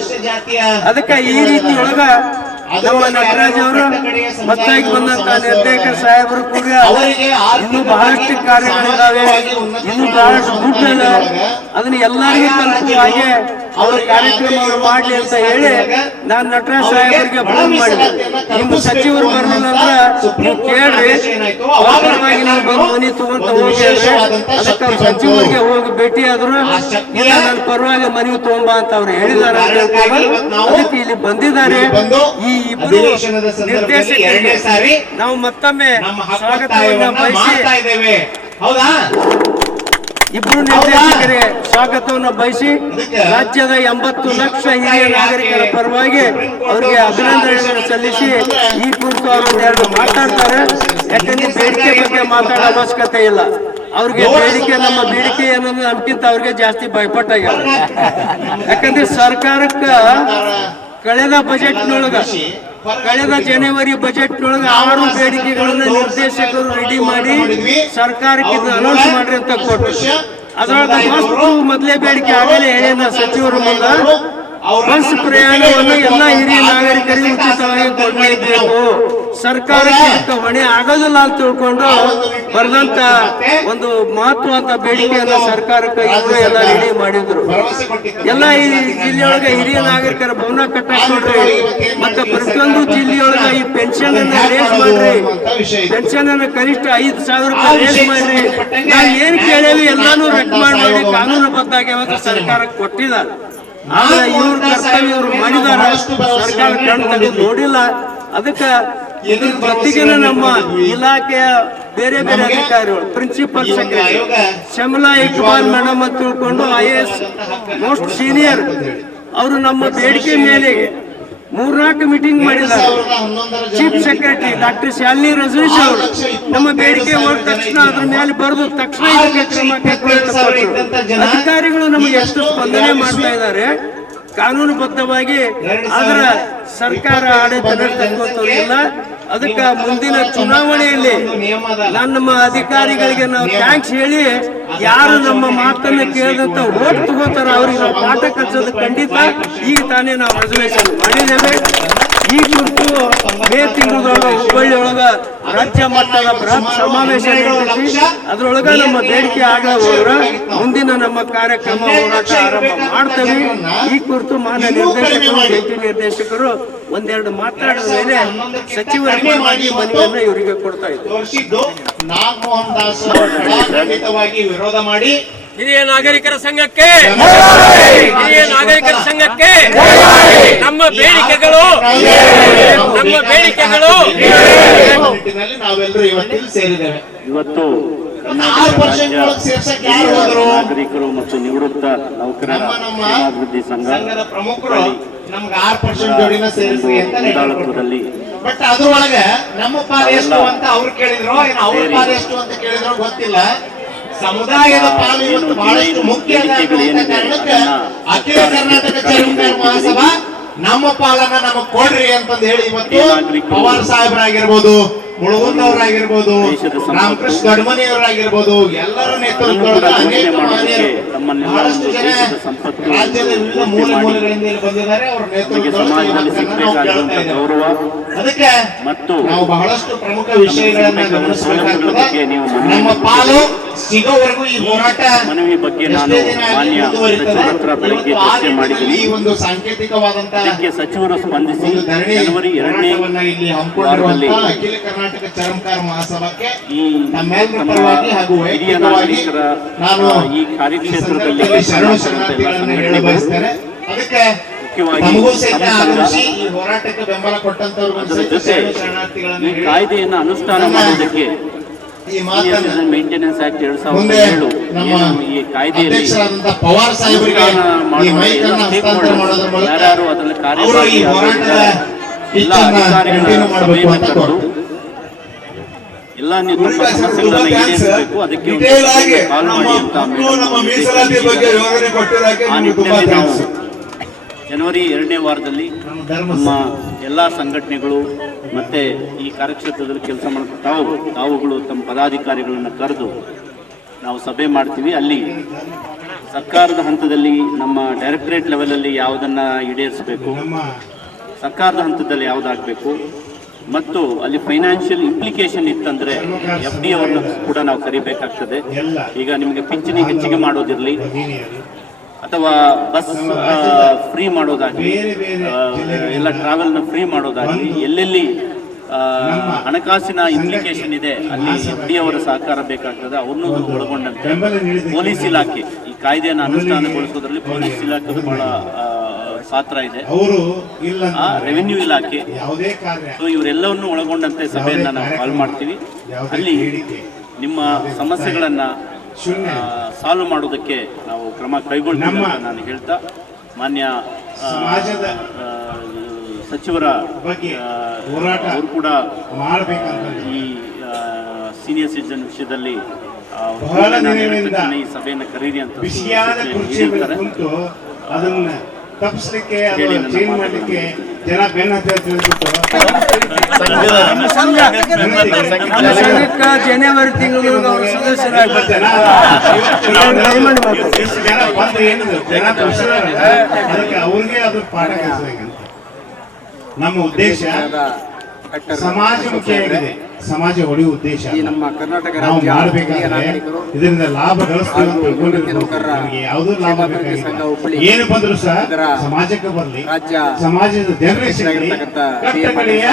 ಅದಕ್ಕೆ ಈ ರೀತಿ ಒಳಗ ನಮ್ಮ ನಟರಾಜ್ ಅವರು ಮತ್ತಾಗಿ ಬಂದಂತ ನಿರ್ದೇಶಕ ಸಾಹೇಬರು ಕೂಡ ಇನ್ನೂ ಬಹಳಷ್ಟು ಕಾರ್ಯಗಳಿದ್ದಾವೆ, ಇನ್ನೂ ಬಹಳಷ್ಟು ದುಡ್ಡಿಲ್ಲ, ಅದನ್ನ ಎಲ್ಲರಿಗೂ ತಲುಪುವ ಹಾಗೆ ಅವರ ಕಾರ್ಯಕ್ರಮವನ್ನು ಮಾಡ್ಲಿ ಅಂತ ಹೇಳಿ ನಾನು ನಟರಾಜ್ ಸಾಹೇಬರಿಗೆ ಫೋನ್ ಮಾಡಿದೆ. ನಿಮ್ಮ ಸಚಿವರು ಬರಲಿಲ್ಲ ಅಂದ್ರೆ ನೀವು ಕೇಳ್ರಿ, ಪರವಾಗಿ ನೀವು ಬಂದು ಮನಿ ತಗೊಂತ ಹೋಗಿ. ಅದಕ್ಕೆ ಅವ್ರ ಸಚಿವರಿಗೆ ಹೋಗಿ ಭೇಟಿ ಆದ್ರು. ಇಲ್ಲ, ನನ್ನ ಪರವಾಗಿ ಮನವಿ ತಗೊಂಬ ಅಂತ ಅವ್ರು ಹೇಳಿದ್ದಾರೆ. ಅದಕ್ಕೆ ಇಲ್ಲಿ ಬಂದಿದ್ದಾರೆ. ಈ ಇಬ್ಬರು ನಿರ್ದೇಶಕರಿಗೆ ನಾವು ಮತ್ತೊಮ್ಮೆ ಸ್ವಾಗತವನ್ನು ಬಯಸಿ, ಇಬ್ಬರು ನಿರ್ದೇಶಕರಿಗೆ ಸ್ವಾಗತವನ್ನು ಬಯಸಿ ರಾಜ್ಯದ 80 ಲಕ್ಷ ಹಿರಿಯ ನಾಗರಿಕರ ಪರವಾಗಿ ಅವರಿಗೆ ಅಭಿನಂದನೆಗಳನ್ನು ಸಲ್ಲಿಸಿ ಈ ಕುರಿತು ಅವರು 2 ಮಾತಾಡ್ತಾರೆ. ಯಾಕಂದ್ರೆ ಬೇಡಿಕೆ ಬಗ್ಗೆ ಮಾತಾಡೋ ಅವಶ್ಯಕತೆ ಇಲ್ಲ. ಅವ್ರಿಗೆ ಬೇಡಿಕೆ, ನಮ್ಮ ಬೇಡಿಕೆ ಏನಂದ್ರೆ ನಮ್ಗಿಂತ ಅವ್ರಿಗೆ ಜಾಸ್ತಿ ಭಯಪಟ್ಟಾಗ್ಯಾರ. ಯಾಕಂದ್ರೆ ಸರ್ಕಾರಕ್ಕ ಕಳೆದ ಬಜೆಟ್ನೊಳಗ, ಕಳೆದ ಜನವರಿ ಬಜೆಟ್ನೊಳಗ 6 ಬೇಡಿಕೆಗಳನ್ನ ನಿರ್ದೇಶಕರು ರೆಡಿ ಮಾಡಿ ಸರ್ಕಾರಕ್ಕೆ ಅನೌನ್ಸ್ ಮಾಡ್ರಿ ಅಂತ ಕೊಟ್ಟರು. ಅದರೊಳಗೆ ಮೊದಲೇ ಬೇಡಿಕೆ ಆಗಲೇ ಹೇಳಿದ ಸಚಿವರು ಮುಂದೆ ಬಸ್ ಪ್ರಯಾಣವನ್ನು ಎಲ್ಲ ಹಿರಿಯ ನಾಗರಿಕರಿಗೆ ಉಚಿತವಾಗಿ ಕೊಡಲೇಬೇಕು, ಸರ್ಕಾರಕ್ಕೆ ಹೊಣೆ ಆಗೋದಿಲ್ಲ ಅಂತ ತಿಳ್ಕೊಂಡು ಬರೆದಂತ ಒಂದು ಮಹತ್ವದ ಬೇಡಿಕೆಯನ್ನ ಸರ್ಕಾರಕ್ಕೆ ಇವರು ಎಲ್ಲ ರೆಡಿ ಮಾಡಿದ್ರು. ಎಲ್ಲ ಈ ಜಿಲ್ಲೆಯೊಳಗೆ ಹಿರಿಯ ನಾಗರಿಕರ ಭವನ ಕಟ್ಟಕ್ ನೋಡ್ರಿ, ಮತ್ತೆ ಪ್ರತಿಯೊಂದು ಜಿಲ್ಲೆಯೊಳಗೆ ಈ ಪೆನ್ಷನ್ ಅನ್ನ ರೇಸ್ ಮಾಡ್ರಿ, ಪೆನ್ಷನ್ ಅನ್ನ ಕನಿಷ್ಠ 5,000 ರೂಪಾಯಿ ರೇಸ್ ಮಾಡ್ರಿ. ನಾವು ಏನ್ ಕೇಳೇವಿ ಎಲ್ಲಾನು ರೆಕಮೆಂಡ್ ಮಾಡಿ ಕಾನೂನುಬದ್ಧಾಗಿ ಅವತ್ತು ಸರ್ಕಾರಕ್ಕೆ ಕೊಟ್ಟಿದ್ದಾರೆ. ಆದ್ರೆ ಇವ್ರ ಕರ್ತವ್ಯ ಇವ್ರು ಮಾಡಿದಾರೆ, ಸರ್ಕಾರ ಕಣ್ಣು ತೆಗೆದು ನೋಡಿಲ್ಲ. ಅದಕ್ಕೆ ಇದ್ರ ಜೊತೆಗೇನೆ ನಮ್ಮ ಇಲಾಖೆಯ ಬೇರೆ ಬೇರೆ ಅಧಿಕಾರಿಗಳು, ಪ್ರಿನ್ಸಿಪಲ್ ಸೆಕ್ರೆಟರಿ ಶಮಲಾ ಇಕ್ಬಾಲ್ ಮೇಡಮ್ ಅಂತ ತಿಳ್ಕೊಂಡು IAS ಮೋಸ್ಟ್ ಸೀನಿಯರ್, ಅವರು ನಮ್ಮ ಬೇಡಿಕೆ ಮೇಲೆ 3-4 ಮೀಟಿಂಗ್ ಮಾಡಿದ್ದಾರೆ. Chief secretary doctor Shalini Rajneesh ಅವರು ನಮ್ಮ ಬೇಡಿಕೆ ಹೋದ ತಕ್ಷಣ ಅದ್ರ ಮೇಲೆ ಬರೆದು ತಕ್ಷಣ ಅಧಿಕಾರಿಗಳು ನಮಗೆ ಎಷ್ಟು ಸ್ಪಂದನೆ ಮಾಡ್ತಾ ಇದ್ದಾರೆ ಕಾನೂನುಬದ್ಧವಾಗಿ. ಆದ್ರ ಸರ್ಕಾರ ಆಡಳಿತ ನಡೆಸುವಂತಲ್ಲ. ಅದಕ್ಕೆ ಮುಂದಿನ ಚುನಾವಣೆಯಲ್ಲಿ ನಮ್ಮ ಅಧಿಕಾರಿಗಳಿಗೆ ನಾವು ಥ್ಯಾಂಕ್ಸ್ ಹೇಳಿ, ಯಾರು ನಮ್ಮ ಮಾತನ್ನ ಕೇಳಿದಂತ ಓಟ್ ತಗೋತಾರ ಅವ್ರಿಗೆ ನಾವು ಪಾಠ ಕಲಿಸೋದು ಖಂಡಿತ. ಈಗ ತಾನೇ ನಾವು ರೆಸಲ್ಯೂಷನ್ ಮಾಡಿದ್ದೇವೆ. ಈ ಕುರಿತು ಮೇ ತಿಂಗಳೊಳಗ ಹುಬ್ಬಳ್ಳಿ ಒಳಗ ರಾಜ್ಯ ಮಟ್ಟದ ಬೃಹತ್ ಸಮಾವೇಶ ನಡೆಸಿ ಅದ್ರೊಳಗ ನಮ್ಮ ಬೇಡಿಕೆ ಆಗ ಹೋದ್ರ ಮುಂದಿನ ನಮ್ಮ ಕಾರ್ಯಕ್ರಮ ಹೋರಾಟ ಆರಂಭ ಮಾಡ್ತೇವೆ. ಈ ಕುರಿತು ಮಾನ್ಯ ನಿರ್ದೇಶಕರು, ಜಂಟಿ ನಿರ್ದೇಶಕರು 1-2 ಮಾತಾಡಿದ ಮೇಲೆ ಸಚಿವರಿಗೆ ಮಾಡಿ ಮನವಿಯನ್ನ ಇವರಿಗೆ ಕೊಡ್ತಾ ಇದ್ದಾರೆ. ನಾಗಮೋಹನ್ ದಾಸ್ ಖಂಡಿತವಾಗಿ ವಿರೋಧ ಮಾಡಿ ಹಿರಿಯ ನಾಗರಿಕರ ಸಂಘಕ್ಕೆ ಹಿರಿಯ ನಾಗರಿಕರ ಸಂಘಕ್ಕೆ ನಮ್ಮ ಬೇಡಿಕೆಗಳು ನಿಟ್ಟಿನಲ್ಲಿ ನಾವೆಲ್ಲರೂ ಇವತ್ತಿಲ್ಲಿ ಸೇರಿದ್ದೇವೆ. ಇವತ್ತು 6% ಒಳಗೆ ಸೇರ್ಸಕ್ಕೆ ಯಾರು ಹೋದ್ರು? ನಾಗರಿಕರು ಮತ್ತು ನಿವೃತ್ತ ನೌಕರರ ಕ್ಷೇಮಾಭಿವೃದ್ಧಿ ಸಂಘದ ಪ್ರಮುಖರು ನಮ್ಗೆ 6% ಜೋಡಿನ ಸೇರಿಸಿ ಅಂತ ಸಂಘದಲ್ಲಿ ಬಟ್ ಅದ್ರೊಳಗೆ ನಮ್ಮ ಪಾಲು ಎಷ್ಟು ಅಂತ ಅವ್ರು ಕೇಳಿದ್ರು, ಏನು ಅವ್ರ ಪಾಲು ಎಷ್ಟು ಅಂತ ಕೇಳಿದ್ರು ಗೊತ್ತಿಲ್ಲ. ಸಮುದಾಯದ ಪಾಲು ಇವತ್ತು ಬಹಳಷ್ಟು ಮುಖ್ಯ ಕಾರಣಕ್ಕೆ ಅಖಿಲ ಕರ್ನಾಟಕ ಚರ್ಮಕಾರ ಮಹಾಸಭಾ ನಮ್ಮ ಪಾಲನ್ನ ನಮಗ್ ಕೊಡ್ರಿ ಅಂತಂದು ಹೇಳಿ ಇವತ್ತು ಪವಾರ್ ಸಾಹೇಬರಾಗಿರ್ಬೋದು, ಮುಳುಗುಂದವರಾಗಿರ್ಬೋದು, ರಾಮಕೃಷ್ಣ ದೊಡ್ಮನಿಯವರಾಗಿರ್ಬೋದು, ಎಲ್ಲರ ನೇತೃತ್ವದೊಳಗೆ ಅನೇಕ ಮಾನ್ಯರು ಬಹಳಷ್ಟು ಜನ ರಾಜ್ಯದ ವಿವಿಧ ಮೂಲೆಗಳಿಂದ ಇಲ್ಲಿ ಬಂದಿದ್ದಾರೆ. ಅವರ ನೇತೃತ್ವದೊಳಗೆ ನಾವು ಕೇಳ್ತಾ ಇದ್ದೇವೆ. ಅದಕ್ಕೆ ನಾವು ಬಹಳಷ್ಟು ಪ್ರಮುಖ ವಿಷಯಗಳನ್ನ ಗಮನಿಸಬೇಕಾಗ್ತದೆ. ನಮ್ಮ ಪಾಲು ಸಿಗೋವರೆಗೂ ಈ ಹೋರಾಟ ಮನವಿ ಬಗ್ಗೆ ನಾನು ಮಾನ್ಯ ಸಚಿವರ ಹತ್ರ ಬೆಳಗ್ಗೆ ಚರ್ಚೆ ಮಾಡಿದ್ದೀನಿ. ಈ ಒಂದು ಸಾಂಕೇತಿಕವಾದಂತಹ ಸಚಿವರು ಸ್ಪಂದಿಸಿ ಜನವರಿ 2ನೇ ಇಲ್ಲಿ ಹಮ್ಮಿಕೊಂಡಿರುವಂತಹ ಅಖಿಲ ಕರ್ನಾಟಕ ಚರ್ಮಕಾರ ಮಹಾಸಭಾಕ್ಕೆ ನಮ್ಮೆಲ್ಲರ ಪರವಾಗಿ ಹಾಗೂ ವೈಯಕ್ತಿಕವಾಗಿ ನಾನು ಈ ಕಾರ್ಯಕ್ಷೇತ್ರದಲ್ಲಿ ಶರಣಾರ್ಥಿಗಳನ್ನು ಹೇಳ ಬಯಸ್ತೇನೆ. ಅದಕ್ಕೆ ನಮಗೂ ಸಹಿತ ಆಗಮಿಸಿ ಈ ಹೋರಾಟಕ್ಕೆ ಬೆಂಬಲ ಕೊಟ್ಟಂತವ್ರಿಗೂ ಶರಣಾರ್ಥಿಗಳನ್ನು ಈ ಕಾಯ್ದೆಯನ್ನು ಅನುಷ್ಠಾನ ಮಾಡೋದಕ್ಕೆ ಈ ಮಾತನ್ನ ಮೇಂಟೆನೆನ್ಸ್ ಆಕ್ಟ್ 2007 ನಮ್ಮ ಈ ಕಾಯ್ದೆಯಲ್ಲಿ ಪವಾರ್ ಸಾಹೇಬರಿಗೆ ಈ ಮೈಕನ್ನ ಹಸ್ತಾಂತರ ಮಾಡೋದ್ರ ಮೂಲಕ ಯಾರು ಅದರಲ್ಲಿ ಅವರು ಈ ಹೋರಾಟದ ಎಲ್ಲ ಅಧಿಕಾರಿಗಳ ಸಭೆಯನ್ನು ಕರೆದು ಎಲ್ಲ ನಿಮ್ಮ ಸಮಸ್ಯೆಗಳನ್ನು ಈಡೇರಿಸಬೇಕು, ಅದಕ್ಕೆ ಕಾಲ್ ಮಾಡಿ ಅಂತ ಆ ನಿಟ್ಟಿನಲ್ಲಿ ನಾವು ಜನವರಿ 2ನೇ ವಾರದಲ್ಲಿ ನಮ್ಮ ಎಲ್ಲ ಸಂಘಟನೆಗಳು ಮತ್ತೆ ಈ ಕಾರ್ಯಕ್ಷೇತ್ರದಲ್ಲಿ ಕೆಲಸ ಮಾಡೋ ತಾವುಗಳು ತಮ್ಮ ಪದಾಧಿಕಾರಿಗಳನ್ನು ಕರೆದು ನಾವು ಸಭೆ ಮಾಡ್ತೀವಿ. ಅಲ್ಲಿ ಸರ್ಕಾರದ ಹಂತದಲ್ಲಿ ನಮ್ಮ ಡೈರೆಕ್ಟರೇಟ್ ಲೆವೆಲಲ್ಲಿ ಯಾವುದನ್ನ ಈಡೇರಿಸಬೇಕು, ಸರ್ಕಾರದ ಹಂತದಲ್ಲಿ ಯಾವುದಾಗಬೇಕು ಮತ್ತು ಅಲ್ಲಿ ಫೈನಾನ್ಷಿಯಲ್ ಇಂಪ್ಲಿಕೇಶನ್ ಇತ್ತಂದ್ರೆ FD ಅವ್ರನ್ನ ಕೂಡ ನಾವು ಕರಿಬೇಕಾಗ್ತದೆ. ಈಗ ನಿಮಗೆ ಪಿಂಚಣಿ ಹೆಚ್ಚಿಗೆ ಮಾಡೋದಿರಲಿ ಅಥವಾ ಬಸ್ ಫ್ರೀ ಮಾಡೋದಾಗಲಿ, ಎಲ್ಲ ಟ್ರಾವೆಲ್ನ ಫ್ರೀ ಮಾಡೋದಾಗಲಿ, ಎಲ್ಲೆಲ್ಲಿ ಹಣಕಾಸಿನ ಇಂಪ್ಲಿಕೇಶನ್ ಇದೆ ಅಲ್ಲಿ FD ಅವರ ಸಹಕಾರ ಬೇಕಾಗ್ತದೆ. ಅವ್ರನ್ನೂ ಒಳಗೊಂಡಂತೆ ಪೊಲೀಸ್ ಇಲಾಖೆ ಈ ಕಾಯ್ದೆಯನ್ನು ಅನುಷ್ಠಾನಗೊಳಿಸೋದ್ರಲ್ಲಿ ಪೊಲೀಸ್ ಇಲಾಖೆ ಬಹಳ ಪಾತ್ರ ಇದೆ, ರೆವಿನ್ಯೂ ಇಲಾಖೆ. ಸೊ ಇವರೆಲ್ಲವನ್ನು ಒಳಗೊಂಡಂತೆ ಸಭೆಯನ್ನ ನಾವು ಕಾಲ್ ಮಾಡ್ತೀವಿ. ಅಲ್ಲಿ ನಿಮ್ಮ ಸಮಸ್ಯೆಗಳನ್ನ ಸಾಲ್ವ್ ಮಾಡೋದಕ್ಕೆ ನಾವು ಕ್ರಮ ಕೈಗೊಳ್ತೀವಿ ಅಂತ ನಾನು ಹೇಳ್ತಾ, ಮಾನ್ಯ ಸಚಿವರ ಅವರು ಕೂಡ ಈ ಸೀನಿಯರ್ ಸಿಟಿಜನ್ ವಿಷಯದಲ್ಲಿ ಈ ಸಭೆಯನ್ನು ಕರೀರಿ ಅಂತ ಹೇಳ್ತಾರೆ. ತಪ್ಪಿಸ್ಲಿಕ್ಕೆ ಚೇಂಜ್ ಮಾಡ್ಲಿಕ್ಕೆ ಜನ ಬೆನ್ನ ಜನವರಿ ತಿಂಗಳು ಜನ ಬಂದು ಏನಿದೆ ಜನ ಅದಕ್ಕೆ ಅವ್ರಿಗೆ ಅದ್ರ ಪಾಠ ಕಲಿಸ್ಬೇಕಂತ ನಮ್ಮ ಉದ್ದೇಶ. ಸಮಾಜಮುಖಿಯಾಗಿದೆ, ಸಮಾಜ ಒಡೆಯುವ ಉದ್ದೇಶ ನಮ್ಮ ಕರ್ನಾಟಕ ನಾವು ಮಾಡಬೇಕಾದ್ರೆ ಇದರಿಂದ ಲಾಭ ಗಳಿಸ್ತೀವಿ ಅಂತ ತಿಳ್ಕೊಂಡಿರ್ಬೇಕು. ಯಾವುದೂ ಲಾಭ ಬೇಕಾಗಿಲ್ಲ, ಏನು ಬಂದ್ರು ಸಹ ಸಮಾಜಕ್ಕೆ ಬರಲಿ, ಸಮಾಜದ ಜನರಿಗೆ ಸಿಗಲಿ. ಕಟ್ಟಕಡೆಯ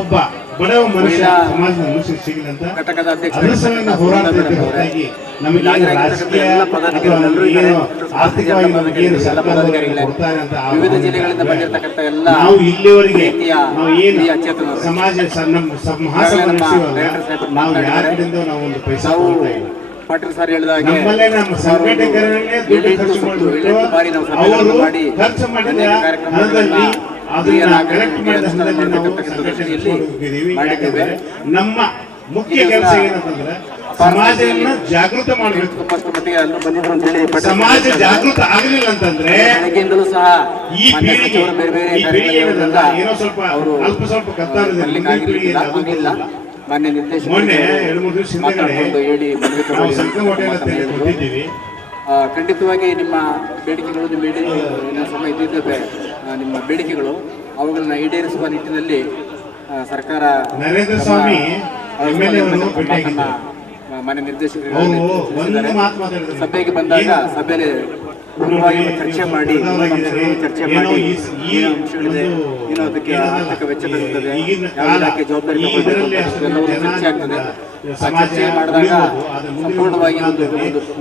ಒಬ್ಬ ಬಡವ ಮನುಷ್ಯ ಸಮಾಜದ ಮನುಷ್ಯ ಸಿಗಲಿ ಅಂತ ಅದ್ರ ಸಲುವಾಗಿ ಹೋರಾಟಕ್ಕೆ ಹೊರತಾಗಿ ನಮಗೆ ರಾಜಕೀಯ ಏನು ಆರ್ಥಿಕವಾಗಿ ನಮಗೇನು ಸರ್ಕಾರದವರಿಗೆ ಕೊಡ್ತಾರೆ ಅಂತ ನಾವು ಇಲ್ಲಿವರೆಗೆ ನಾವು ಏನು ಸಮಾಜ ಮಹಾಸಭಾ ನಡೆಸಿವಲ್ಲ, ನಾವು ಯಾರ ಕಡೆಯಿಂದ ನಾವು ಒಂದು ಪೈಸಾ ಕೊಡ್ತಾ ಇಲ್ಲ. ಪಾಟೀಲ್ ಸರ್ ಹೇಳಿದಾಗೆ ನಮ್ಮಲ್ಲೇ ನಮ್ಮ ಸಂಘಟಕರನ್ನೇ ದುಡ್ಡು ಖರ್ಚು ಮಾಡಿಬಿಟ್ಟು ಅವರು ಖರ್ಚು ಮಾಡಿದ ಹಣದಲ್ಲಿ ಅದನ್ನ ಕಲೆಕ್ಟ್ ಮಾಡಿದ ಹಣದಲ್ಲಿ ನಾವು ಸಂಘಟನೆ ಹೋಗಿದ್ದೀವಿ. ಯಾಕಂದ್ರೆ ನಮ್ಮ ಮುಖ್ಯ ಕೆಲಸ ಏನಂತಂದ್ರೆ ಸಮಾಜವನ್ನು ಜಾಗೃತ ಮಾಡಬೇಕು. ಸಮಾಜ ಜಾಗೃತ ಆಗಲಿಲ್ಲ ಅಂತಂದ್ರೆ ಈ ಪೀಳಿಗೆ ಏನೋ ಸ್ವಲ್ಪ ಅಲ್ಪ ಸ್ವಲ್ಪ ಕತ್ತಾರದಲ್ಲಿ ಮಾನ್ಯ ನಿರ್ದೇಶಕ ಮೊನ್ನೆ 2-3 ದಿವಸ ಹಿಂದೆಗಡೆ ನಾವು ಸಂಘ ಹೋಟೆಲ್ ಅಂತ ಕೊಟ್ಟಿದ್ದೀವಿ. ಖಂಡಿತವಾಗಿ ನಿಮ್ಮ ಬೇಡಿಕೆಗಳು ನಿಮ್ಮ ಸಮಯ ಇದ್ದಿದ್ದರೆ ನಿಮ್ಮ ಬೇಡಿಕೆಗಳು ಅವುಗಳನ್ನ ಈಡೇರಿಸುವ ನಿಟ್ಟಿನಲ್ಲಿ ಸರ್ಕಾರ ನರೇಂದ್ರ ಸ್ವಾಮಿ ಮಾನ್ಯ ನಿರ್ದೇಶಕರು ಸಭೆಗೆ ಬಂದಾಗ ಸಭೆಯಲ್ಲಿ ಮುಖ್ಯವಾಗಿ ಚರ್ಚೆ ಮಾಡಿ ಚರ್ಚೆ ಮಾಡಿ ಏನು ಅಂಶಗಳಿದೆ, ಏನು ಅದಕ್ಕೆ ಆರ್ಥಿಕ ವೆಚ್ಚ ತಗುತ್ತದೆ, ಯಾವ ಇಲಾಖೆ ಜವಾಬ್ದಾರಿ ತಗೊಳ್ಬೇಕು ಚರ್ಚೆ ಆಗ್ತದೆ. ಆ ಚರ್ಚೆ ಮಾಡಿದಾಗ ಸಂಪೂರ್ಣವಾಗಿ ಒಂದು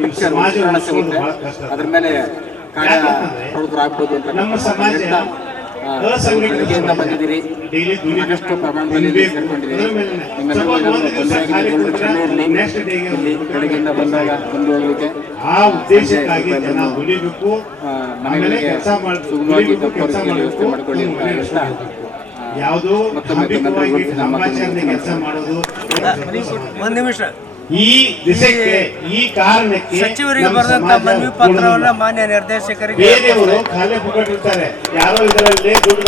ಪಿಕ್ಚರ್ ಚಿತ್ರಣ ಸಿಗುತ್ತೆ. ಅದ್ರ ಮೇಲೆ ಕಾರ್ಯ ಪ್ರವೃತ್ತರಾಗ್ಬೋದು ಅಂತ ಬೆಳಗ್ಗೆಯಿಂದ ಬಂದಿದ್ದೀರಿ, ಸಾಕಷ್ಟು ಪ್ರಮಾಣದಲ್ಲಿ ಸೇರ್ಕೊಂಡಿದ್ದೀರಿ. ನಿಮ್ಮೆಲ್ಲರಿಗೂ ಇಲ್ಲಿ ಬೆಳಗ್ಗೆಯಿಂದ ಬಂದಾಗ ಬಂದು ಹೋಗಲಿಕ್ಕೆ ಮನೆಗಳಿಗೆ ಸುಗಮವಾಗಿ ವ್ಯವಸ್ಥೆ ಮಾಡಿಕೊಳ್ಳಿ ಅಂತ ಹೇಳ್ತಾ ಒಂದು ನಿಮಿಷ ಈ ದಿಸಕ್ಕೆ ಈ ಕಾರಣಕ್ಕೆ ಸಚಿವರಿಗೆ ಬರೆದಂತ ಮನವಿ ಪತ್ರವನ್ನ ಮಾನ್ಯ ನಿರ್ದೇಶಕರಿಗೆ ಬೇರೆಯವರು ಖಾಲಿ ಪುಟ್ಟಿರ್ತಾರೆ. ಯಾರೋ ಇದರಲ್ಲಿ ದುಡ್ಡು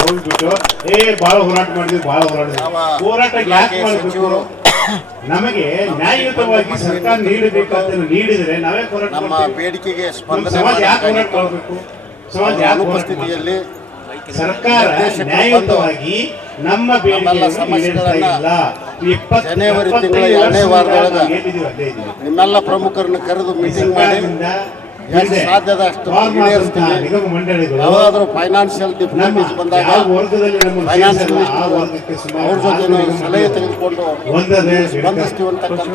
ಹೋಗ್ಬಿಟ್ಟು ಬಹಳ ಹೋರಾಟ ಮಾಡಿದ್ವಿ, ಬಹಳ ಹೋರಾಟ ಯಾಕೆ ಮಾಡಬೇಕು? ನಮಗೆ ನ್ಯಾಯಯುತವಾಗಿ ಸರ್ಕಾರ ನೀಡಬೇಕಾದ ನೀಡಿದರೆ ನಾವೇ ಹೋರಾಟ ನಮ್ಮ ಬೇಡಿಕೆಗೆ ಸಮಾಜ ಯಾಕೆ ಹೋರಾಟ ಮಾಡಬೇಕು? ಸಮಾಜ ಯಾಕೆ ಉಪಸ್ಥಿತಿಯಲ್ಲಿ ಸರ್ಕಾರ ನ್ಯಾಯಯುತವಾಗಿ ನಮ್ಮ ಜನವರಿ ತಿಂಗಳ 2ನೇ ವಾರದೊಳಗೆ ನಿಮ್ಮೆಲ್ಲ ಪ್ರಮುಖರನ್ನು ಕರೆದು ಮೀಟಿಂಗ್ ಮಾಡಿ ಎಷ್ಟು ಸಾಧ್ಯದ ಅಷ್ಟು ಯಾವಾದರೂ ಫೈನಾನ್ಷಿಯಲ್ ಡಿಫಿಕಲ್ಟೀಸ್ ಬಂದಾಗ ಫೈನಾನ್ಷಿಯಲ್ ಮಿನಿಸ್ಟರ್ ಅವ್ರ ಜೊತೆ ಸಲಹೆ ತೆಗೆದುಕೊಂಡು ಸ್ಪಂದಿಸ್ತೀವಿ ಅಂತಕ್ಕಂಥ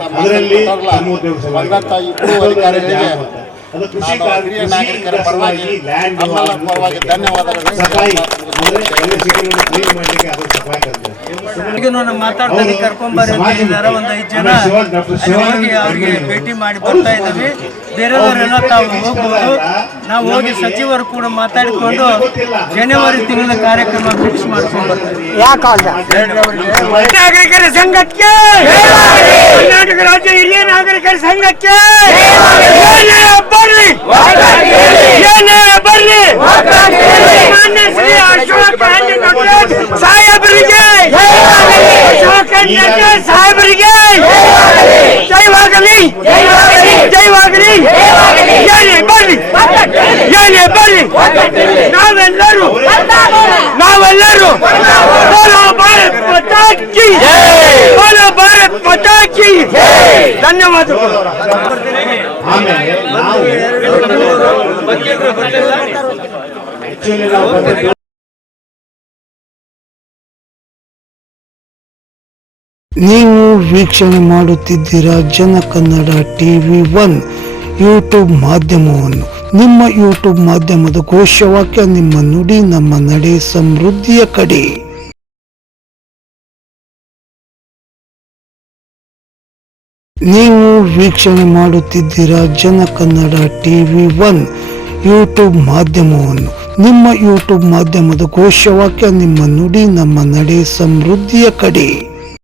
ಬಂದಂಥ ಇಬ್ಬರು ಅಧಿಕಾರಿಗಳಿಗೆ ಹಿರಿಯ ನಾಗರಿಕರ ಪರವಾಗಿ ನಮ್ಮೆಲ್ಲ ಪರವಾಗಿ ಧನ್ಯವಾದಗಳು. ಮಾತಾಡ್ತಾರೆ, ಕರ್ಕೊಂಬರ್ರಿ ಅಂತ ಹೇಳಿದಾರೆ. ಒಂದು 5 ಜನ ಹೋಗಿ ಅವ್ರಿಗೆ ಭೇಟಿ ಮಾಡಿ ಬರ್ತಾ ಇದ್ದೀವಿ. ಬೇರೆಯವರೆಲ್ಲ ತಾವು ಹೋಗ್ಬೋದು. ನಾವು ಹೋಗಿ ಸಚಿವರು ಕೂಡ ಮಾತಾಡಿಕೊಂಡು ಜನವರಿ ತಿಂಗಳ ಕಾರ್ಯಕ್ರಮ ಫಿಕ್ಸ್ ಮಾಡ್ಕೊಂಡು ನಾಗರಿಕರ ಸಂಘಕ್ಕೆ, ಕರ್ನಾಟಕ ರಾಜ್ಯ ಹಿರಿಯ ನಾಗರಿಕರ ಸಂಘಕ್ಕೆ ಬರ್ಲಿ ಬರ್ಲಿ ಮಾನ್ಯ ಶ್ರೀ ಅಶೋಕ್ ಸಾಹೇಬರಿಗೆ, ಸಾಹೇಬರಿಗೆ ಜೈವಾಗಲಿ, ಜೈವಾಗಲಿ. ಏನೇ ಬರ್ಲಿ, ಏನೇ ಬರ್ಲಿ, ನಾವೆಲ್ಲರೂ ಬೋಲೋ ಭಾರತ್ ಮಾತಾ ಕಿ, ಬೋಲೋ ಭಾರತ್ ಮಾತಾ ಕಿ. ಧನ್ಯವಾದಗಳು. ನೀವು ವೀಕ್ಷಣೆ ಮಾಡುತ್ತಿದ್ದೀರಾ ಜನ ಕನ್ನಡ TV1 ಯೂಟ್ಯೂಬ್ ಮಾಧ್ಯಮವನ್ನು. ನಿಮ್ಮ ಯೂಟ್ಯೂಬ್ ಮಾಧ್ಯಮದ ಘೋಷವಾಕ್ಯ ನಿಮ್ಮ ನುಡಿ ನಮ್ಮ ನಡೆ ಸಮೃದ್ಧಿಯ ಕಡೆ. ನೀವು ವೀಕ್ಷಣೆ ಮಾಡುತ್ತಿದ್ದೀರಾ ಜನ ಕನ್ನಡ TV1 ಯೂಟ್ಯೂಬ್ ಮಾಧ್ಯಮವನ್ನು. ನಿಮ್ಮ ಯೂಟ್ಯೂಬ್ ಮಾಧ್ಯಮದ ಘೋಷವಾಕ್ಯ ನಿಮ್ಮ ನುಡಿ ನಮ್ಮ ನಡೆ ಸಮೃದ್ಧಿಯ ಕಡೆ.